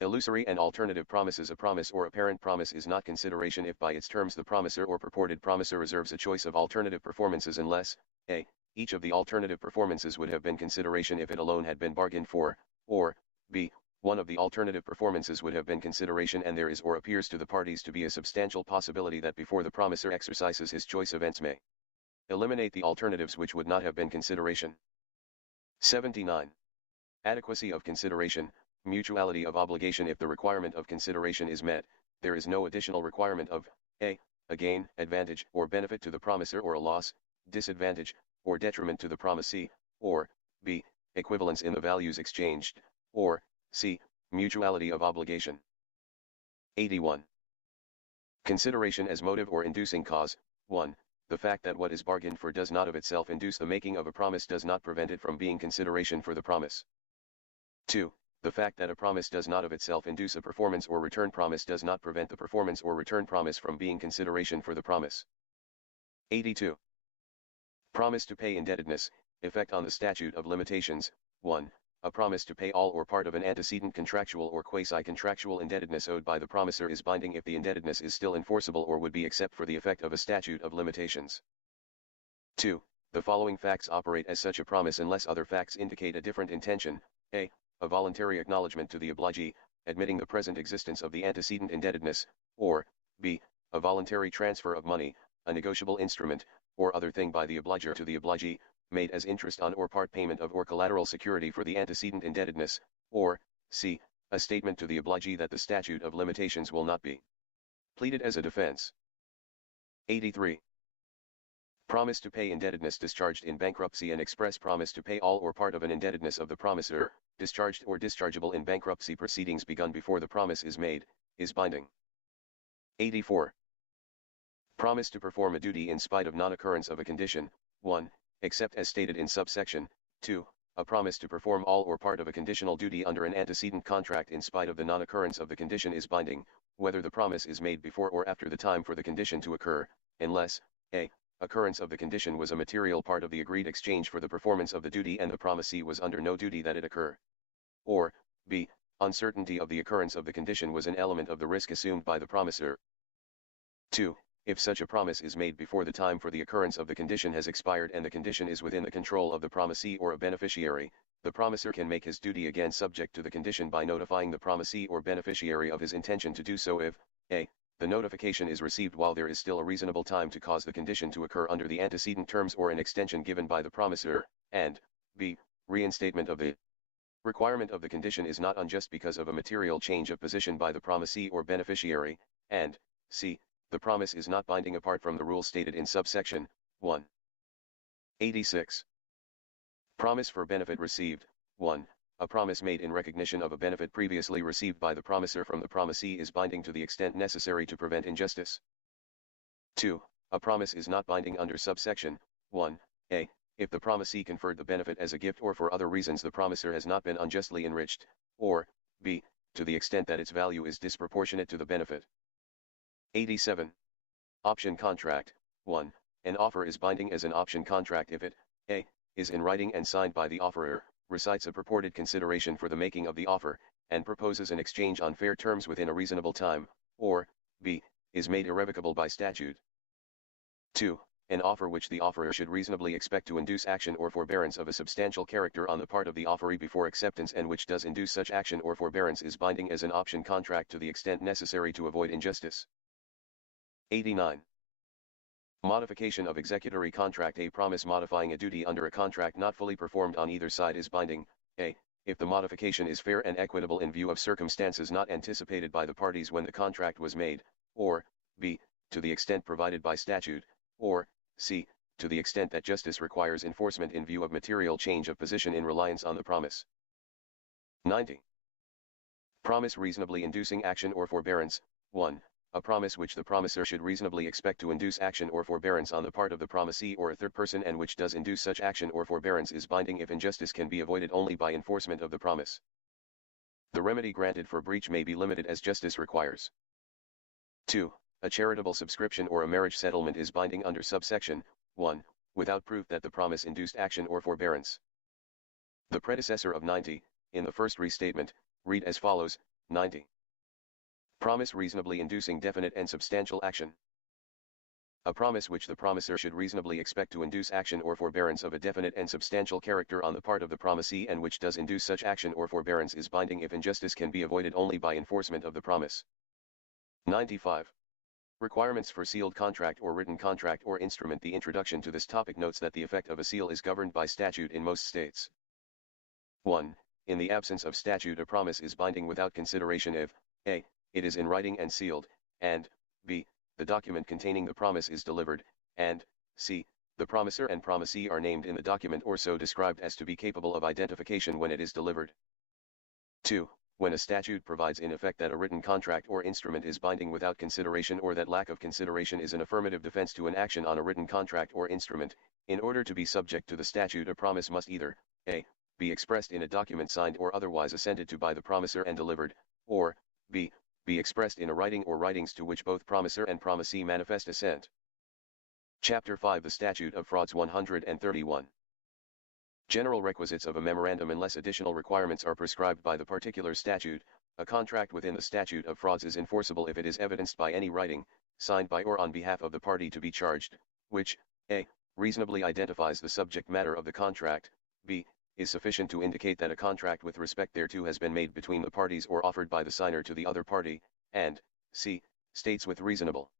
Illusory and alternative promises. A promise or apparent promise is not consideration if by its terms the promiser or purported promiser reserves a choice of alternative performances unless a. Each of the alternative performances would have been consideration if it alone had been bargained for, or b. One of the alternative performances would have been consideration and there is or appears to the parties to be a substantial possibility that before the promiser exercises his choice events may eliminate the alternatives which would not have been consideration. 79. Adequacy of consideration. Mutuality of obligation. If the requirement of consideration is met, there is no additional requirement of a. A gain, advantage, or benefit to the promiser or a loss, disadvantage, or detriment to the promisee, or b. Equivalence in the values exchanged, or c. Mutuality of obligation. 81. Consideration as motive or inducing cause. 1. The fact that what is bargained for does not of itself induce the making of a promise does not prevent it from being consideration for the promise. 2. The fact that a promise does not of itself induce a performance or return promise does not prevent the performance or return promise from being consideration for the promise. 82. Promise to pay indebtedness, effect on the statute of limitations. 1. A promise to pay all or part of an antecedent contractual or quasi-contractual indebtedness owed by the promiser is binding if the indebtedness is still enforceable or would be except for the effect of a statute of limitations. 2. The following facts operate as such a promise unless other facts indicate a different intention. A. A voluntary acknowledgement to the obligee, admitting the present existence of the antecedent indebtedness, or b. A voluntary transfer of money, a negotiable instrument, or other thing by the obliger to the obligee, made as interest on or part payment of or collateral security for the antecedent indebtedness, or c. A statement to the obligee that the statute of limitations will not be pleaded as a defense. 83. Promise to pay indebtedness discharged in bankruptcy. An express promise to pay all or part of an indebtedness of the promisor, discharged or dischargeable in bankruptcy proceedings begun before the promise is made, is binding. 84. Promise to perform a duty in spite of non-occurrence of a condition, 1, except as stated in subsection 2, a promise to perform all or part of a conditional duty under an antecedent contract in spite of the non-occurrence of the condition is binding, whether the promise is made before or after the time for the condition to occur, unless, a. Occurrence of the condition was a material part of the agreed exchange for the performance of the duty and the promisee was under no duty that it occur. Or, b. Uncertainty of the occurrence of the condition was an element of the risk assumed by the promisor. 2. If such a promise is made before the time for the occurrence of the condition has expired and the condition is within the control of the promisee or a beneficiary, the promisor can make his duty again subject to the condition by notifying the promisee or beneficiary of his intention to do so if, a. The notification is received while there is still a reasonable time to cause the condition to occur under the antecedent terms or an extension given by the promisor, and, b. Reinstatement of the requirement of the condition is not unjust because of a material change of position by the promisee or beneficiary, and, c. The promise is not binding apart from the rule stated in subsection 1. 86. Promise for benefit received. 1. A promise made in recognition of a benefit previously received by the promisor from the promisee is binding to the extent necessary to prevent injustice. 2. A promise is not binding under subsection 1. A. If the promisee conferred the benefit as a gift or for other reasons the promisor has not been unjustly enriched, or, b. To the extent that its value is disproportionate to the benefit. 87. Option contract. 1. An offer is binding as an option contract if it, a. Is in writing and signed by the offerer, recites a purported consideration for the making of the offer, and proposes an exchange on fair terms within a reasonable time, or, b. Is made irrevocable by statute. 2. An offer which the offerer should reasonably expect to induce action or forbearance of a substantial character on the part of the offeree before acceptance and which does induce such action or forbearance is binding as an option contract to the extent necessary to avoid injustice. 89. Modification of executory contract. A promise modifying a duty under a contract not fully performed on either side is binding, a. If the modification is fair and equitable in view of circumstances not anticipated by the parties when the contract was made, or, b. To the extent provided by statute, or, c. To the extent that justice requires enforcement in view of material change of position in reliance on the promise. 90. Promise reasonably inducing action or forbearance. 1. A promise which the promisor should reasonably expect to induce action or forbearance on the part of the promisee or a third person and which does induce such action or forbearance is binding if injustice can be avoided only by enforcement of the promise. The remedy granted for breach may be limited as justice requires. 2. A charitable subscription or a marriage settlement is binding under subsection 1, without proof that the promise induced action or forbearance. The predecessor of 90, in the first restatement, read as follows, 90. Promise reasonably inducing definite and substantial action. A promise which the promisor should reasonably expect to induce action or forbearance of a definite and substantial character on the part of the promisee and which does induce such action or forbearance is binding if injustice can be avoided only by enforcement of the promise. 95. Requirements for sealed contract or written contract or instrument. The introduction to this topic notes that the effect of a seal is governed by statute in most states. 1. In the absence of statute, a promise is binding without consideration if, a. It is in writing and sealed, and, b. The document containing the promise is delivered, and, c. The promisor and promisee are named in the document or so described as to be capable of identification when it is delivered. 2. When a statute provides in effect that a written contract or instrument is binding without consideration or that lack of consideration is an affirmative defense to an action on a written contract or instrument, in order to be subject to the statute a promise must either, a. Be expressed in a document signed or otherwise assented to by the promisor and delivered, or, b. Be expressed in a writing or writings to which both promisor and promisee manifest assent. Chapter 5. The Statute of Frauds. 131. General requisites of a memorandum. Unless additional requirements are prescribed by the particular statute, a contract within the Statute of Frauds is enforceable if it is evidenced by any writing, signed by or on behalf of the party to be charged, which, a. Reasonably identifies the subject matter of the contract, b. Is sufficient to indicate that a contract with respect thereto has been made between the parties or offered by the signer to the other party, and, c. States with reasonable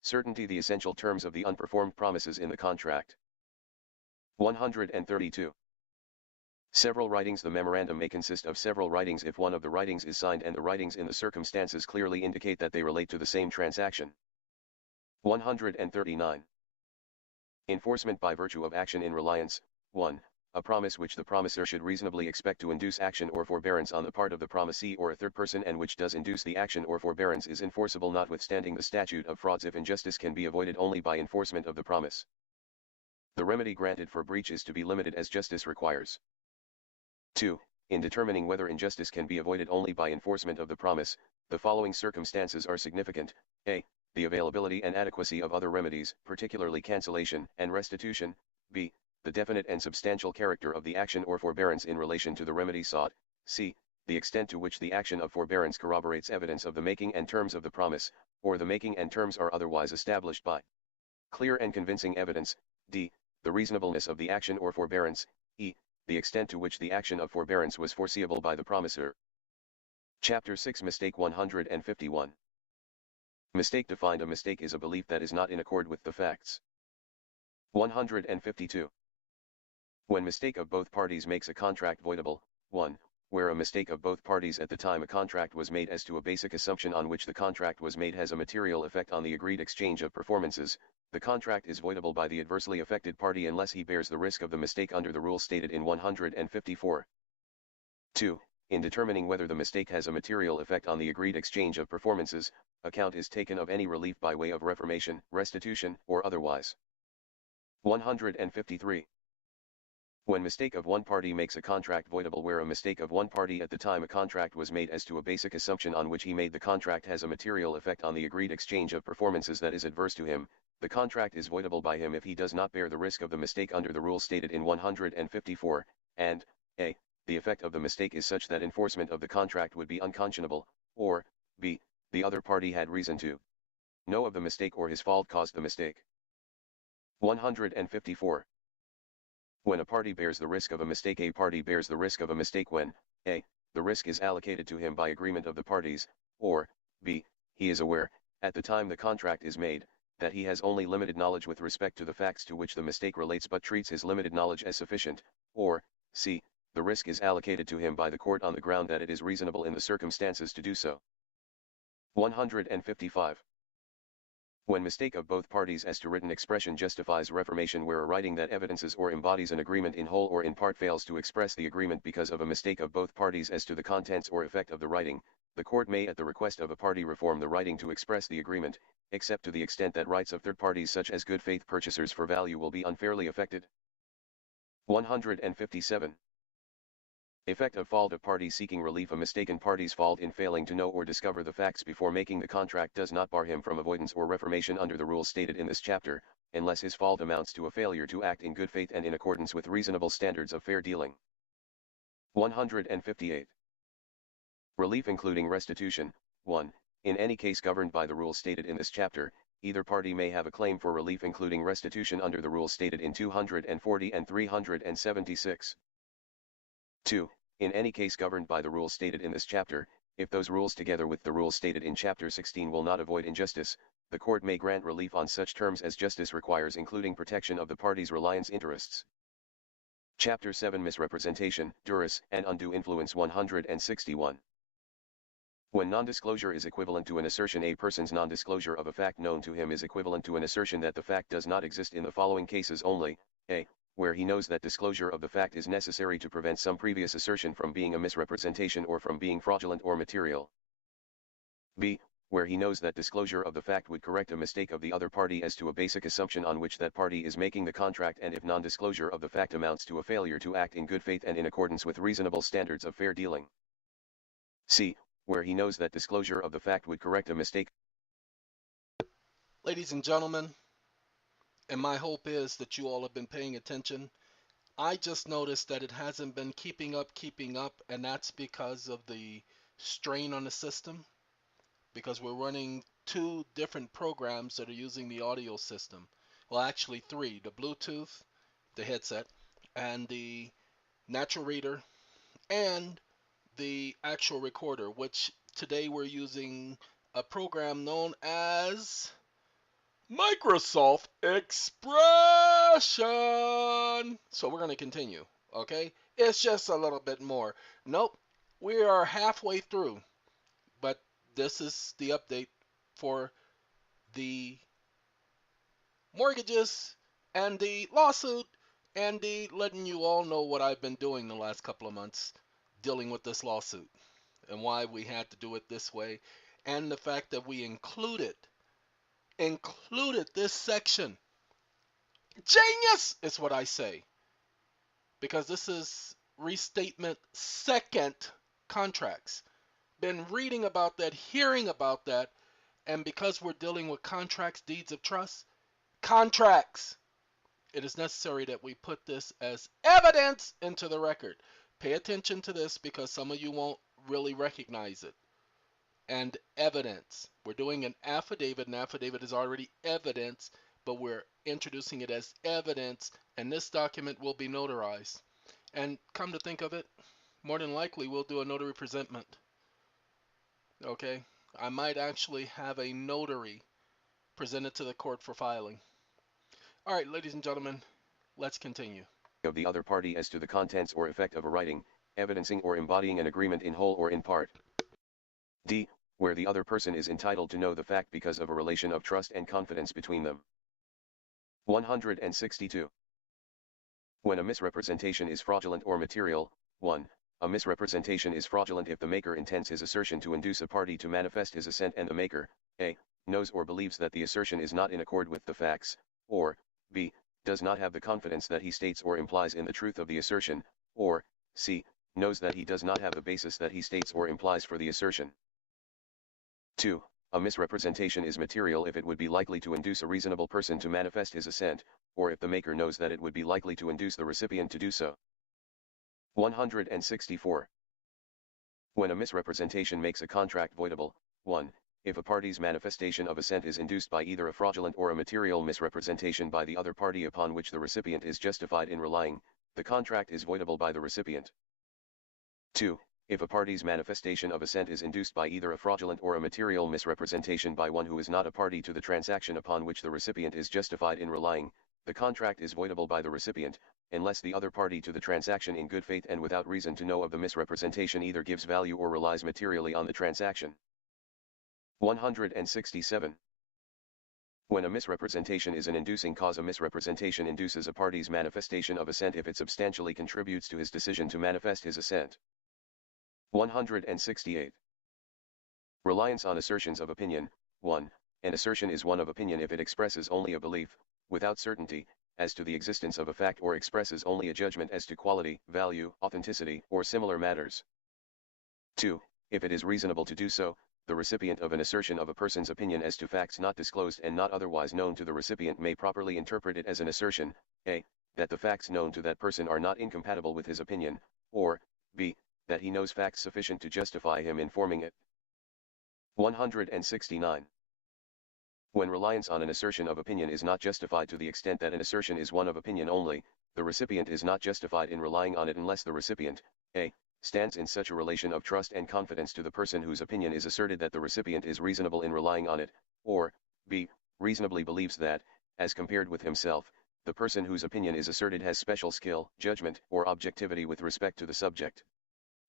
certainty the essential terms of the unperformed promises in the contract. 132. Several writings. The memorandum may consist of several writings if one of the writings is signed and the writings in the circumstances clearly indicate that they relate to the same transaction. 139. Enforcement by virtue of action in reliance. 1. A promise which the promisor should reasonably expect to induce action or forbearance on the part of the promisee or a third person and which does induce the action or forbearance is enforceable notwithstanding the statute of frauds if injustice can be avoided only by enforcement of the promise. The remedy granted for breach is to be limited as justice requires. 2. In determining whether injustice can be avoided only by enforcement of the promise, the following circumstances are significant. A. The availability and adequacy of other remedies, particularly cancellation and restitution. B. The definite and substantial character of the action or forbearance in relation to the remedy sought. C. The extent to which the action of forbearance corroborates evidence of the making and terms of the promise, or the making and terms are otherwise established by clear and convincing evidence. D. The reasonableness of the action or forbearance. E. The extent to which the action of forbearance was foreseeable by the promisor. Chapter 6 Mistake 151. Mistake defined. A mistake is a belief that is not in accord with the facts. 152. When mistake of both parties makes a contract voidable. 1. Where a mistake of both parties at the time a contract was made as to a basic assumption on which the contract was made has a material effect on the agreed exchange of performances, the contract is voidable by the adversely affected party unless he bears the risk of the mistake under the rule stated in 154. 2. In determining whether the mistake has a material effect on the agreed exchange of performances, account is taken of any relief by way of reformation, restitution, or otherwise. 153. When mistake of one party makes a contract voidable. Where a mistake of one party at the time a contract was made as to a basic assumption on which he made the contract has a material effect on the agreed exchange of performances that is adverse to him, the contract is voidable by him if he does not bear the risk of the mistake under the rule stated in 154, and a. The effect of the mistake is such that enforcement of the contract would be unconscionable, or b. The other party had reason to know of the mistake or his fault caused the mistake. 154. When a party bears the risk of a mistake. A party bears the risk of a mistake when a. The risk is allocated to him by agreement of the parties, or b. He is aware, at the time the contract is made, that he has only limited knowledge with respect to the facts to which the mistake relates but treats his limited knowledge as sufficient, or c. The risk is allocated to him by the court on the ground that it is reasonable in the circumstances to do so. 155. When mistake of both parties as to written expression justifies reformation. Where a writing that evidences or embodies an agreement in whole or in part fails to express the agreement because of a mistake of both parties as to the contents or effect of the writing, the court may at the request of a party reform the writing to express the agreement, except to the extent that rights of third parties such as good faith purchasers for value will be unfairly affected. 157. Effect of fault of parties seeking relief. A mistaken party's fault in failing to know or discover the facts before making the contract does not bar him from avoidance or reformation under the rules stated in this chapter, unless his fault amounts to a failure to act in good faith and in accordance with reasonable standards of fair dealing. 158. Relief including restitution. 1. In any case governed by the rules stated in this chapter, either party may have a claim for relief including restitution under the rules stated in 240 and 376. 2. In any case governed by the rules stated in this chapter, if those rules together with the rules stated in Chapter 16 will not avoid injustice, the court may grant relief on such terms as justice requires including protection of the parties' reliance interests. Chapter 7 Misrepresentation, Duress, and Undue Influence 161. When non-disclosure is equivalent to an assertion. A person's non-disclosure of a fact known to him is equivalent to an assertion that the fact does not exist in the following cases only. A. Where he knows that disclosure of the fact is necessary to prevent some previous assertion from being a misrepresentation or from being fraudulent or material. B. Where he knows that disclosure of the fact would correct a mistake of the other party as to a basic assumption on which that party is making the contract and if non-disclosure of the fact amounts to a failure to act in good faith and in accordance with reasonable standards of fair dealing. C. Where he knows that disclosure of the fact would correct a mistake. Ladies and gentlemen, and my hope is that you all have been paying attention. I just noticed that it hasn't been keeping up, and that's because of the strain on the system, because we're running two different programs that are using the audio system. Well, actually three: the Bluetooth, the headset, and the natural reader, and the actual recorder, which today we're using a program known as Microsoft Expression. So we're going to continue. Okay? It's just a little bit more. Nope. We are halfway through. But this is the update for the mortgages and the lawsuit and the letting you all know what I've been doing the last couple of months dealing with this lawsuit and why we had to do it this way, and the fact that we included this section. Genius is what I say, because this is restatement second contracts. Been reading about that, hearing about that, and because we're dealing with contracts, deeds of trust, contracts, it is necessary that we put this as evidence into the record. Pay attention to this because some of you won't really recognize it. And evidence. We're doing an affidavit. An affidavit is already evidence, but we're introducing it as evidence, and this document will be notarized. And come to think of it, more than likely we'll do a notary presentment. Okay? I might actually have a notary present it to the court for filing. All right, ladies and gentlemen, let's continue. Of the other party as to the contents or effect of a writing, evidencing or embodying an agreement in whole or in part. D. Where the other person is entitled to know the fact because of a relation of trust and confidence between them. 162. When a misrepresentation is fraudulent or material. 1. A misrepresentation is fraudulent if the maker intends his assertion to induce a party to manifest his assent and the maker, a. knows or believes that the assertion is not in accord with the facts, or, b. does not have the confidence that he states or implies in the truth of the assertion, or, c. knows that he does not have the basis that he states or implies for the assertion. 2. A misrepresentation is material if it would be likely to induce a reasonable person to manifest his assent, or if the maker knows that it would be likely to induce the recipient to do so. 164. When a misrepresentation makes a contract voidable. 1. If a party's manifestation of assent is induced by either a fraudulent or a material misrepresentation by the other party upon which the recipient is justified in relying, the contract is voidable by the recipient. 2. If a party's manifestation of assent is induced by either a fraudulent or a material misrepresentation by one who is not a party to the transaction upon which the recipient is justified in relying, the contract is voidable by the recipient, unless the other party to the transaction in good faith and without reason to know of the misrepresentation either gives value or relies materially on the transaction. 167. When a misrepresentation is an inducing cause, a misrepresentation induces a party's manifestation of assent if it substantially contributes to his decision to manifest his assent. 168. Reliance on assertions of opinion. 1. An assertion is one of opinion if it expresses only a belief, without certainty, as to the existence of a fact or expresses only a judgment as to quality, value, authenticity, or similar matters. 2. If it is reasonable to do so, the recipient of an assertion of a person's opinion as to facts not disclosed and not otherwise known to the recipient may properly interpret it as an assertion, a. that the facts known to that person are not incompatible with his opinion, or, b. that he knows facts sufficient to justify him in forming it. 169. When reliance on an assertion of opinion is not justified to the extent that an assertion is one of opinion only, the recipient is not justified in relying on it unless the recipient, a. stands in such a relation of trust and confidence to the person whose opinion is asserted that the recipient is reasonable in relying on it, or, b. reasonably believes that, as compared with himself, the person whose opinion is asserted has special skill, judgment, or objectivity with respect to the subject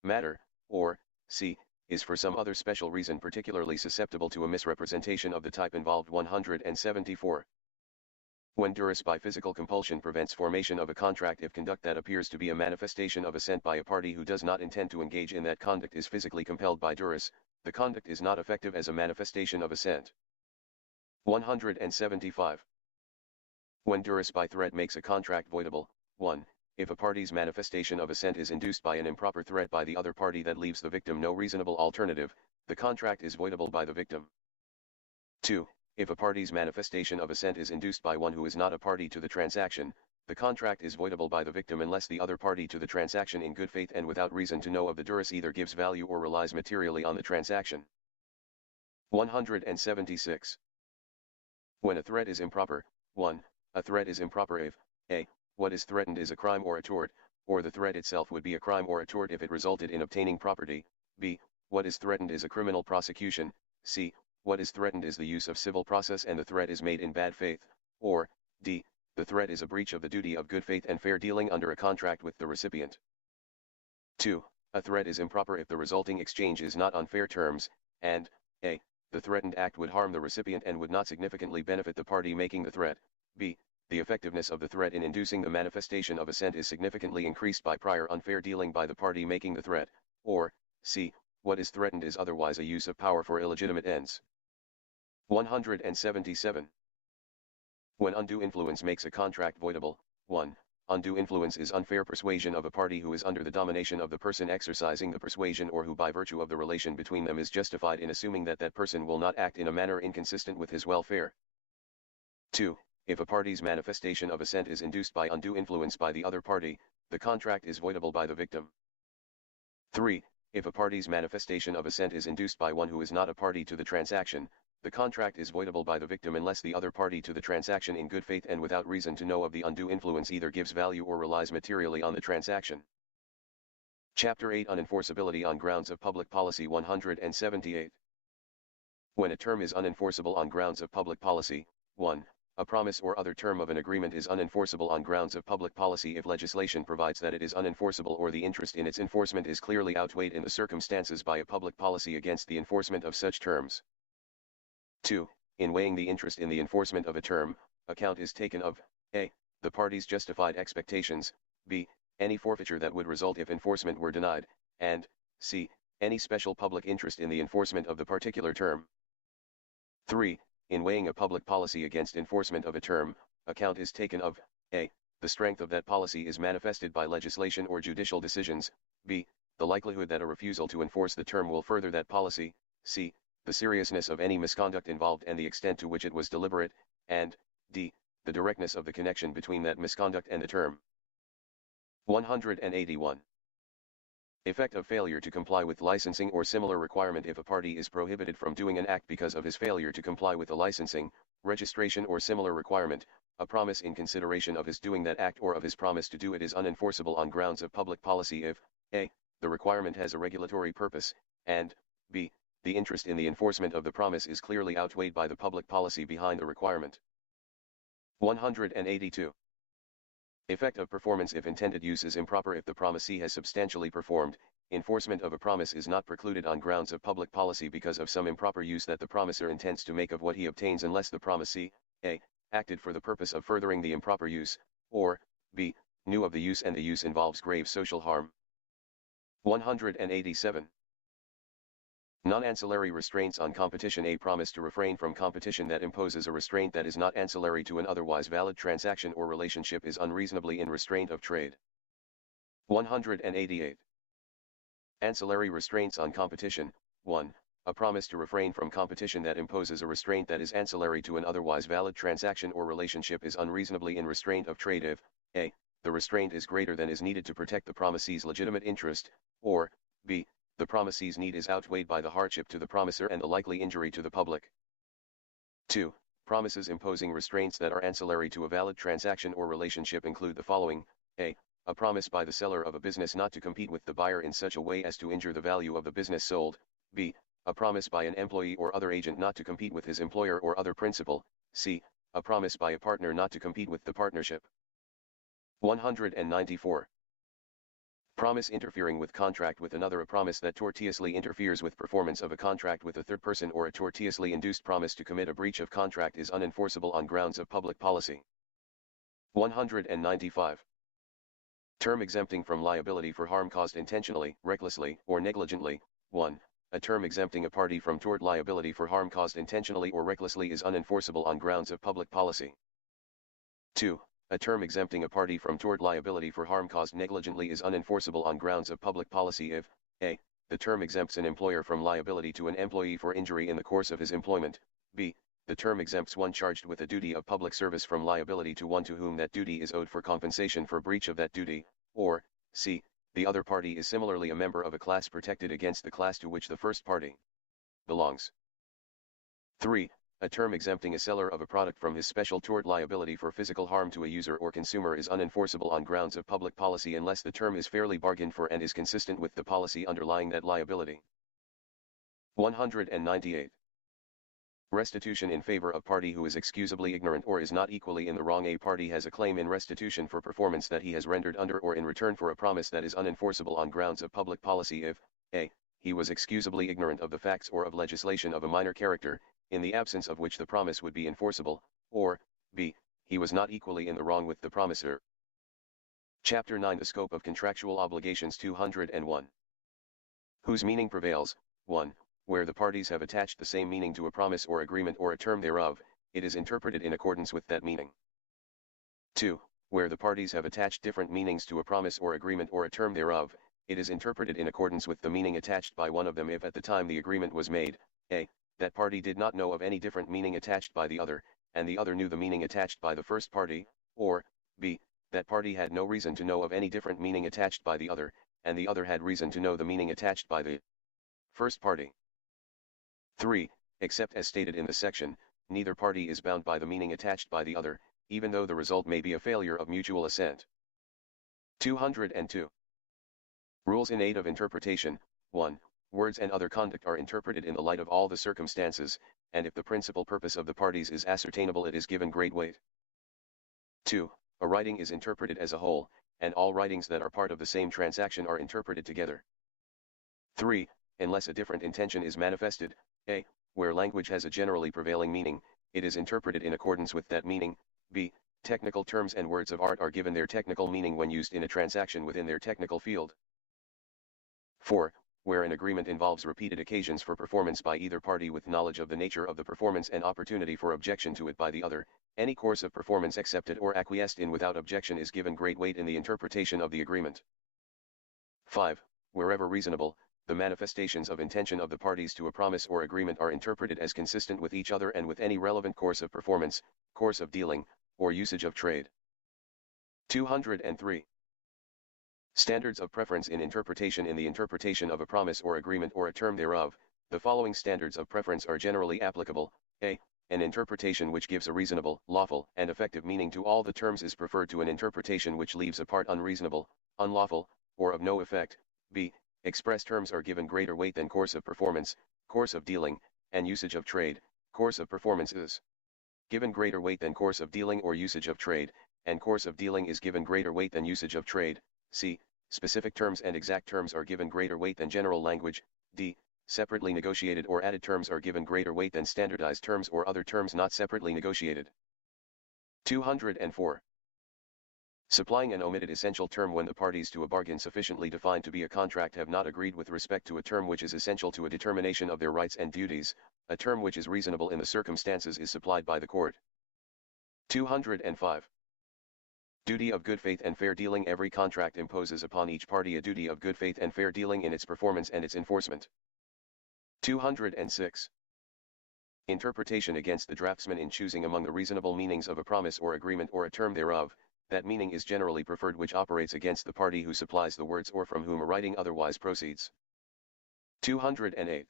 matter, or, c. is for some other special reason particularly susceptible to a misrepresentation of the type involved. 174. When duress by physical compulsion prevents formation of a contract if conduct that appears to be a manifestation of assent by a party who does not intend to engage in that conduct is physically compelled by duress, the conduct is not effective as a manifestation of assent. 175. When duress by threat makes a contract voidable. 1. If a party's manifestation of assent is induced by an improper threat by the other party that leaves the victim no reasonable alternative, the contract is voidable by the victim. 2. If a party's manifestation of assent is induced by one who is not a party to the transaction, the contract is voidable by the victim unless the other party to the transaction in good faith and without reason to know of the duress either gives value or relies materially on the transaction. 176. When a threat is improper. 1. A threat is improper if a. what is threatened is a crime or a tort, or the threat itself would be a crime or a tort if it resulted in obtaining property, b. what is threatened is a criminal prosecution, c. what is threatened is the use of civil process and the threat is made in bad faith, or, d. the threat is a breach of the duty of good faith and fair dealing under a contract with the recipient. 2. A threat is improper if the resulting exchange is not on fair terms, and a. the threatened act would harm the recipient and would not significantly benefit the party making the threat. b. the effectiveness of the threat in inducing the manifestation of assent is significantly increased by prior unfair dealing by the party making the threat, or c. what is threatened is otherwise a use of power for illegitimate ends. 177. When undue influence makes a contract voidable. 1. Undue influence is unfair persuasion of a party who is under the domination of the person exercising the persuasion or who by virtue of the relation between them is justified in assuming that that person will not act in a manner inconsistent with his welfare. 2. If a party's manifestation of assent is induced by undue influence by the other party, the contract is voidable by the victim. 3. If a party's manifestation of assent is induced by one who is not a party to the transaction, the contract is voidable by the victim unless the other party to the transaction in good faith and without reason to know of the undue influence either gives value or relies materially on the transaction. Chapter 8 Unenforceability on Grounds of Public Policy 178. When a term is unenforceable on grounds of public policy. 1. A promise or other term of an agreement is unenforceable on grounds of public policy if legislation provides that it is unenforceable or the interest in its enforcement is clearly outweighed in the circumstances by a public policy against the enforcement of such terms. 2. In weighing the interest in the enforcement of a term, account is taken of a. the party's justified expectations, b. any forfeiture that would result if enforcement were denied, and c. any special public interest in the enforcement of the particular term. 3. In weighing a public policy against enforcement of a term, account is taken of a. the strength of that policy is manifested by legislation or judicial decisions, b. the likelihood that a refusal to enforce the term will further that policy, c. the seriousness of any misconduct involved and the extent to which it was deliberate, and d. the directness of the connection between that misconduct and the term. 181. Effect of failure to comply with licensing or similar requirement. If a party is prohibited from doing an act because of his failure to comply with a licensing, registration or similar requirement, a promise in consideration of his doing that act or of his promise to do it is unenforceable on grounds of public policy if a. the requirement has a regulatory purpose, and b. the interest in the enforcement of the promise is clearly outweighed by the public policy behind the requirement. 182. Effect of performance. If intended use is improper. If the promisee has substantially performed, enforcement of a promise is not precluded on grounds of public policy because of some improper use that the promiser intends to make of what he obtains unless the promisee a. acted for the purpose of furthering the improper use, or b. knew of the use and the use involves grave social harm. 187. Non-ancillary restraints on competition. A promise to refrain from competition that imposes a restraint that is not ancillary to an otherwise valid transaction or relationship is unreasonably in restraint of trade. 188. Ancillary restraints on competition. 1. A promise to refrain from competition that imposes a restraint that is ancillary to an otherwise valid transaction or relationship is unreasonably in restraint of trade if a. the restraint is greater than is needed to protect the promisee's legitimate interest, or b. the promisee's need is outweighed by the hardship to the promiser and the likely injury to the public. 2. Promises imposing restraints that are ancillary to a valid transaction or relationship include the following: a. A promise by the seller of a business not to compete with the buyer in such a way as to injure the value of the business sold. b. A promise by an employee or other agent not to compete with his employer or other principal. c. A promise by a partner not to compete with the partnership. 194. Promise interfering with contract with another. A promise that tortiously interferes with performance of a contract with a third person or a tortiously induced promise to commit a breach of contract is unenforceable on grounds of public policy. 195. Term exempting from liability for harm caused intentionally, recklessly, or negligently. 1. A term exempting a party from tort liability for harm caused intentionally or recklessly is unenforceable on grounds of public policy. 2. A term exempting a party from tort liability for harm caused negligently is unenforceable on grounds of public policy if a. the term exempts an employer from liability to an employee for injury in the course of his employment, b. the term exempts one charged with a duty of public service from liability to one to whom that duty is owed for compensation for breach of that duty, or c. the other party is similarly a member of a class protected against the class to which the first party belongs. 3. A term exempting a seller of a product from his special tort liability for physical harm to a user or consumer is unenforceable on grounds of public policy unless the term is fairly bargained for and is consistent with the policy underlying that liability. 198. Restitution in favor of party who is excusably ignorant or is not equally in the wrong. A party has a claim in restitution for performance that he has rendered under or in return for a promise that is unenforceable on grounds of public policy if a. he was excusably ignorant of the facts or of legislation of a minor character, in the absence of which the promise would be enforceable, or b. he was not equally in the wrong with the promisor. Chapter 9 The Scope of Contractual Obligations 201. Whose meaning prevails. 1. Where the parties have attached the same meaning to a promise or agreement or a term thereof, it is interpreted in accordance with that meaning. 2. Where the parties have attached different meanings to a promise or agreement or a term thereof, it is interpreted in accordance with the meaning attached by one of them if at the time the agreement was made, a. that party did not know of any different meaning attached by the other, and the other knew the meaning attached by the first party, or b. that party had no reason to know of any different meaning attached by the other, and the other had reason to know the meaning attached by the first party. 3. Except as stated in the section, neither party is bound by the meaning attached by the other, even though the result may be a failure of mutual assent. 202. Rules in aid of interpretation. 1. Words and other conduct are interpreted in the light of all the circumstances, and if the principal purpose of the parties is ascertainable it is given great weight. 2. A writing is interpreted as a whole, and all writings that are part of the same transaction are interpreted together. 3. Unless a different intention is manifested, a. where language has a generally prevailing meaning, it is interpreted in accordance with that meaning, b. technical terms and words of art are given their technical meaning when used in a transaction within their technical field. 4. Where an agreement involves repeated occasions for performance by either party with knowledge of the nature of the performance and opportunity for objection to it by the other, any course of performance accepted or acquiesced in without objection is given great weight in the interpretation of the agreement. 5. Wherever reasonable, the manifestations of intention of the parties to a promise or agreement are interpreted as consistent with each other and with any relevant course of performance, course of dealing, or usage of trade. 203. Standards of preference in interpretation. In the interpretation of a promise or agreement or a term thereof, the following standards of preference are generally applicable. A. An interpretation which gives a reasonable, lawful, and effective meaning to all the terms is preferred to an interpretation which leaves a part unreasonable, unlawful, or of no effect. B. Express terms are given greater weight than course of performance, course of dealing, and usage of trade. Course of performance is given greater weight than course of dealing or usage of trade, and course of dealing is given greater weight than usage of trade. C. Specific terms and exact terms are given greater weight than general language. D. Separately negotiated or added terms are given greater weight than standardized terms or other terms not separately negotiated. 204. Supplying an omitted essential term. When the parties to a bargain sufficiently defined to be a contract have not agreed with respect to a term which is essential to a determination of their rights and duties, a term which is reasonable in the circumstances is supplied by the court. 205. Duty of good faith and fair dealing. Every contract imposes upon each party a duty of good faith and fair dealing in its performance and its enforcement. 206. Interpretation against the draftsman. In choosing among the reasonable meanings of a promise or agreement or a term thereof, that meaning is generally preferred which operates against the party who supplies the words or from whom a writing otherwise proceeds. 208.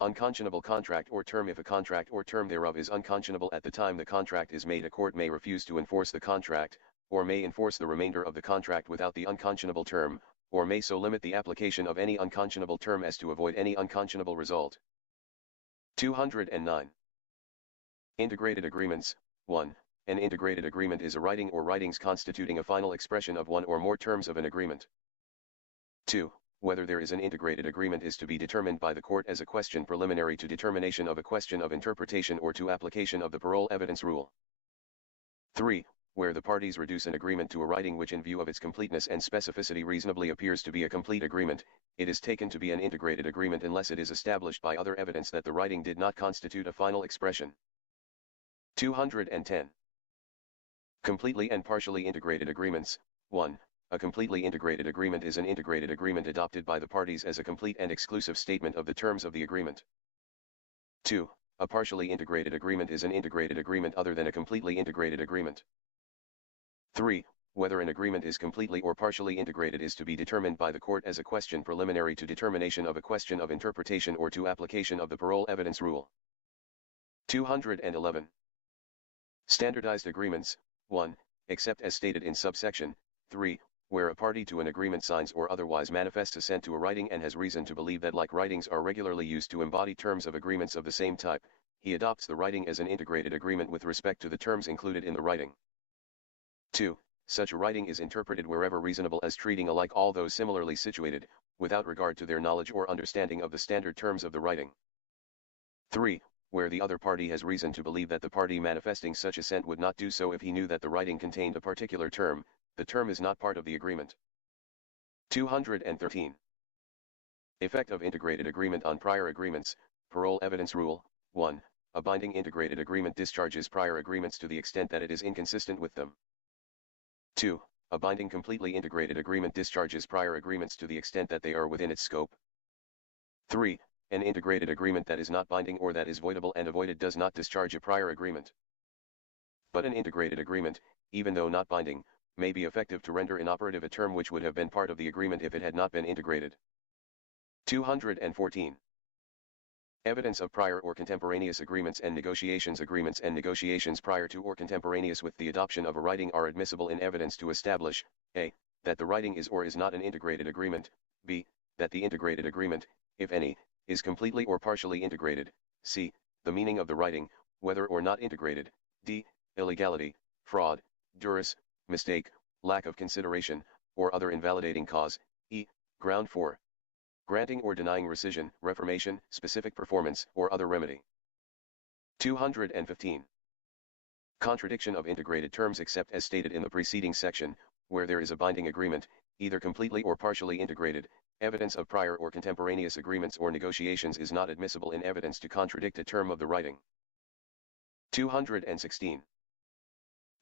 Unconscionable contract or term. If a contract or term thereof is unconscionable at the time the contract is made, a court may refuse to enforce the contract, or may enforce the remainder of the contract without the unconscionable term, or may so limit the application of any unconscionable term as to avoid any unconscionable result. 209. Integrated agreements. 1. An integrated agreement is a writing or writings constituting a final expression of one or more terms of an agreement. 2. Whether there is an integrated agreement is to be determined by the court as a question preliminary to determination of a question of interpretation or to application of the parole evidence rule. 3. Where the parties reduce an agreement to a writing which in view of its completeness and specificity reasonably appears to be a complete agreement, it is taken to be an integrated agreement unless it is established by other evidence that the writing did not constitute a final expression. 210. Completely and partially integrated agreements. 1. A completely integrated agreement is an integrated agreement adopted by the parties as a complete and exclusive statement of the terms of the agreement. 2. A partially integrated agreement is an integrated agreement other than a completely integrated agreement. 3. Whether an agreement is completely or partially integrated is to be determined by the court as a question preliminary to determination of a question of interpretation or to application of the parole evidence rule. 211. Standardized agreements. 1. Except as stated in subsection 3, where a party to an agreement signs or otherwise manifests assent to a writing and has reason to believe that like writings are regularly used to embody terms of agreements of the same type, he adopts the writing as an integrated agreement with respect to the terms included in the writing. 2. Such a writing is interpreted wherever reasonable as treating alike all those similarly situated, without regard to their knowledge or understanding of the standard terms of the writing. 3. Where the other party has reason to believe that the party manifesting such assent would not do so if he knew that the writing contained a particular term, the term is not part of the agreement. 213. Effect of integrated agreement on prior agreements. Parole evidence rule. 1. A binding integrated agreement discharges prior agreements to the extent that it is inconsistent with them. 2. A binding completely integrated agreement discharges prior agreements to the extent that they are within its scope. 3. An integrated agreement that is not binding or that is voidable and avoided does not discharge a prior agreement. But an integrated agreement, even though not binding, may be effective to render inoperative a term which would have been part of the agreement if it had not been integrated. 214. Evidence of prior or contemporaneous agreements and negotiations. Agreements and negotiations prior to or contemporaneous with the adoption of a writing are admissible in evidence to establish a. That the writing is or is not an integrated agreement, b. That the integrated agreement, if any, is completely or partially integrated, c. The meaning of the writing, whether or not integrated, d. Illegality, fraud, duress, mistake, lack of consideration, or other invalidating cause, e. Ground for granting or denying rescission, reformation, specific performance, or other remedy. 215. Contradiction of integrated terms except as stated in the preceding section, where there is a binding agreement, either completely or partially integrated, evidence of prior or contemporaneous agreements or negotiations is not admissible in evidence to contradict a term of the writing. 216.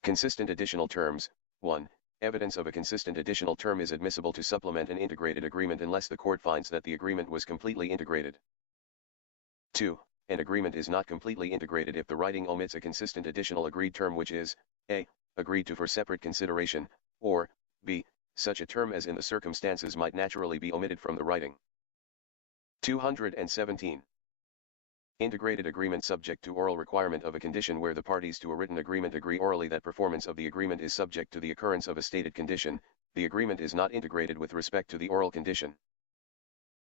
Consistent additional terms. 1. Evidence of a consistent additional term is admissible to supplement an integrated agreement unless the court finds that the agreement was completely integrated. 2. An agreement is not completely integrated if the writing omits a consistent additional agreed term which is, a. agreed to for separate consideration, or, b. such a term as in the circumstances might naturally be omitted from the writing. 217. Integrated agreement subject to oral requirement of a condition where the parties to a written agreement agree orally that performance of the agreement is subject to the occurrence of a stated condition, the agreement is not integrated with respect to the oral condition.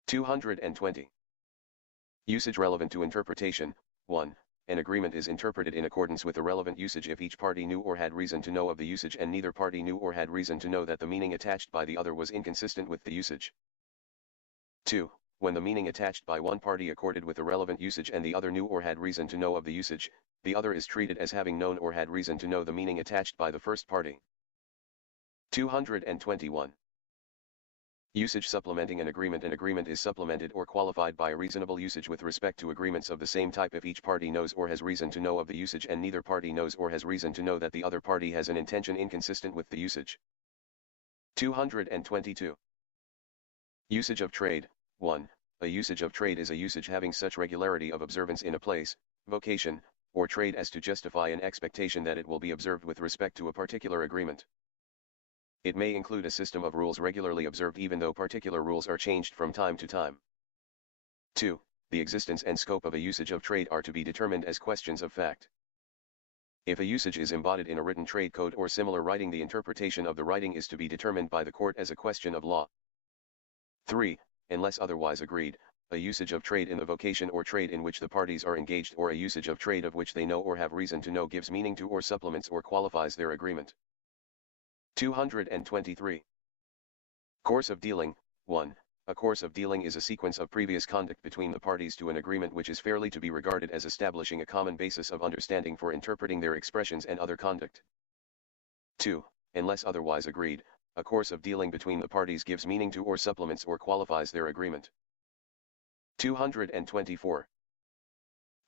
220. Usage relevant to interpretation. 1. An agreement is interpreted in accordance with the relevant usage if each party knew or had reason to know of the usage and neither party knew or had reason to know that the meaning attached by the other was inconsistent with the usage. 2. When the meaning attached by one party accorded with the relevant usage and the other knew or had reason to know of the usage, the other is treated as having known or had reason to know the meaning attached by the first party. 221. Usage supplementing an agreement. An agreement is supplemented or qualified by a reasonable usage with respect to agreements of the same type if each party knows or has reason to know of the usage and neither party knows or has reason to know that the other party has an intention inconsistent with the usage. 222. Usage of trade. 1. A usage of trade is a usage having such regularity of observance in a place, vocation, or trade as to justify an expectation that it will be observed with respect to a particular agreement. It may include a system of rules regularly observed even though particular rules are changed from time to time. 2. The existence and scope of a usage of trade are to be determined as questions of fact. If a usage is embodied in a written trade code or similar writing, the interpretation of the writing is to be determined by the court as a question of law. 3. Unless otherwise agreed, a usage of trade in the vocation or trade in which the parties are engaged or a usage of trade of which they know or have reason to know gives meaning to or supplements or qualifies their agreement. 223. Course of dealing. 1. A course of dealing is a sequence of previous conduct between the parties to an agreement which is fairly to be regarded as establishing a common basis of understanding for interpreting their expressions and other conduct. 2. Unless otherwise agreed, a course of dealing between the parties gives meaning to or supplements or qualifies their agreement. 224.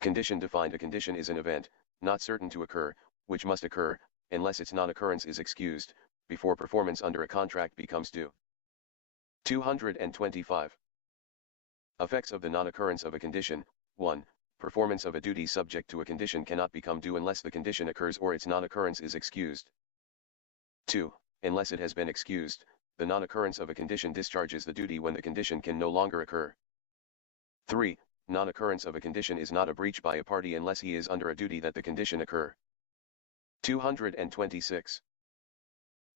Condition defined. A condition is an event, not certain to occur, which must occur, unless its non-occurrence is excused, before performance under a contract becomes due. 225. Effects of the non-occurrence of a condition. 1. Performance of a duty subject to a condition cannot become due unless the condition occurs or its non-occurrence is excused. 2. Unless it has been excused, the non-occurrence of a condition discharges the duty when the condition can no longer occur. 3. Non-occurrence of a condition is not a breach by a party unless he is under a duty that the condition occur. 226.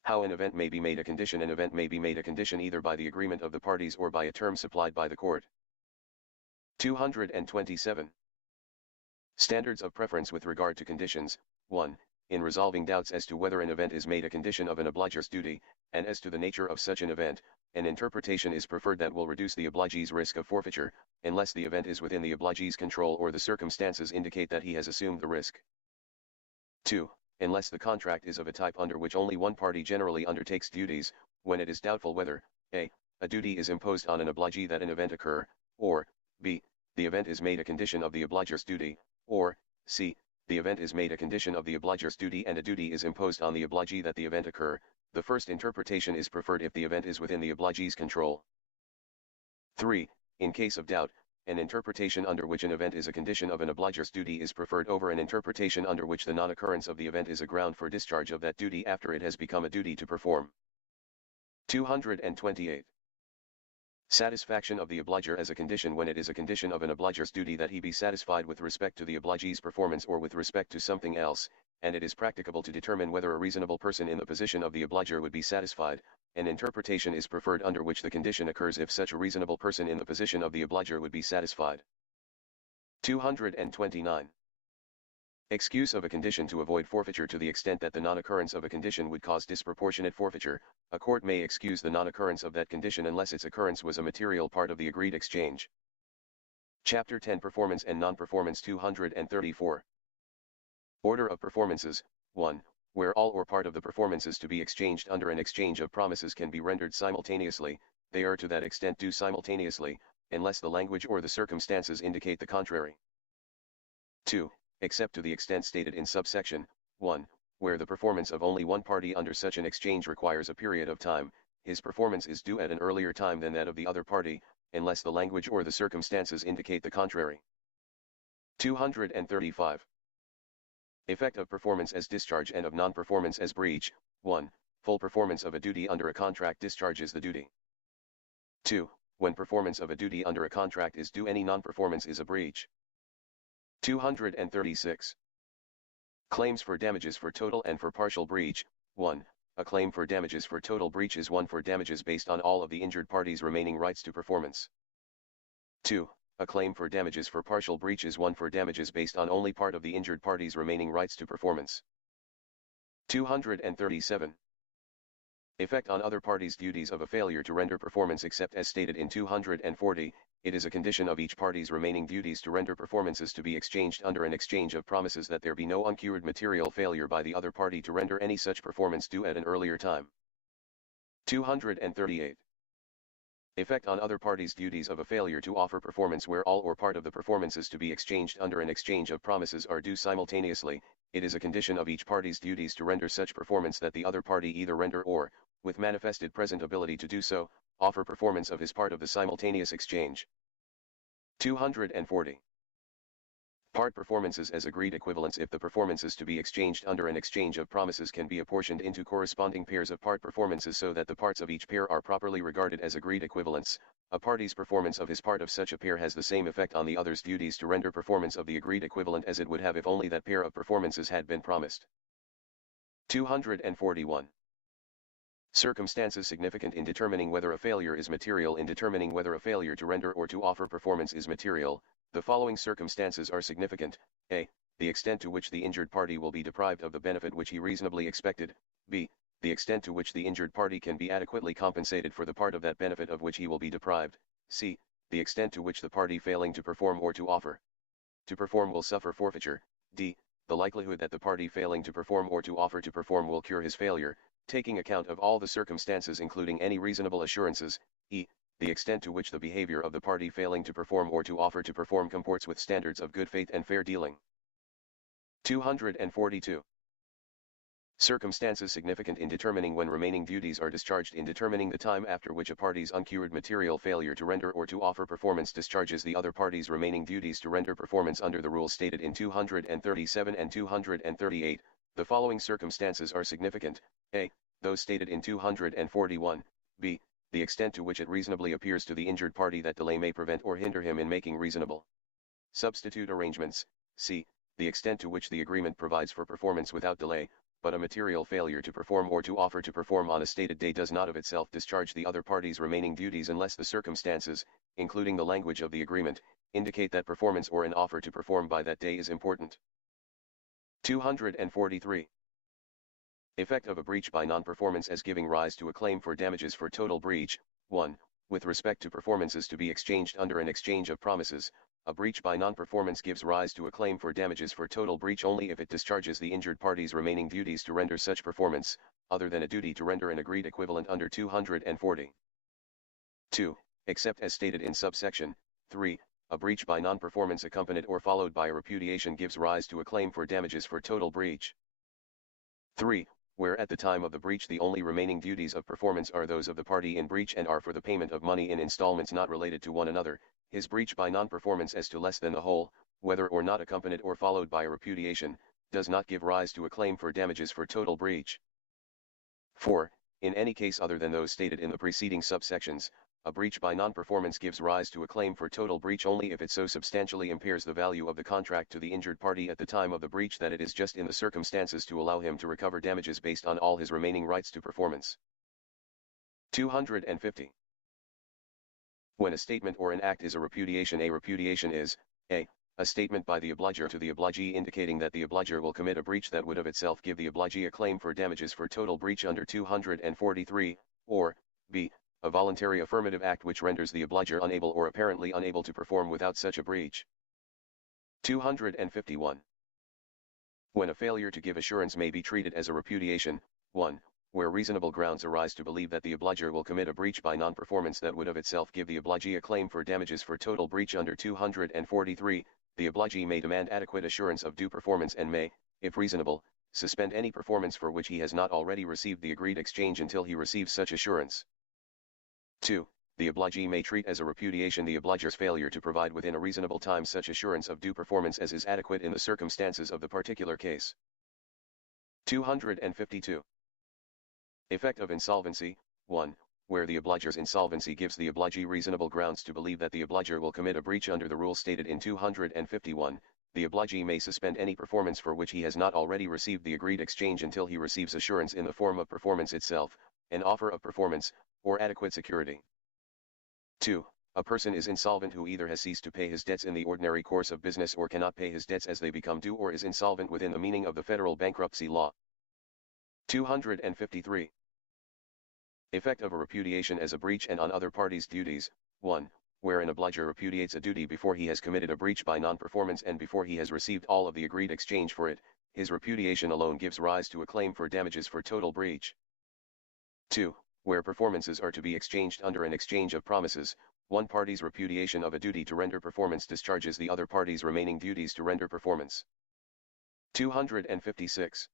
How an event may be made a condition. An event may be made a condition either by the agreement of the parties or by a term supplied by the court. 227. Standards of preference with regard to conditions. 1. In resolving doubts as to whether an event is made a condition of an obliger's duty, and as to the nature of such an event, an interpretation is preferred that will reduce the obligee's risk of forfeiture, unless the event is within the obligee's control or the circumstances indicate that he has assumed the risk. 2. Unless the contract is of a type under which only one party generally undertakes duties, when it is doubtful whether a duty is imposed on an obligee that an event occur, or b. the event is made a condition of the obliger's duty, or c. the event is made a condition of the obliger's duty and a duty is imposed on the obligee that the event occur. The first interpretation is preferred if the event is within the obligee's control. 3. In case of doubt, an interpretation under which an event is a condition of an obliger's duty is preferred over an interpretation under which the non-occurrence of the event is a ground for discharge of that duty after it has become a duty to perform. 228. Satisfaction of the obliger as a condition when it is a condition of an obliger's duty that he be satisfied with respect to the obligee's performance or with respect to something else, and it is practicable to determine whether a reasonable person in the position of the obliger would be satisfied. An interpretation is preferred under which the condition occurs if such a reasonable person in the position of the obliger would be satisfied. 229. Excuse of a condition to avoid forfeiture. To the extent that the non-occurrence of a condition would cause disproportionate forfeiture, a court may excuse the non-occurrence of that condition unless its occurrence was a material part of the agreed exchange. Chapter 10 Performance and Non-Performance. 234. Order of performances. 1. Where all or part of the performances to be exchanged under an exchange of promises can be rendered simultaneously, they are to that extent due simultaneously, unless the language or the circumstances indicate the contrary. 2. Except to the extent stated in subsection 1, where the performance of only one party under such an exchange requires a period of time, his performance is due at an earlier time than that of the other party, unless the language or the circumstances indicate the contrary. 235. Effect of performance as discharge and of non-performance as breach. 1. Full performance of a duty under a contract discharges the duty. 2. When performance of a duty under a contract is due, any non-performance is a breach. 236. Claims for damages for total and for partial breach. 1. A claim for damages for total breach is one for damages based on all of the injured party's remaining rights to performance. 2. A claim for damages for partial breach is one for damages based on only part of the injured party's remaining rights to performance. 237. Effect on other parties' duties of a failure to render performance except as stated in 240, it is a condition of each party's remaining duties to render performances to be exchanged under an exchange of promises that there be no uncured material failure by the other party to render any such performance due at an earlier time. 238. Effect on other parties' duties of a failure to offer performance where all or part of the performances to be exchanged under an exchange of promises are due simultaneously, it is a condition of each party's duties to render such performance that the other party either render or, with manifested present ability to do so, offer performance of his part of the simultaneous exchange. 240. Part performances as agreed equivalents. If the performances to be exchanged under an exchange of promises can be apportioned into corresponding pairs of part performances so that the parts of each pair are properly regarded as agreed equivalents, a party's performance of his part of such a pair has the same effect on the other's duties to render performance of the agreed equivalent as it would have if only that pair of performances had been promised. 241. Circumstances significant in determining whether a failure is material. In determining whether a failure to render or to offer performance is material, the following circumstances are significant. A. The extent to which the injured party will be deprived of the benefit which he reasonably expected. B. The extent to which the injured party can be adequately compensated for the part of that benefit of which he will be deprived. C. The extent to which the party failing to perform or to offer to perform will suffer forfeiture. D. The likelihood that the party failing to perform or to offer to perform will cure his failure, taking account of all the circumstances including any reasonable assurances. E. The extent to which the behavior of the party failing to perform or to offer to perform comports with standards of good faith and fair dealing. 242. Circumstances significant in determining when remaining duties are discharged. In determining the time after which a party's uncured material failure to render or to offer performance discharges the other party's remaining duties to render performance under the rules stated in 237 and 238, the following circumstances are significant. A. Those stated in 241. B. The extent to which it reasonably appears to the injured party that delay may prevent or hinder him in making reasonable substitute arrangements. C. The extent to which the agreement provides for performance without delay, but a material failure to perform or to offer to perform on a stated day does not of itself discharge the other party's remaining duties unless the circumstances, including the language of the agreement, indicate that performance or an offer to perform by that day is important. 243. Effect of a breach by non-performance as giving rise to a claim for damages for total breach. 1. With respect to performances to be exchanged under an exchange of promises, a breach by non-performance gives rise to a claim for damages for total breach only if it discharges the injured party's remaining duties to render such performance, other than a duty to render an agreed equivalent under 240. 2. Except as stated in subsection 3, a breach by non-performance accompanied or followed by a repudiation gives rise to a claim for damages for total breach. 3. Where at the time of the breach the only remaining duties of performance are those of the party in breach and are for the payment of money in installments not related to one another, his breach by non-performance as to less than the whole, whether or not accompanied or followed by a repudiation, does not give rise to a claim for damages for total breach. 4. In any case other than those stated in the preceding subsections, a breach by non-performance gives rise to a claim for total breach only if it so substantially impairs the value of the contract to the injured party at the time of the breach that it is just in the circumstances to allow him to recover damages based on all his remaining rights to performance. 250. When a statement or an act is a repudiation is a statement by the obliger to the obligee indicating that the obliger will commit a breach that would of itself give the obligee a claim for damages for total breach under 243, or b. a voluntary affirmative act which renders the obliger unable or apparently unable to perform without such a breach. 251. When a failure to give assurance may be treated as a repudiation. 1. Where reasonable grounds arise to believe that the obliger will commit a breach by non-performance that would of itself give the obligee a claim for damages for total breach under 243, the obligee may demand adequate assurance of due performance and may, if reasonable, suspend any performance for which he has not already received the agreed exchange until he receives such assurance. 2. The obligee may treat as a repudiation the obliger's failure to provide within a reasonable time such assurance of due performance as is adequate in the circumstances of the particular case. 252. Effect of insolvency. 1. Where the obliger's insolvency gives the obligee reasonable grounds to believe that the obliger will commit a breach under the rules stated in 251, the obligee may suspend any performance for which he has not already received the agreed exchange until he receives assurance in the form of performance itself, an offer of performance, or adequate security. 2. A person is insolvent who either has ceased to pay his debts in the ordinary course of business or cannot pay his debts as they become due or is insolvent within the meaning of the federal bankruptcy law. 253. Effect of a repudiation as a breach and on other parties' duties. 1. Where an obliger repudiates a duty before he has committed a breach by non-performance and before he has received all of the agreed exchange for it, his repudiation alone gives rise to a claim for damages for total breach. 2. Where performances are to be exchanged under an exchange of promises, one party's repudiation of a duty to render performance discharges the other party's remaining duties to render performance. 256.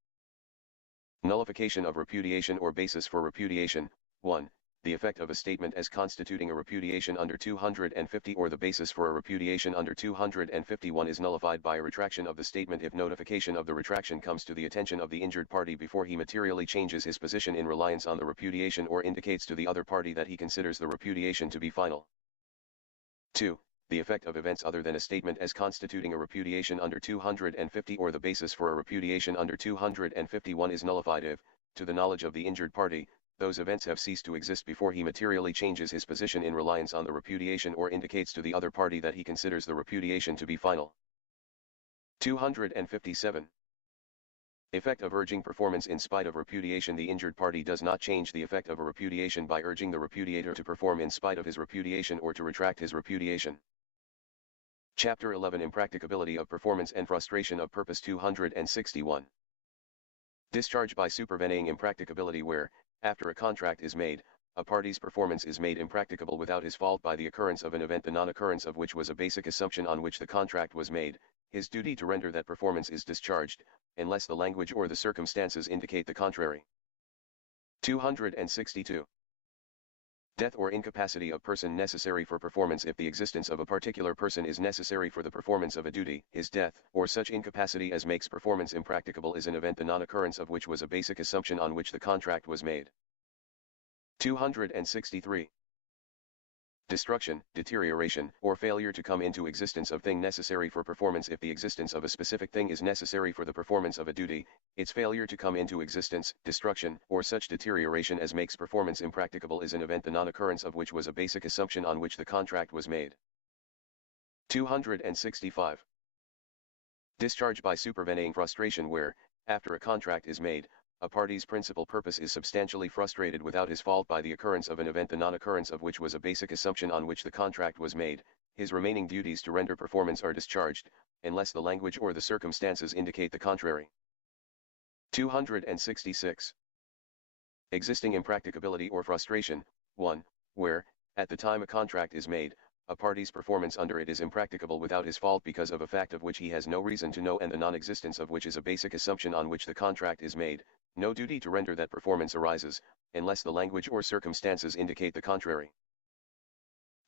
Nullification of repudiation or basis for repudiation. 1. The effect of a statement as constituting a repudiation under 250 or the basis for a repudiation under 251 is nullified by a retraction of the statement if notification of the retraction comes to the attention of the injured party before he materially changes his position in reliance on the repudiation or indicates to the other party that he considers the repudiation to be final. 2. The effect of events other than a statement as constituting a repudiation under 250 or the basis for a repudiation under 251 is nullified if, to the knowledge of the injured party, those events have ceased to exist before he materially changes his position in reliance on the repudiation or indicates to the other party that he considers the repudiation to be final. 257. Effect of urging performance in spite of repudiation. The injured party does not change the effect of a repudiation by urging the repudiator to perform in spite of his repudiation or to retract his repudiation. Chapter 11 Impracticability of Performance and Frustration of Purpose. 261. Discharge by supervening impracticability. Where, after a contract is made, a party's performance is made impracticable without his fault by the occurrence of an event the non-occurrence of which was a basic assumption on which the contract was made, his duty to render that performance is discharged, unless the language or the circumstances indicate the contrary. 262. Death or incapacity of person necessary for performance. If the existence of a particular person is necessary for the performance of a duty, his death, or such incapacity as makes performance impracticable, is an event the non-occurrence of which was a basic assumption on which the contract was made. 263. Destruction, deterioration, or failure to come into existence of thing necessary for performance. If the existence of a specific thing is necessary for the performance of a duty, its failure to come into existence, destruction, or such deterioration as makes performance impracticable is an event the non-occurrence of which was a basic assumption on which the contract was made. 265. Discharge by supervening frustration where, after a contract is made, a party's principal purpose is substantially frustrated without his fault by the occurrence of an event the non-occurrence of which was a basic assumption on which the contract was made, his remaining duties to render performance are discharged, unless the language or the circumstances indicate the contrary. 266. Existing impracticability or frustration, 1, where, at the time a contract is made, a party's performance under it is impracticable without his fault because of a fact of which he has no reason to know and the non-existence of which is a basic assumption on which the contract is made, no duty to render that performance arises, unless the language or circumstances indicate the contrary.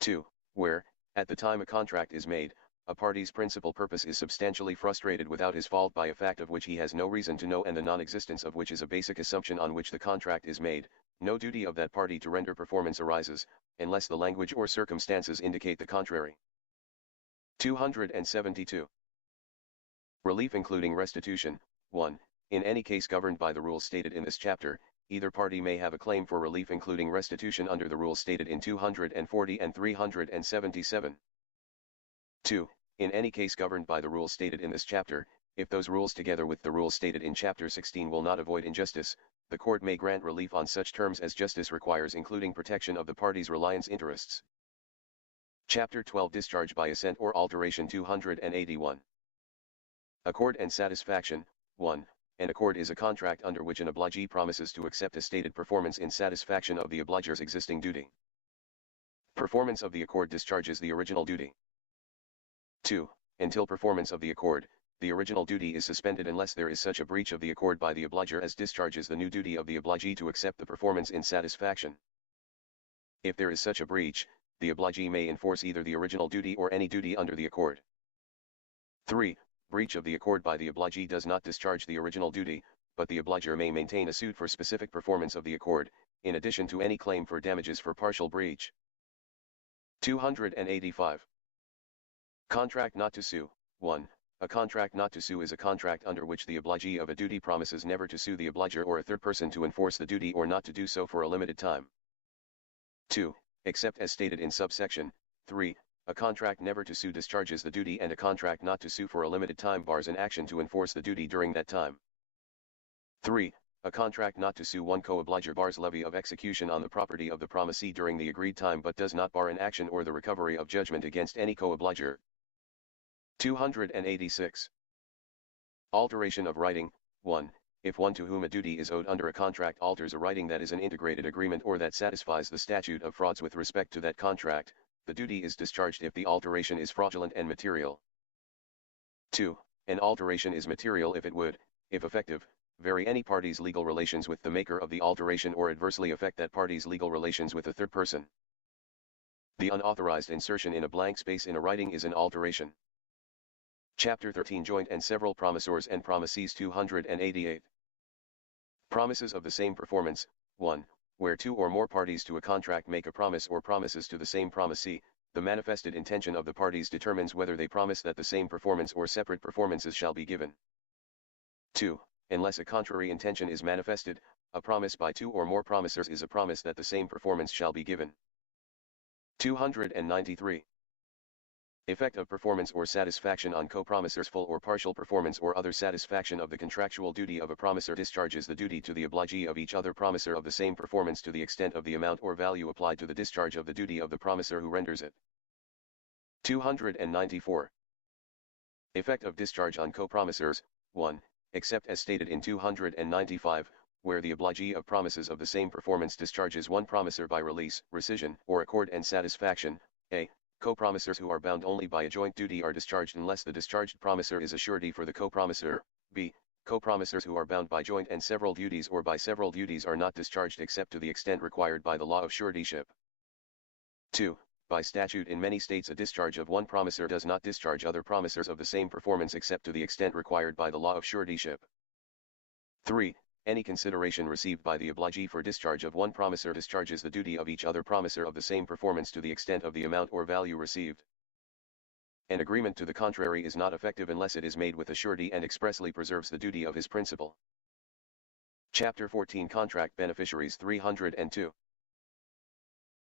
2, where, at the time a contract is made, a party's principal purpose is substantially frustrated without his fault by a fact of which he has no reason to know and the non-existence of which is a basic assumption on which the contract is made, no duty of that party to render performance arises, unless the language or circumstances indicate the contrary. 272. Relief including restitution, 1. In any case governed by the rules stated in this chapter, either party may have a claim for relief including restitution under the rules stated in 240 and 377. 2. In any case governed by the rules stated in this chapter, if those rules together with the rules stated in Chapter 16 will not avoid injustice, the court may grant relief on such terms as justice requires including protection of the party's reliance interests. Chapter 12 Discharge by Assent or Alteration 281. Accord and Satisfaction, 1. An accord is a contract under which an obligee promises to accept a stated performance in satisfaction of the obliger's existing duty. Performance of the accord discharges the original duty. 2. Until performance of the accord, the original duty is suspended unless there is such a breach of the accord by the obliger as discharges the new duty of the obligee to accept the performance in satisfaction. If there is such a breach, the obligee may enforce either the original duty or any duty under the accord. 3. Breach of the accord by the obligee does not discharge the original duty, but the obliger may maintain a suit for specific performance of the accord, in addition to any claim for damages for partial breach. 285. Contract not to sue, 1. A contract not to sue is a contract under which the obligee of a duty promises never to sue the obliger or a third person to enforce the duty or not to do so for a limited time. 2. Except as stated in subsection 3, a contract never to sue discharges the duty and a contract not to sue for a limited time bars an action to enforce the duty during that time. 3. A contract not to sue one co-obliger bars levy of execution on the property of the promisee during the agreed time but does not bar an action or the recovery of judgment against any co-obliger. 286. Alteration of writing, 1. If one to whom a duty is owed under a contract alters a writing that is an integrated agreement or that satisfies the statute of frauds with respect to that contract, the duty is discharged if the alteration is fraudulent and material. 2. An alteration is material if it would, if effective, vary any party's legal relations with the maker of the alteration or adversely affect that party's legal relations with a third person. The unauthorized insertion in a blank space in a writing is an alteration. Chapter 13 Joint and Several Promisors and Promisees 288. Promises of the same performance, 1. Where two or more parties to a contract make a promise or promises to the same promisee, the manifested intention of the parties determines whether they promise that the same performance or separate performances shall be given. 2. Unless a contrary intention is manifested, a promise by two or more promisors is a promise that the same performance shall be given. 293. Effect of performance or satisfaction on co-promisors. Full or partial performance or other satisfaction of the contractual duty of a promisor discharges the duty to the obligee of each other promisor of the same performance to the extent of the amount or value applied to the discharge of the duty of the promisor who renders it. 294. Effect of discharge on co-promisors, 1. Except as stated in 295, where the obligee of promises of the same performance discharges one promisor by release, rescission, or accord and satisfaction, a. Co-promisors who are bound only by a joint duty are discharged unless the discharged promisor is a surety for the co-promisor. B. Co-promisors who are bound by joint and several duties or by several duties are not discharged except to the extent required by the law of suretyship. 2. By statute in many states a discharge of one promisor does not discharge other promisors of the same performance except to the extent required by the law of suretyship. 3. Any consideration received by the obligee for discharge of one promisor discharges the duty of each other promisor of the same performance to the extent of the amount or value received. An agreement to the contrary is not effective unless it is made with a surety and expressly preserves the duty of his principal. Chapter 14 Contract Beneficiaries 302.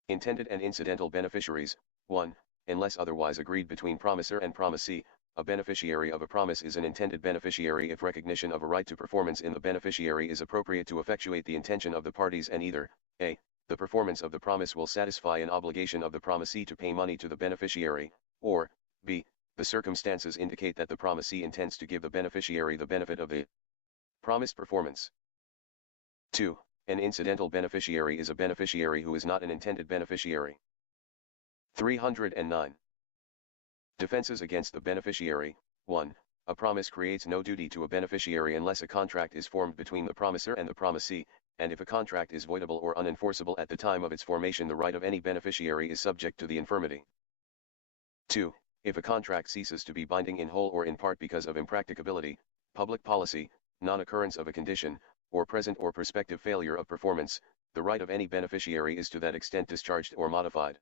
Intended and incidental beneficiaries, 1. unless otherwise agreed between promisor and promisee. A beneficiary of a promise is an intended beneficiary if recognition of a right to performance in the beneficiary is appropriate to effectuate the intention of the parties, and either a. the performance of the promise will satisfy an obligation of the promisee to pay money to the beneficiary, or b. the circumstances indicate that the promisee intends to give the beneficiary the benefit of the promised performance. 2. An incidental beneficiary is a beneficiary who is not an intended beneficiary. 309. Defenses against the beneficiary. 1. A promise creates no duty to a beneficiary unless a contract is formed between the promisor and the promisee, and if a contract is voidable or unenforceable at the time of its formation, the right of any beneficiary is subject to the infirmity. 2. If a contract ceases to be binding in whole or in part because of impracticability, public policy, non-occurrence of a condition, or present or prospective failure of performance, the right of any beneficiary is to that extent discharged or modified.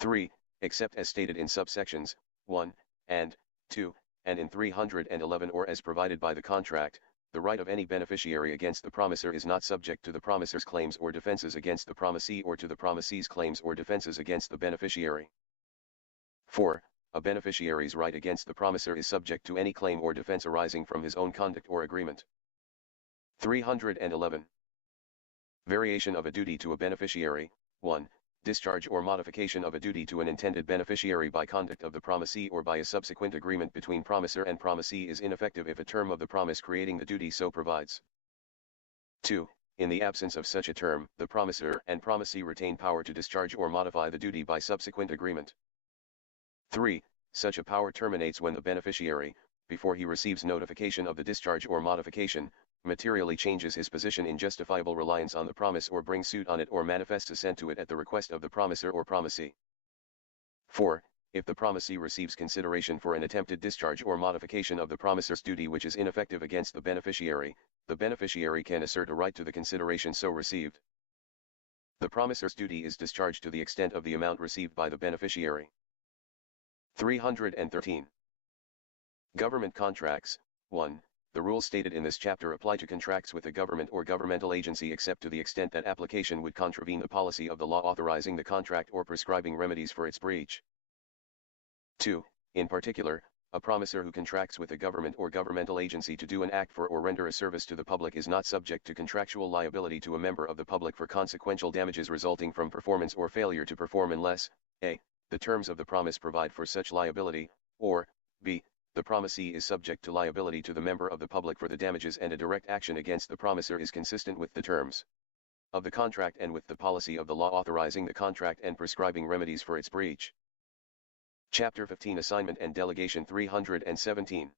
3. Except as stated in subsections 1 and 2, and in 311, or as provided by the contract, the right of any beneficiary against the promisor is not subject to the promisor's claims or defenses against the promisee or to the promisee's claims or defenses against the beneficiary. 4. A beneficiary's right against the promisor is subject to any claim or defense arising from his own conduct or agreement. 311. Variation of a duty to a beneficiary. 1. Discharge or modification of a duty to an intended beneficiary by conduct of the promisee or by a subsequent agreement between promisor and promisee is ineffective if a term of the promise creating the duty so provides. 2. In the absence of such a term, the promisor and promisee retain power to discharge or modify the duty by subsequent agreement. 3. Such a power terminates when the beneficiary, before he receives notification of the discharge or modification, materially changes his position in justifiable reliance on the promise or brings suit on it or manifests assent to it at the request of the promisor or promisee. 4. If the promisee receives consideration for an attempted discharge or modification of the promisor's duty which is ineffective against the beneficiary can assert a right to the consideration so received. The promisor's duty is discharged to the extent of the amount received by the beneficiary. 313. Government contracts. 1. The rules stated in this chapter apply to contracts with the government or governmental agency except to the extent that application would contravene the policy of the law authorizing the contract or prescribing remedies for its breach. 2. In particular, a promisor who contracts with a government or governmental agency to do an act for or render a service to the public is not subject to contractual liability to a member of the public for consequential damages resulting from performance or failure to perform unless a. the terms of the promise provide for such liability, or b. the promisee is subject to liability to the member of the public for the damages and a direct action against the promisor is consistent with the terms of the contract and with the policy of the law authorizing the contract and prescribing remedies for its breach. Chapter 15 Assignment and Delegation 317.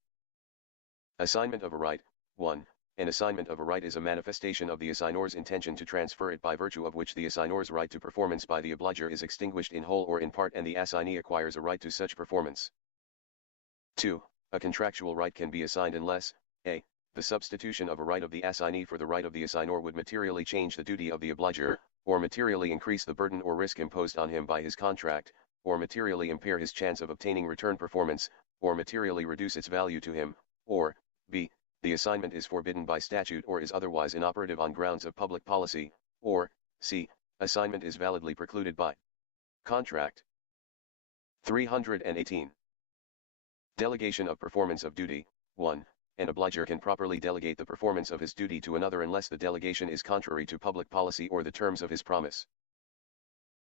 Assignment of a right. 1. An assignment of a right is a manifestation of the assignor's intention to transfer it, by virtue of which the assignor's right to performance by the obliger is extinguished in whole or in part and the assignee acquires a right to such performance. 2. A contractual right can be assigned unless a. the substitution of a right of the assignee for the right of the assignor would materially change the duty of the obliger, or materially increase the burden or risk imposed on him by his contract, or materially impair his chance of obtaining return performance, or materially reduce its value to him, or b. the assignment is forbidden by statute or is otherwise inoperative on grounds of public policy, or c. assignment is validly precluded by contract. 318. Delegation of performance of duty. 1. An obliger can properly delegate the performance of his duty to another unless the delegation is contrary to public policy or the terms of his promise.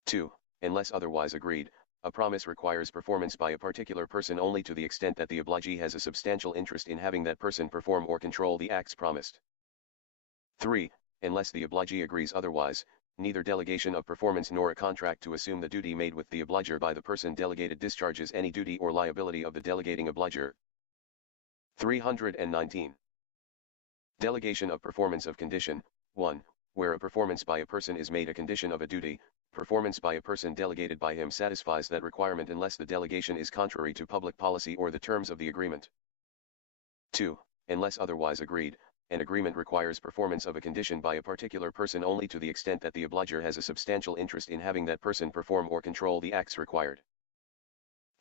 2. Unless otherwise agreed, a promise requires performance by a particular person only to the extent that the obligee has a substantial interest in having that person perform or control the acts promised. 3. Unless the obligee agrees otherwise, neither delegation of performance nor a contract to assume the duty made with the obliger by the person delegated discharges any duty or liability of the delegating obliger. 319. Delegation of performance of condition. 1. Where a performance by a person is made a condition of a duty, performance by a person delegated by him satisfies that requirement unless the delegation is contrary to public policy or the terms of the agreement. 2. Unless otherwise agreed, an agreement requires performance of a condition by a particular person only to the extent that the obliger has a substantial interest in having that person perform or control the acts required.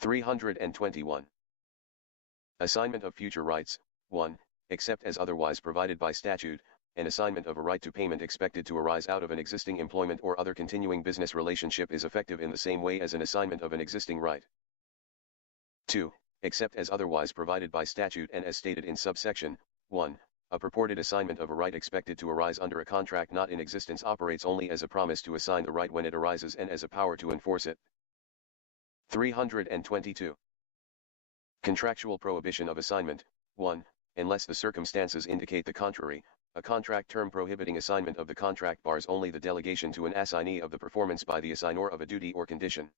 321. Assignment of future rights. 1. Except as otherwise provided by statute, an assignment of a right to payment expected to arise out of an existing employment or other continuing business relationship is effective in the same way as an assignment of an existing right. 2. Except as otherwise provided by statute and as stated in subsection 1, a purported assignment of a right expected to arise under a contract not in existence operates only as a promise to assign the right when it arises and as a power to enforce it. 322. Contractual prohibition of assignment. 1. Unless the circumstances indicate the contrary, a contract term prohibiting assignment of the contract bars only the delegation to an assignee of the performance by the assignor of a duty or condition.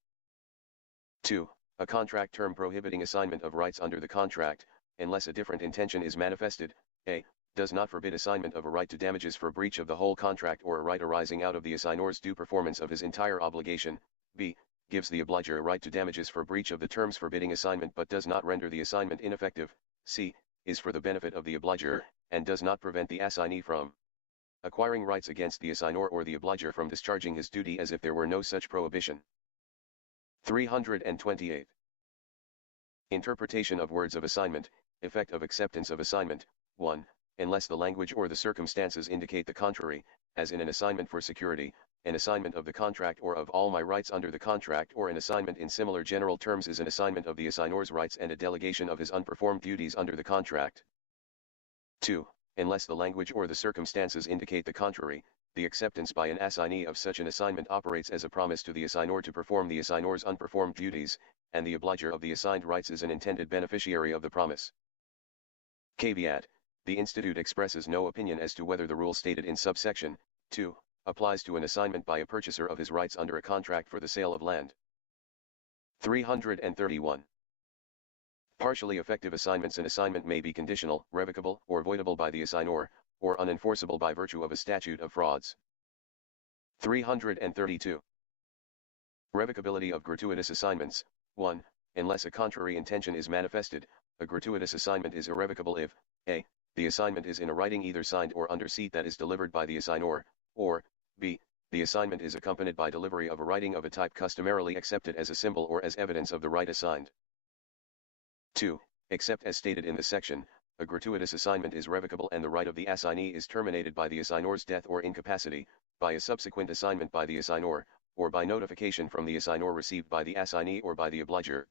2. A contract term prohibiting assignment of rights under the contract, unless a different intention is manifested, a. does not forbid assignment of a right to damages for breach of the whole contract or a right arising out of the assignor's due performance of his entire obligation, b. gives the obliger a right to damages for breach of the terms forbidding assignment but does not render the assignment ineffective, c. is for the benefit of the obliger, and does not prevent the assignee from acquiring rights against the assignor or the obliger from discharging his duty as if there were no such prohibition. 328. Interpretation of words of assignment, effect of acceptance of assignment. 1. Unless the language or the circumstances indicate the contrary, as in an assignment for security, an assignment of the contract or of all my rights under the contract or an assignment in similar general terms is an assignment of the assignor's rights and a delegation of his unperformed duties under the contract. 2. Unless the language or the circumstances indicate the contrary, the acceptance by an assignee of such an assignment operates as a promise to the assignor to perform the assignor's unperformed duties, and the obliger of the assigned rights is an intended beneficiary of the promise. Caveat: the Institute expresses no opinion as to whether the rule stated in subsection 2 applies to an assignment by a purchaser of his rights under a contract for the sale of land. 331. Partially effective assignments. An assignment may be conditional, revocable, or voidable by the assignor, or unenforceable by virtue of a statute of frauds. 332. Revocability of gratuitous assignments. 1. Unless a contrary intention is manifested, a gratuitous assignment is irrevocable if a. the assignment is in a writing either signed or under seat that is delivered by the assignor, or b. the assignment is accompanied by delivery of a writing of a type customarily accepted as a symbol or as evidence of the right assigned. 2. Except as stated in the section, a gratuitous assignment is revocable and the right of the assignee is terminated by the assignor's death or incapacity, by a subsequent assignment by the assignor, or by notification from the assignor received by the assignee or by the obliger.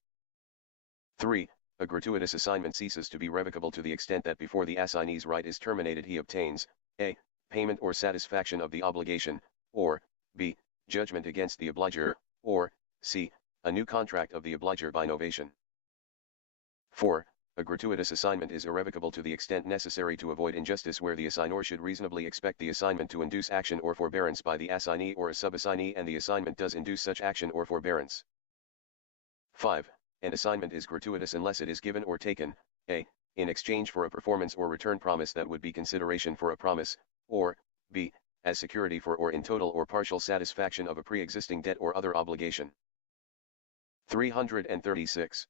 3. A gratuitous assignment ceases to be revocable to the extent that before the assignee's right is terminated he obtains a. payment or satisfaction of the obligation, or b. judgment against the obliger, or c. a new contract of the obliger by novation. 4. A gratuitous assignment is irrevocable to the extent necessary to avoid injustice where the assignor should reasonably expect the assignment to induce action or forbearance by the assignee or a subassignee and the assignment does induce such action or forbearance. 5. An assignment is gratuitous unless it is given or taken, a. in exchange for a performance or return promise that would be consideration for a promise, or b. as security for or in total or partial satisfaction of a pre-existing debt or other obligation. 336.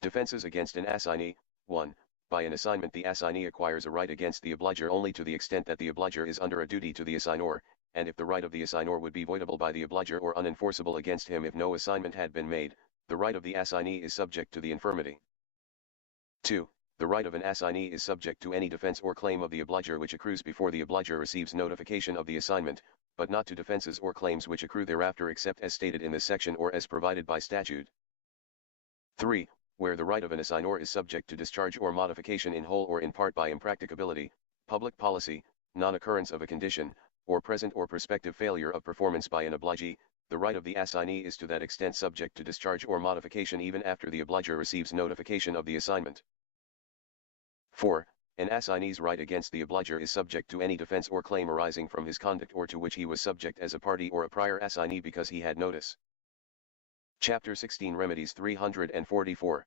Defenses against an assignee. 1. By an assignment the assignee acquires a right against the obliger only to the extent that the obliger is under a duty to the assignor, and if the right of the assignor would be voidable by the obliger or unenforceable against him if no assignment had been made, the right of the assignee is subject to the infirmity. 2. The right of an assignee is subject to any defense or claim of the obliger which accrues before the obliger receives notification of the assignment, but not to defenses or claims which accrue thereafter except as stated in this section or as provided by statute. 3. Where the right of an assignor is subject to discharge or modification in whole or in part by impracticability, public policy, non-occurrence of a condition, or present or prospective failure of performance by an obligee, the right of the assignee is to that extent subject to discharge or modification even after the obliger receives notification of the assignment. 4. An assignee's right against the obliger is subject to any defense or claim arising from his conduct or to which he was subject as a party or a prior assignee because he had notice. Chapter 16 Remedies 344.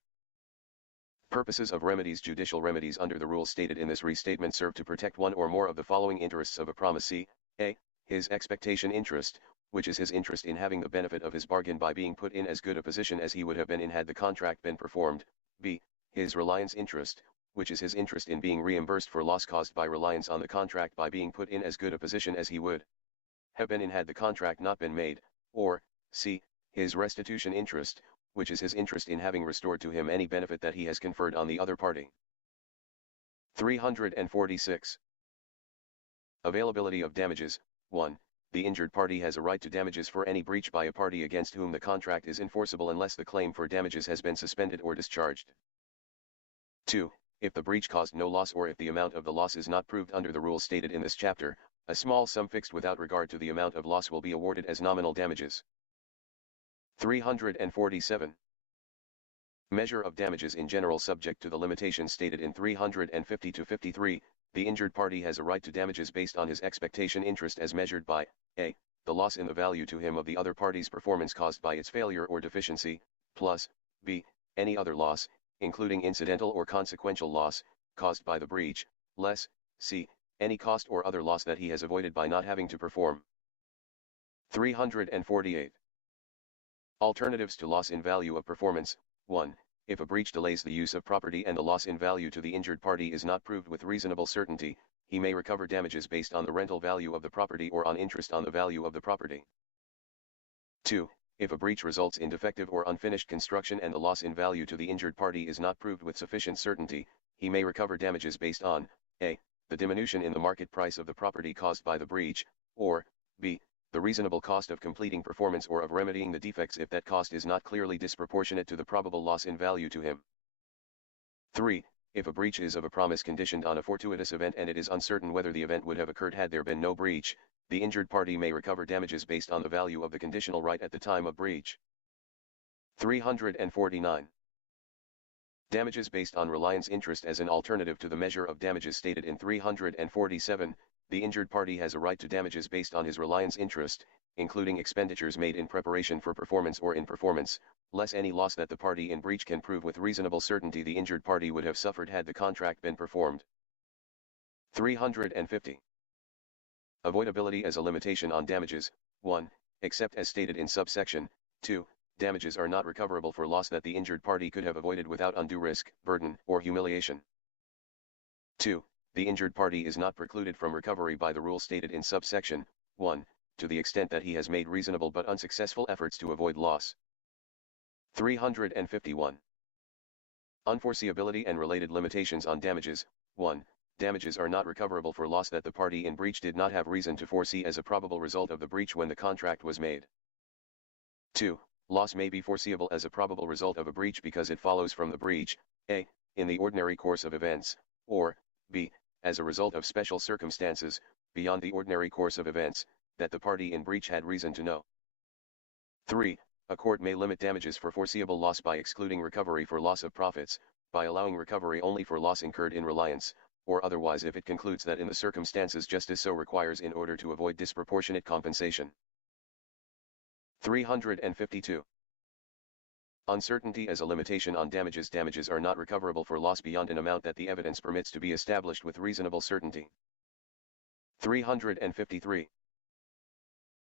Purposes of remedies. Judicial remedies under the rules stated in this restatement serve to protect one or more of the following interests of a promisee: a. his expectation interest, which is his interest in having the benefit of his bargain by being put in as good a position as he would have been in had the contract been performed; b. his reliance interest, which is his interest in being reimbursed for loss caused by reliance on the contract by being put in as good a position as he would have been in had the contract not been made; or c. his restitution interest, which is his interest in having restored to him any benefit that he has conferred on the other party. 346. Availability of damages. 1. The injured party has a right to damages for any breach by a party against whom the contract is enforceable unless the claim for damages has been suspended or discharged. 2. If the breach caused no loss or if the amount of the loss is not proved under the rules stated in this chapter, a small sum fixed without regard to the amount of loss will be awarded as nominal damages. 347. Measure of damages in general subject to the limitations stated in 350 to 53, the injured party has a right to damages based on his expectation interest as measured by a. the loss in the value to him of the other party's performance caused by its failure or deficiency, plus b. any other loss, including incidental or consequential loss, caused by the breach, less c. any cost or other loss that he has avoided by not having to perform. 348. Alternatives to loss in value of performance. 1. If a breach delays the use of property and the loss in value to the injured party is not proved with reasonable certainty, he may recover damages based on the rental value of the property or on interest on the value of the property. 2. If a breach results in defective or unfinished construction and the loss in value to the injured party is not proved with sufficient certainty, he may recover damages based on a. the diminution in the market price of the property caused by the breach, or b. the reasonable cost of completing performance or of remedying the defects if that cost is not clearly disproportionate to the probable loss in value to him. 3. If a breach is of a promise conditioned on a fortuitous event and it is uncertain whether the event would have occurred had there been no breach, the injured party may recover damages based on the value of the conditional right at the time of breach. 349. Damages based on reliance interest as an alternative to the measure of damages stated in 347, the injured party has a right to damages based on his reliance interest, including expenditures made in preparation for performance or in performance, less any loss that the party in breach can prove with reasonable certainty the injured party would have suffered had the contract been performed. 350. Avoidability as a limitation on damages. 1. Except as stated in subsection 2, damages are not recoverable for loss that the injured party could have avoided without undue risk, burden, or humiliation. 2. The injured party is not precluded from recovery by the rule stated in subsection 1, to the extent that he has made reasonable but unsuccessful efforts to avoid loss. 351. Unforeseeability and related limitations on damages. 1. Damages are not recoverable for loss that the party in breach did not have reason to foresee as a probable result of the breach when the contract was made. 2. Loss may be foreseeable as a probable result of a breach because it follows from the breach, a. in the ordinary course of events, or b. as a result of special circumstances, beyond the ordinary course of events, that the party in breach had reason to know. 3. A court may limit damages for foreseeable loss by excluding recovery for loss of profits, by allowing recovery only for loss incurred in reliance, or otherwise if it concludes that in the circumstances justice so requires in order to avoid disproportionate compensation. 352. Uncertainty as a limitation on damages. Damages are not recoverable for loss beyond an amount that the evidence permits to be established with reasonable certainty. 353.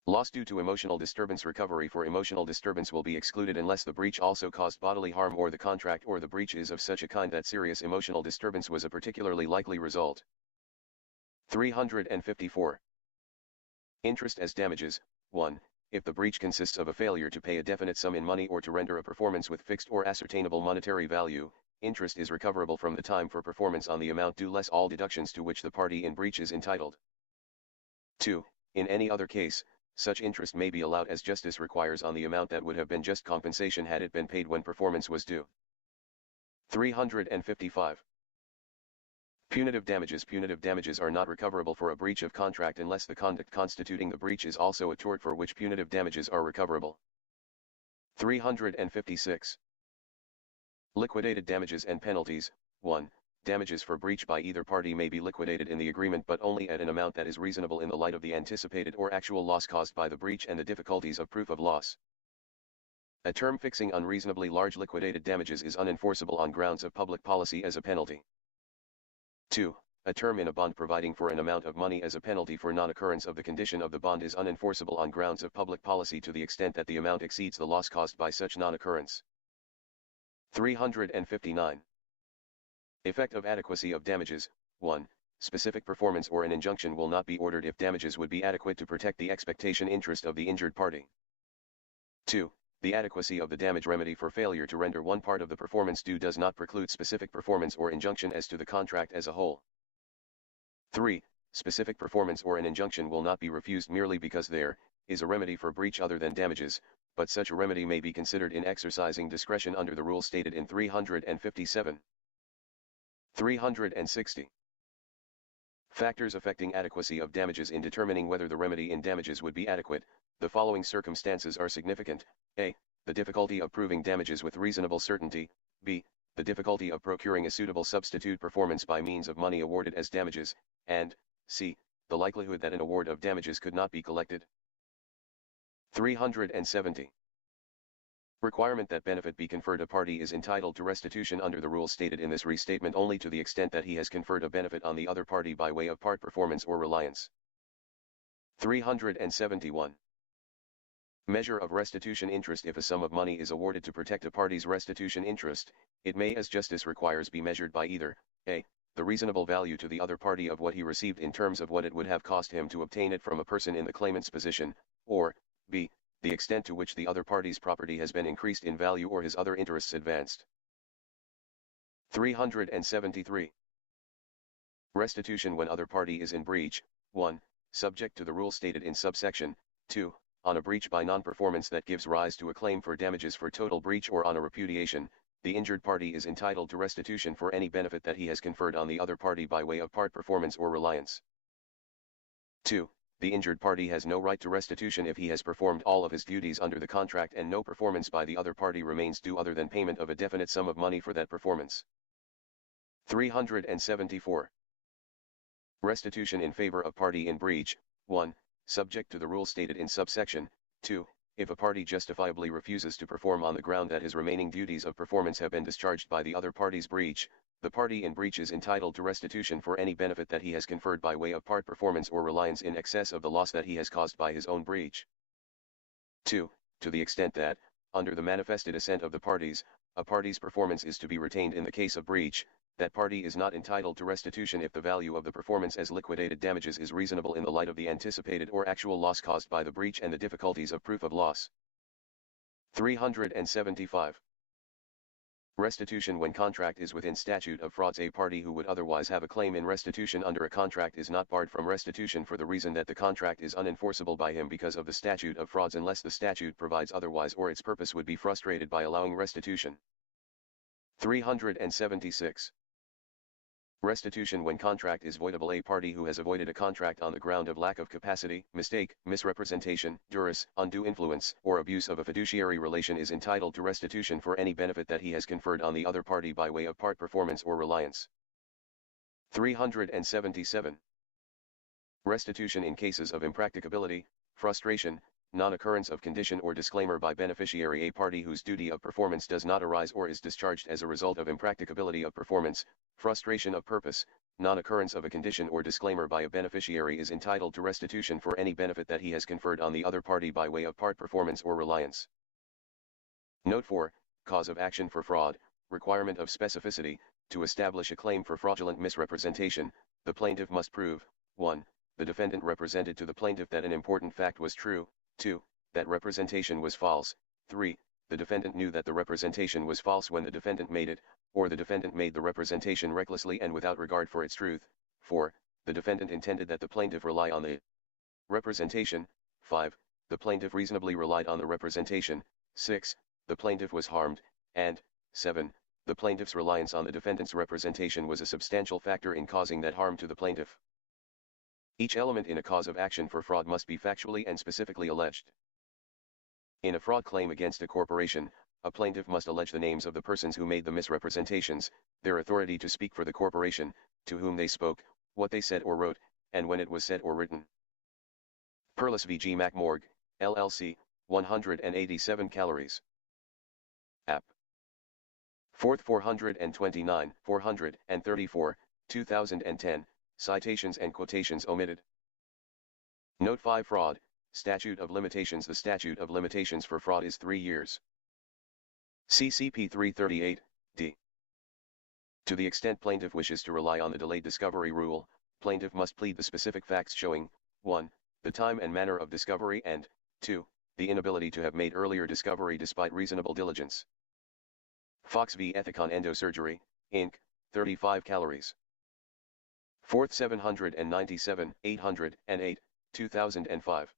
Loss due to emotional disturbance. Recovery for emotional disturbance will be excluded unless the breach also caused bodily harm or the contract or the breach is of such a kind that serious emotional disturbance was a particularly likely result. 354. Interest as damages. 1. If the breach consists of a failure to pay a definite sum in money or to render a performance with fixed or ascertainable monetary value, interest is recoverable from the time for performance on the amount due less all deductions to which the party in breach is entitled. 2. In any other case, such interest may be allowed as justice requires on the amount that would have been just compensation had it been paid when performance was due. 355. Punitive damages. Punitive damages are not recoverable for a breach of contract unless the conduct constituting the breach is also a tort for which punitive damages are recoverable. 356. Liquidated damages and penalties. 1. Damages for breach by either party may be liquidated in the agreement but only at an amount that is reasonable in the light of the anticipated or actual loss caused by the breach and the difficulties of proof of loss. A term fixing unreasonably large liquidated damages is unenforceable on grounds of public policy as a penalty. 2. A term in a bond providing for an amount of money as a penalty for non-occurrence of the condition of the bond is unenforceable on grounds of public policy to the extent that the amount exceeds the loss caused by such non-occurrence. 359. Effect of adequacy of damages. 1. Specific performance or an injunction will not be ordered if damages would be adequate to protect the expectation interest of the injured party. 2. The adequacy of the damage remedy for failure to render one part of the performance due does not preclude specific performance or injunction as to the contract as a whole. 3. specific performance or an injunction will not be refused merely because there is a remedy for breach other than damages, but such a remedy may be considered in exercising discretion under the rule stated in 357. 360. Factors affecting adequacy of damages. In determining whether the remedy in damages would be adequate, the following circumstances are significant: a. The difficulty of proving damages with reasonable certainty; b. The difficulty of procuring a suitable substitute performance by means of money awarded as damages; and c. The likelihood that an award of damages could not be collected. 370. Requirement that benefit be conferred. A party is entitled to restitution under the rules stated in this restatement only to the extent that he has conferred a benefit on the other party by way of part performance or reliance. 371. Measure of restitution interest. If a sum of money is awarded to protect a party's restitution interest, it may, as justice requires, be measured by either a. The reasonable value to the other party of what he received in terms of what it would have cost him to obtain it from a person in the claimant's position, or b. The extent to which the other party's property has been increased in value or his other interests advanced. 373. Restitution when other party is in breach: 1. Subject to the rule stated in subsection 2. On a breach by non-performance that gives rise to a claim for damages for total breach, or on a repudiation, the injured party is entitled to restitution for any benefit that he has conferred on the other party by way of part performance or reliance. 2. The injured party has no right to restitution if he has performed all of his duties under the contract and no performance by the other party remains due other than payment of a definite sum of money for that performance. 374. Restitution in favor of party in breach: 1. Subject to the rule stated in subsection 2. If a party justifiably refuses to perform on the ground that his remaining duties of performance have been discharged by the other party's breach, the party in breach is entitled to restitution for any benefit that he has conferred by way of part performance or reliance in excess of the loss that he has caused by his own breach. 2. To the extent that, under the manifested assent of the parties, a party's performance is to be retained in the case of breach, that party is not entitled to restitution if the value of the performance as liquidated damages is reasonable in the light of the anticipated or actual loss caused by the breach and the difficulties of proof of loss. 375. Restitution when contract is within statute of frauds. A party who would otherwise have a claim in restitution under a contract is not barred from restitution for the reason that the contract is unenforceable by him because of the statute of frauds unless the statute provides otherwise or its purpose would be frustrated by allowing restitution. 376. Restitution when contract is voidable. A party who has avoided a contract on the ground of lack of capacity, mistake, misrepresentation, duress, undue influence, or abuse of a fiduciary relation is entitled to restitution for any benefit that he has conferred on the other party by way of part performance or reliance. 377. Restitution in cases of impracticability, frustration, non-occurrence of condition or disclaimer by beneficiary. A party whose duty of performance does not arise or is discharged as a result of impracticability of performance, frustration of purpose, non-occurrence of a condition or disclaimer by a beneficiary is entitled to restitution for any benefit that he has conferred on the other party by way of part performance or reliance. Note 4, Cause of action for fraud, requirement of specificity. To establish a claim for fraudulent misrepresentation, the plaintiff must prove: 1. The defendant represented to the plaintiff that an important fact was true; 2. That representation was false; 3. The defendant knew that the representation was false when the defendant made it, or the defendant made the representation recklessly and without regard for its truth; 4. The defendant intended that the plaintiff rely on the representation; 5. The plaintiff reasonably relied on the representation; 6. The plaintiff was harmed; and 7. The plaintiff's reliance on the defendant's representation was a substantial factor in causing that harm to the plaintiff. Each element in a cause of action for fraud must be factually and specifically alleged. In a fraud claim against a corporation, a plaintiff must allege the names of the persons who made the misrepresentations, their authority to speak for the corporation, to whom they spoke, what they said or wrote, and when it was said or written. Perlis v. G. McMorg, LLC, 187 calories. App. 4th 429, 434, 2010, citations and quotations omitted. Note 5 Fraud, Statute of Limitations. The statute of limitations for fraud is 3 years. CCP 338, D. To the extent plaintiff wishes to rely on the delayed discovery rule, plaintiff must plead the specific facts showing: 1. The time and manner of discovery, and 2. The inability to have made earlier discovery despite reasonable diligence. Fox v. Ethicon Endosurgery, Inc., 35 calories. 4th 797, 808, 2005.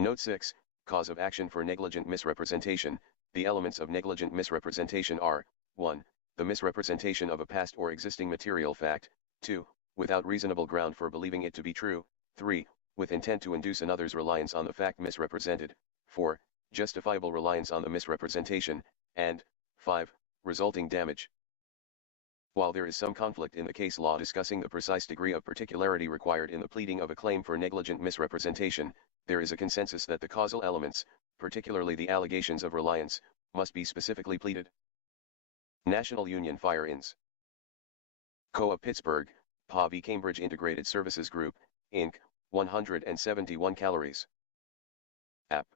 Note 6, Cause of action for negligent misrepresentation. The elements of negligent misrepresentation are: 1. The misrepresentation of a past or existing material fact. 2. Without reasonable ground for believing it to be true. 3. With intent to induce another's reliance on the fact misrepresented. 4. Justifiable reliance on the misrepresentation. And 5. Resulting damage. While there is some conflict in the case law discussing the precise degree of particularity required in the pleading of a claim for negligent misrepresentation, there is a consensus that the causal elements, particularly the allegations of reliance, must be specifically pleaded. National Union Fire Inns. Co. of Pittsburgh, PA v. Cambridge Integrated Services Group, Inc., 171 calories. App.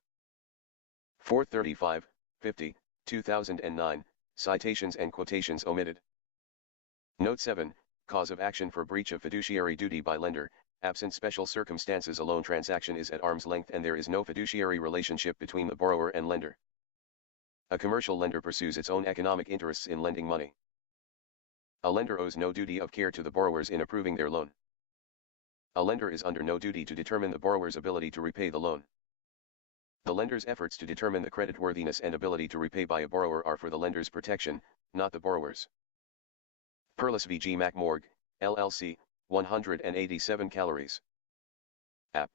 435, 50, 2009, citations and quotations omitted. Note 7, Cause of action for breach of fiduciary duty by lender. Absent special circumstances, a loan transaction is at arm's length and there is no fiduciary relationship between the borrower and lender. A commercial lender pursues its own economic interests in lending money. A lender owes no duty of care to the borrowers in approving their loan. A lender is under no duty to determine the borrower's ability to repay the loan. The lender's efforts to determine the creditworthiness and ability to repay by a borrower are for the lender's protection, not the borrower's. Perlis v. G. McMorg, LLC, 187 calories. App.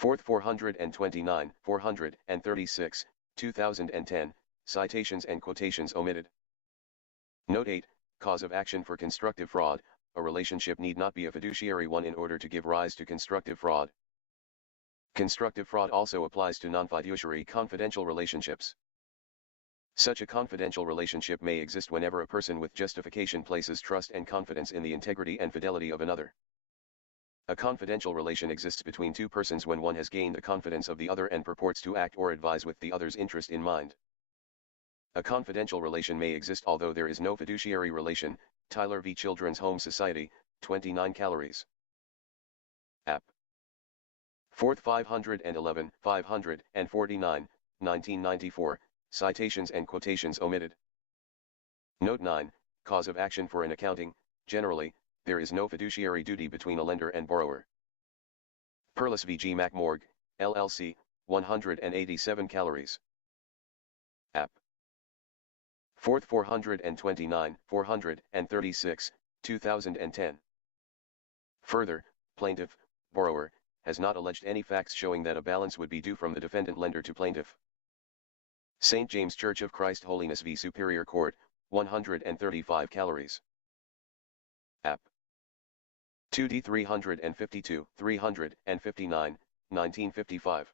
4th 429, 436, 2010, citations and quotations omitted. Note 8, Cause of action for constructive fraud. A relationship need not be a fiduciary one in order to give rise to constructive fraud. Constructive fraud also applies to non-fiduciary confidential relationships. Such a confidential relationship may exist whenever a person with justification places trust and confidence in the integrity and fidelity of another. A confidential relation exists between two persons when one has gained the confidence of the other and purports to act or advise with the other's interest in mind. A confidential relation may exist although there is no fiduciary relation. Tyler v. Children's Home Society, 29 calories. App. 4th 511, 549, 1994, citations and quotations omitted. Note 9, Cause of action for an accounting. Generally, there is no fiduciary duty between a lender and borrower. Perlis v. G. McMorg, LLC, 187 calories. App. 4th 429, 436, 2010. Further, plaintiff, borrower, has not alleged any facts showing that a balance would be due from the defendant lender to plaintiff. St. James Church of Christ Holiness v. Superior Court, 135 calories. App. 2D 352, 359, 1955.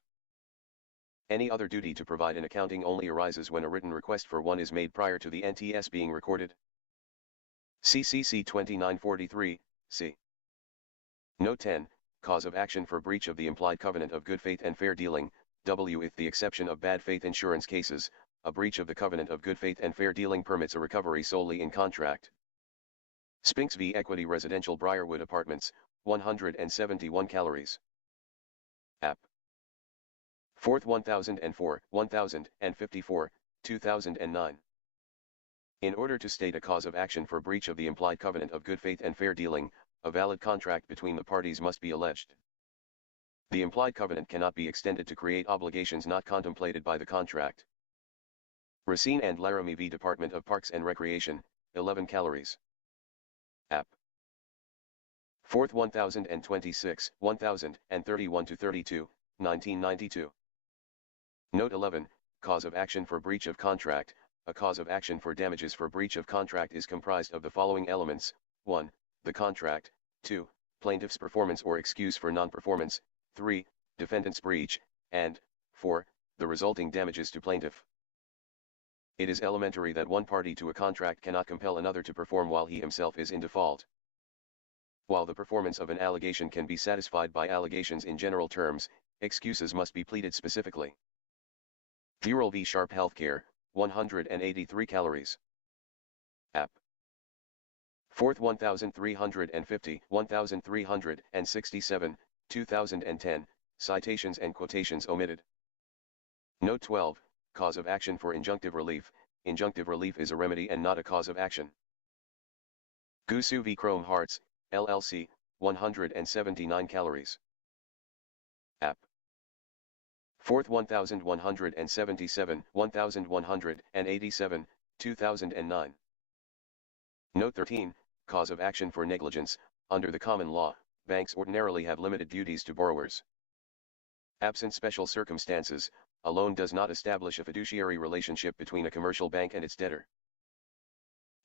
Any other duty to provide an accounting only arises when a written request for one is made prior to the NTS being recorded. CCC 2943, c. Note 10, Cause of action for breach of the implied covenant of good faith and fair dealing. W. With the exception of bad faith insurance cases, a breach of the covenant of good faith and fair dealing permits a recovery solely in contract. Spinks v. Equity Residential Briarwood Apartments, 171 calories. App. 4th 1004, 1054, 2009. In order to state a cause of action for breach of the implied covenant of good faith and fair dealing, a valid contract between the parties must be alleged. The implied covenant cannot be extended to create obligations not contemplated by the contract. Racine and Laramie v. Department of Parks and Recreation, 11 calories. App. 4th 1026, 1031-32, 1992. Note 11, Cause of action for breach of contract. A cause of action for damages for breach of contract is comprised of the following elements: 1. The contract. 2. Plaintiff's performance or excuse for non-performance. 3. Defendant's breach. And 4. The resulting damages to plaintiff. It is elementary that one party to a contract cannot compel another to perform while he himself is in default. While the performance of an allegation can be satisfied by allegations in general terms, excuses must be pleaded specifically. Thurl v. Sharp Healthcare, 183 calories. App. 4th 1350, 1367, 2010, citations and quotations omitted. Note 12, Cause of action for injunctive relief. Injunctive relief is a remedy and not a cause of action. Gusu v. Chrome Hearts, LLC, 179 calories. App. 4th 1177, 1187, 2009. Note 13, cause of action for negligence. Under the common law, banks ordinarily have limited duties to borrowers. Absent special circumstances, a loan does not establish a fiduciary relationship between a commercial bank and its debtor.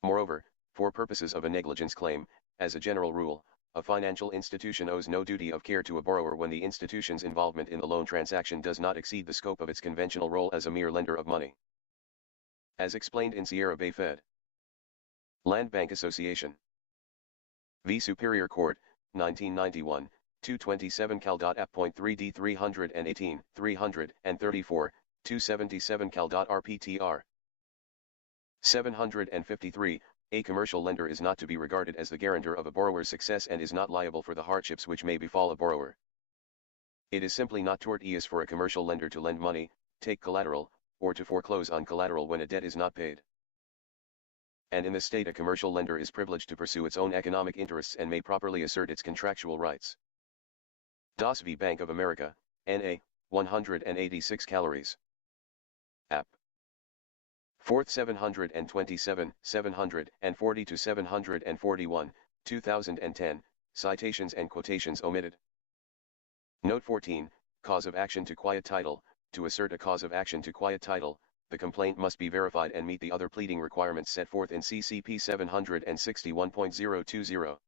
Moreover, for purposes of a negligence claim, as a general rule, a financial institution owes no duty of care to a borrower when the institution's involvement in the loan transaction does not exceed the scope of its conventional role as a mere lender of money. As explained in Sierra Bay Fed. Land Bank Association v. Superior Court, 1991, 227 Cal.App.3D 318, 334, 277 Cal.RPTR. 753, a commercial lender is not to be regarded as the guarantor of a borrower's success and is not liable for the hardships which may befall a borrower. It is simply not tortious for a commercial lender to lend money, take collateral, or to foreclose on collateral when a debt is not paid. And in this state a commercial lender is privileged to pursue its own economic interests and may properly assert its contractual rights. Das v. Bank of America, N.A., 186 calories. App. 4th 727, 740 to 741, 2010, citations and quotations omitted. Note 14, cause of action to quiet title. To assert a cause of action to quiet title, the complaint must be verified and meet the other pleading requirements set forth in CCP 761.020.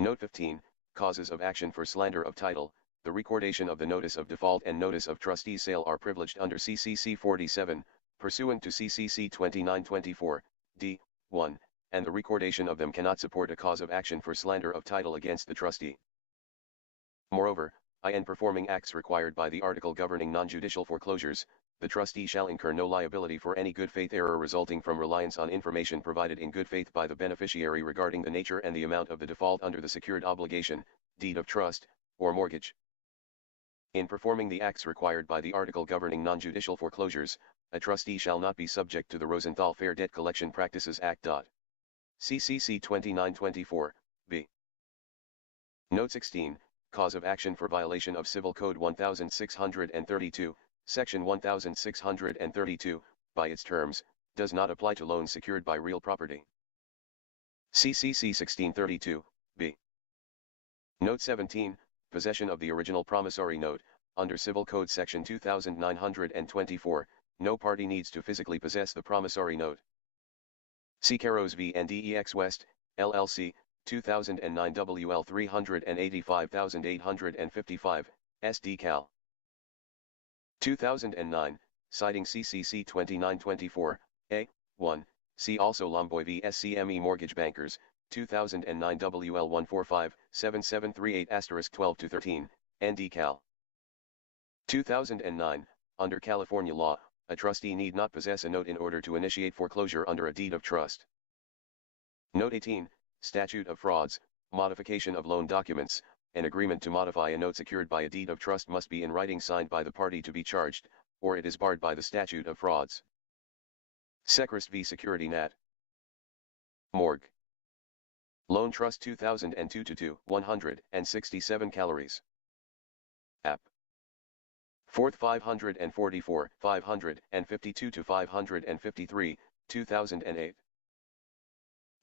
Note 15, causes of action for slander of title. The recordation of the notice of default and notice of trustee sale are privileged under CCC 47, pursuant to CCC 2924, D. 1, and the recordation of them cannot support a cause of action for slander of title against the trustee. Moreover, in performing acts required by the article governing non-judicial foreclosures, the trustee shall incur no liability for any good faith error resulting from reliance on information provided in good faith by the beneficiary regarding the nature and the amount of the default under the secured obligation, deed of trust, or mortgage. In performing the acts required by the article governing non-judicial foreclosures, a trustee shall not be subject to the Rosenthal Fair Debt Collection Practices Act. CCC 2924, B. Note 16, cause of action for violation of Civil Code 1632, Section 1632, by its terms, does not apply to loans secured by real property. CCC 1632, B. Note 17, possession of the original promissory note. Under Civil Code Section 2924, no party needs to physically possess the promissory note. C. Caros v. NDEX West, LLC, 2009 WL 385855, SD Cal. 2009, citing CCC 2924, A. 1, see also Lomboy v. SCME Mortgage Bankers, 2009 WL 1457738*12-13, ND Cal. 2009, under California law, a trustee need not possess a note in order to initiate foreclosure under a deed of trust. Note 18, Statute of Frauds, modification of loan documents. An agreement to modify a note secured by a deed of trust must be in writing signed by the party to be charged, or it is barred by the Statute of Frauds. Sechrist v. Security Nat. Morgue. Loan Trust 2002-2, 167 calories. App. 4th 544, 552 to 553, 2008.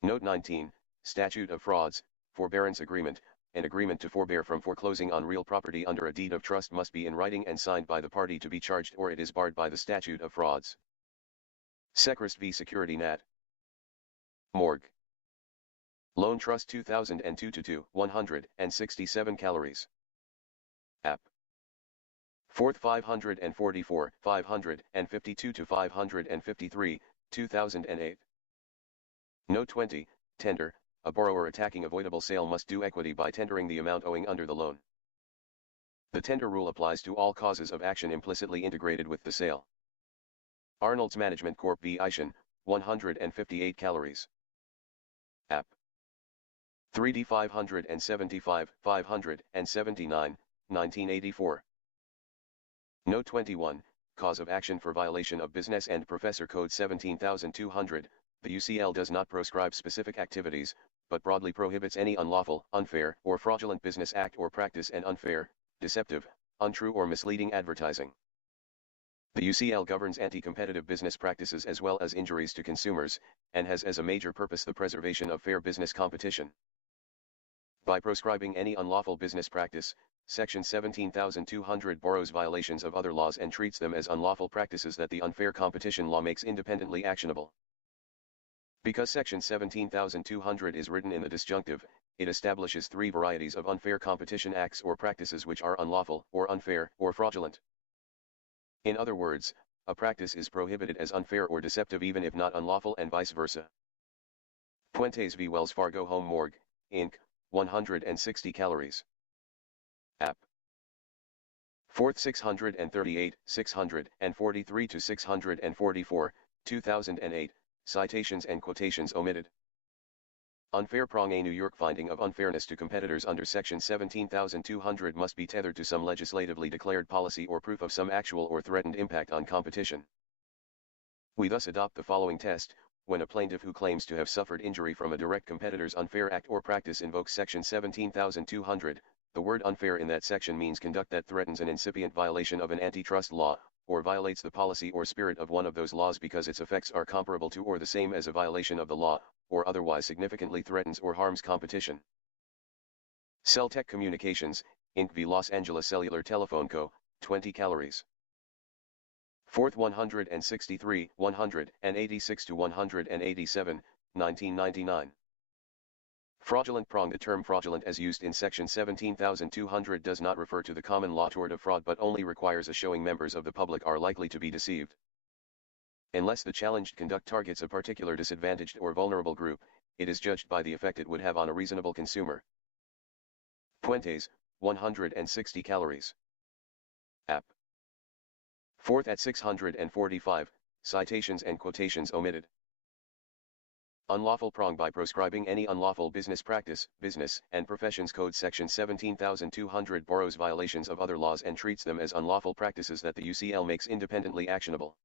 Note 19, Statute of Frauds, Forbearance Agreement. An agreement to forbear from foreclosing on real property under a deed of trust must be in writing and signed by the party to be charged, or it is barred by the Statute of Frauds. Sechrist v. Security Nat. Morgue. Loan Trust 2002-2, 167 calories. App. 4th 544, 552 to 553, 2008. Note 20, Tender. A borrower attacking avoidable sale must do equity by tendering the amount owing under the loan. The tender rule applies to all causes of action implicitly integrated with the sale. Arnold's Management Corp. v. Ishan, 158 calories. App. 3D 575, 579, 1984. Note 21, cause of action for violation of Business and Professor Code 17200, the UCL does not proscribe specific activities, but broadly prohibits any unlawful, unfair, or fraudulent business act or practice and unfair, deceptive, untrue or misleading advertising. The UCL governs anti-competitive business practices as well as injuries to consumers, and has as a major purpose the preservation of fair business competition. By proscribing any unlawful business practice, Section 17,200 borrows violations of other laws and treats them as unlawful practices that the unfair competition law makes independently actionable. Because Section 17,200 is written in the disjunctive, it establishes three varieties of unfair competition acts or practices which are unlawful, or unfair, or fraudulent. In other words, a practice is prohibited as unfair or deceptive even if not unlawful and vice versa. Puentes v. Wells Fargo Home Morgue, Inc., 160 calories. App. 4th 638, 643 to 644, 2008, citations and quotations omitted. Unfair prong. A New York finding of unfairness to competitors under Section 17,200 must be tethered to some legislatively declared policy or proof of some actual or threatened impact on competition. We thus adopt the following test: when a plaintiff who claims to have suffered injury from a direct competitor's unfair act or practice invokes Section 17,200, the word unfair in that section means conduct that threatens an incipient violation of an antitrust law, or violates the policy or spirit of one of those laws because its effects are comparable to or the same as a violation of the law, or otherwise significantly threatens or harms competition. Celtech Communications, Inc. v. Los Angeles Cellular Telephone Co., 20 calories. 4th 163, 186 to 187, 1999. Fraudulent prong. The term fraudulent as used in Section 17,200 does not refer to the common law tort of fraud but only requires a showing members of the public are likely to be deceived. Unless the challenged conduct targets a particular disadvantaged or vulnerable group, it is judged by the effect it would have on a reasonable consumer. Puentes, 160 calories. App. 4th at 645, citations and quotations omitted. Unlawful prong. By proscribing any unlawful business practice, Business and Professions Code Section 17,200 borrows violations of other laws and treats them as unlawful practices that the UCL makes independently actionable.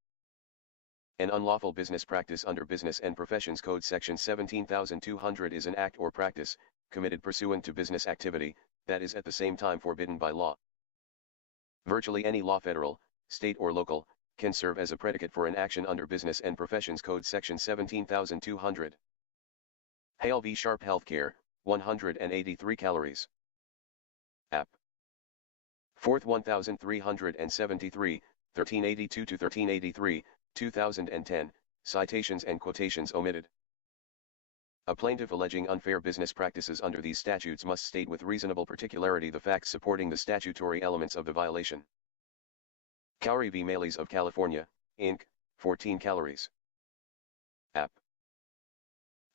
An unlawful business practice under Business and Professions Code Section 17,200 is an act or practice, committed pursuant to business activity, that is at the same time forbidden by law. Virtually any law, federal, state or local, can serve as a predicate for an action under Business and Professions Code Section 17,200. Hale v. Sharp Healthcare, 183 calories. App. 4th 1373, 1382 to 1383, 2010, citations and quotations omitted. A plaintiff alleging unfair business practices under these statutes must state with reasonable particularity the facts supporting the statutory elements of the violation. Cowrie v. Maileys of California, Inc., 14 calories. App.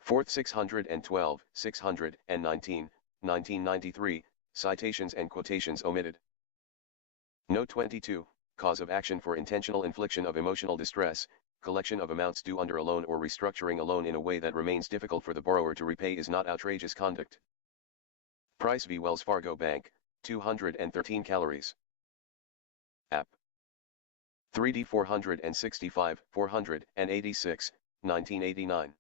4th 612, 619, 1993, citations and quotations omitted. Note 22, cause of action for intentional infliction of emotional distress, collection of amounts due under a loan or restructuring a loan in a way that remains difficult for the borrower to repay is not outrageous conduct. Price v. Wells Fargo Bank, 213 calories. App. 3D 465, 486, 1989.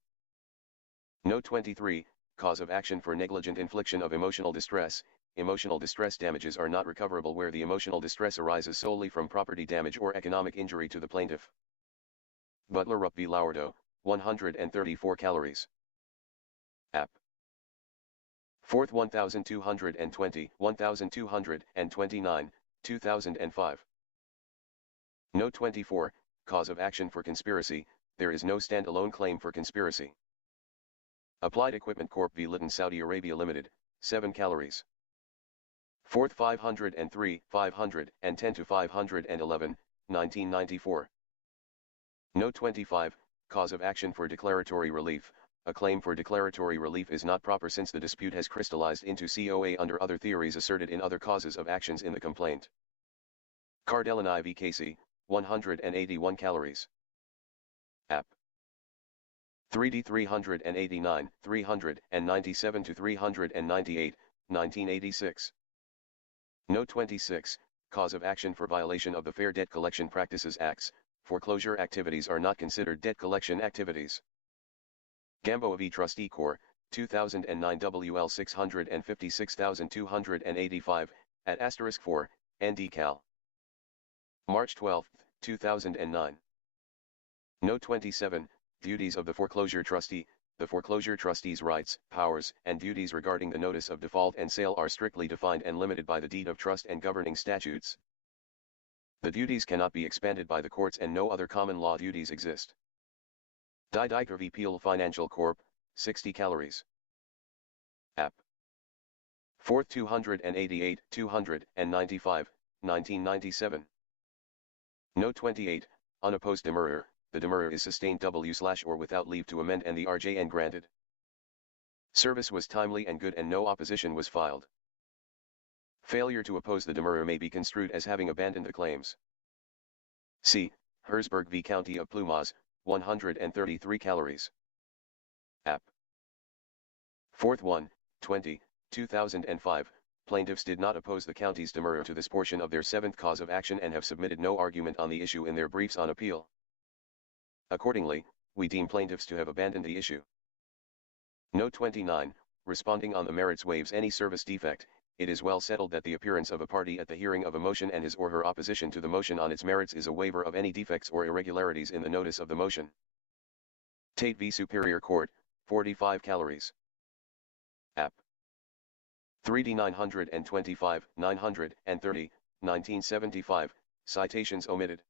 Note 23, cause of action for negligent infliction of emotional distress. Emotional distress damages are not recoverable where the emotional distress arises solely from property damage or economic injury to the plaintiff. Butler Rupp v. Lauerdo, 134 calories. App. 4th 1220, 1229, 2005. Note 24, cause of action for conspiracy. There is no stand-alone claim for conspiracy. Applied Equipment Corp v. Litton Saudi Arabia Limited, 7 calories. 4th 503, 510 to 511, 1994. Note 25, cause of action for declaratory relief. A claim for declaratory relief is not proper since the dispute has crystallized into COA under other theories asserted in other causes of actions in the complaint. Cardellini v. Casey, 181 calories. App. 3D 389, 397 to 398, 1986. Note 26, cause of action for violation of the Fair Debt Collection Practices Acts. Foreclosure activities are not considered debt collection activities. Gamboa v. Trustee Corp., 2009 WL 656285, at *4, ND Cal. March 12, 2009. Note 27, Duties of the Foreclosure Trustee. The foreclosure trustee's rights, powers, and duties regarding the notice of default and sale are strictly defined and limited by the deed of trust and governing statutes. The duties cannot be expanded by the courts and no other common law duties exist. Diker v. Peel Financial Corp., 60 calories. App. 4th 288, 295, 1997. Note 28, Unopposed demurrer. The demurrer is sustained w/or without leave to amend and the RJN granted. Service was timely and good and no opposition was filed. Failure to oppose the demurrer may be construed as having abandoned the claims. C. Herzberg v. County of Plumas, 133 calories. App. 4th 1, 20, 2005, plaintiffs did not oppose the county's demurrer to this portion of their seventh cause of action and have submitted no argument on the issue in their briefs on appeal. Accordingly, we deem plaintiffs to have abandoned the issue. Note 29, responding on the merits waives any service defect. It is well settled that the appearance of a party at the hearing of a motion and his or her opposition to the motion on its merits is a waiver of any defects or irregularities in the notice of the motion. Tate v. Superior Court, 45 calories. App. 3D 925, 930, 1975, citations omitted.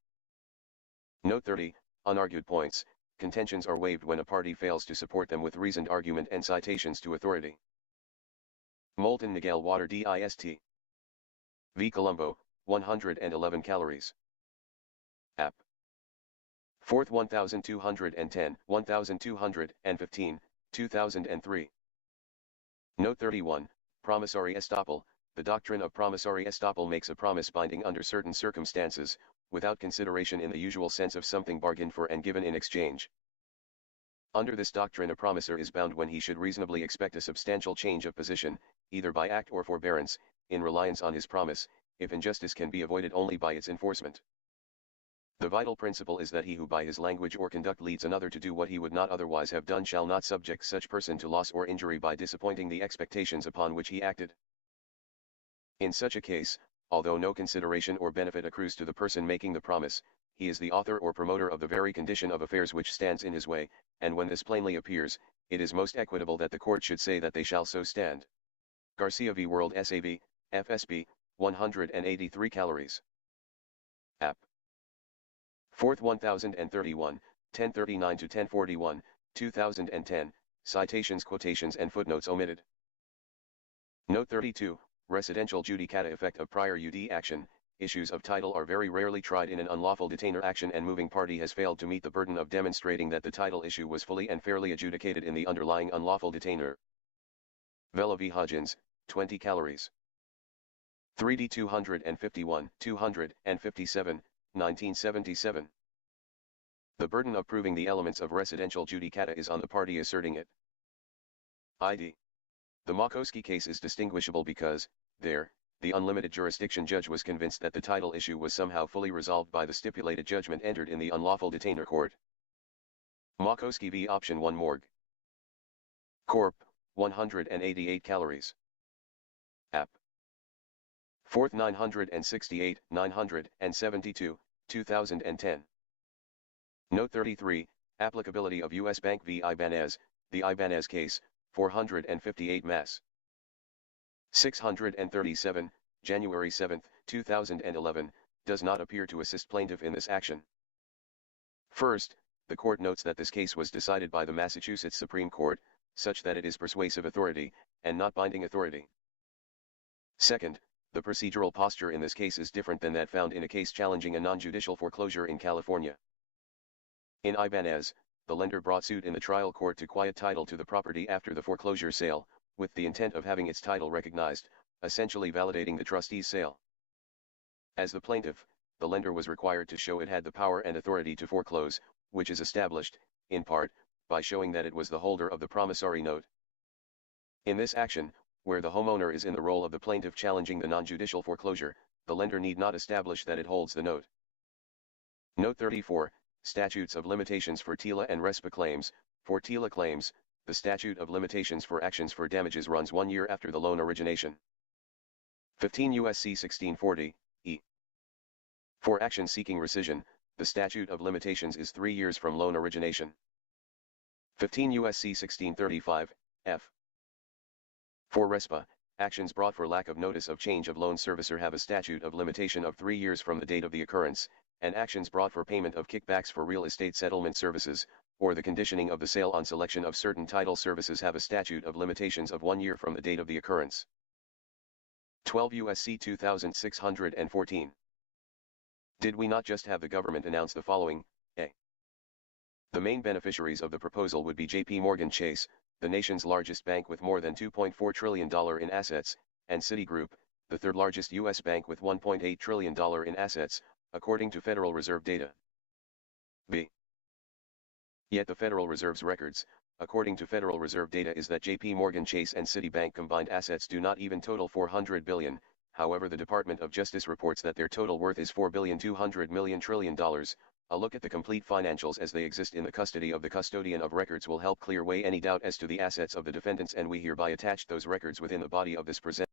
Note 30, unargued points. Contentions are waived when a party fails to support them with reasoned argument and citations to authority. Molten Miguel Water Dist. V. Colombo, 111 calories. App. 4th 1210, 1215, 2003. Note 31, Promissory estoppel. The doctrine of promissory estoppel makes a promise binding under certain circumstances, without consideration in the usual sense of something bargained for and given in exchange. Under this doctrine, a promisor is bound when he should reasonably expect a substantial change of position, either by act or forbearance, in reliance on his promise, if injustice can be avoided only by its enforcement. The vital principle is that he who by his language or conduct leads another to do what he would not otherwise have done shall not subject such person to loss or injury by disappointing the expectations upon which he acted. In such a case, although no consideration or benefit accrues to the person making the promise, he is the author or promoter of the very condition of affairs which stands in his way, and when this plainly appears, it is most equitable that the court should say that they shall so stand. Garcia v. World SAV, FSB, 183 calories. App. 4th 1031, 1039 to 1041, 2010, citations, quotations and footnotes omitted. Note 32, residential judicata effect of prior UD action. Issues of title are very rarely tried in an unlawful detainer action and moving party has failed to meet the burden of demonstrating that the title issue was fully and fairly adjudicated in the underlying unlawful detainer. Vela v. Hudgens, 20 calories. 3D 251, 257, 1977. The burden of proving the elements of residential judicata is on the party asserting it. ID. The Makowski case is distinguishable because, there, the unlimited jurisdiction judge was convinced that the title issue was somehow fully resolved by the stipulated judgment entered in the unlawful detainer court. Makowski v. Option 1 Morgue. Corp., 188 calories. App. 4th 968, 972, 2010. Note 33, Applicability of U.S. Bank v. Ibanez, the Ibanez case, 458 Mass. 637, January 7, 2011, does not appear to assist plaintiff in this action. First, the court notes that this case was decided by the Massachusetts Supreme Court, such that it is persuasive authority, and not binding authority. Second, the procedural posture in this case is different than that found in a case challenging a non-judicial foreclosure in California. In Ibanez, the lender brought suit in the trial court to quiet title to the property after the foreclosure sale, with the intent of having its title recognized, essentially validating the trustee's sale. As the plaintiff, the lender was required to show it had the power and authority to foreclose, which is established, in part, by showing that it was the holder of the promissory note. In this action, where the homeowner is in the role of the plaintiff challenging the non-judicial foreclosure, the lender need not establish that it holds the note. Note 34, Statutes of Limitations for TILA and RESPA claims. For TILA claims, the statute of limitations for actions for damages runs 1 year after the loan origination. 15 U.S.C. 1640, e. For actions seeking rescission, the statute of limitations is 3 years from loan origination. 15 U.S.C. 1635, f. For RESPA, actions brought for lack of notice of change of loan servicer have a statute of limitation of 3 years from the date of the occurrence, and actions brought for payment of kickbacks for real estate settlement services, or the conditioning of the sale on selection of certain title services have a statute of limitations of 1 year from the date of the occurrence. 12 U.S.C. 2614. Did we not just have the government announce the following? A. The main beneficiaries of the proposal would be J.P. Morgan Chase, the nation's largest bank with more than $2.4 trillion in assets, and Citigroup, the third largest U.S. bank with $1.8 trillion in assets, according to Federal Reserve data. B. Yet the Federal Reserve's records, according to Federal Reserve data, is that J.P. Morgan Chase and Citibank combined assets do not even total $400 billion, however the Department of Justice reports that their total worth is $4,200 trillion. A look at the complete financials as they exist in the custody of the custodian of records will help clear away any doubt as to the assets of the defendants, and we hereby attach those records within the body of this present.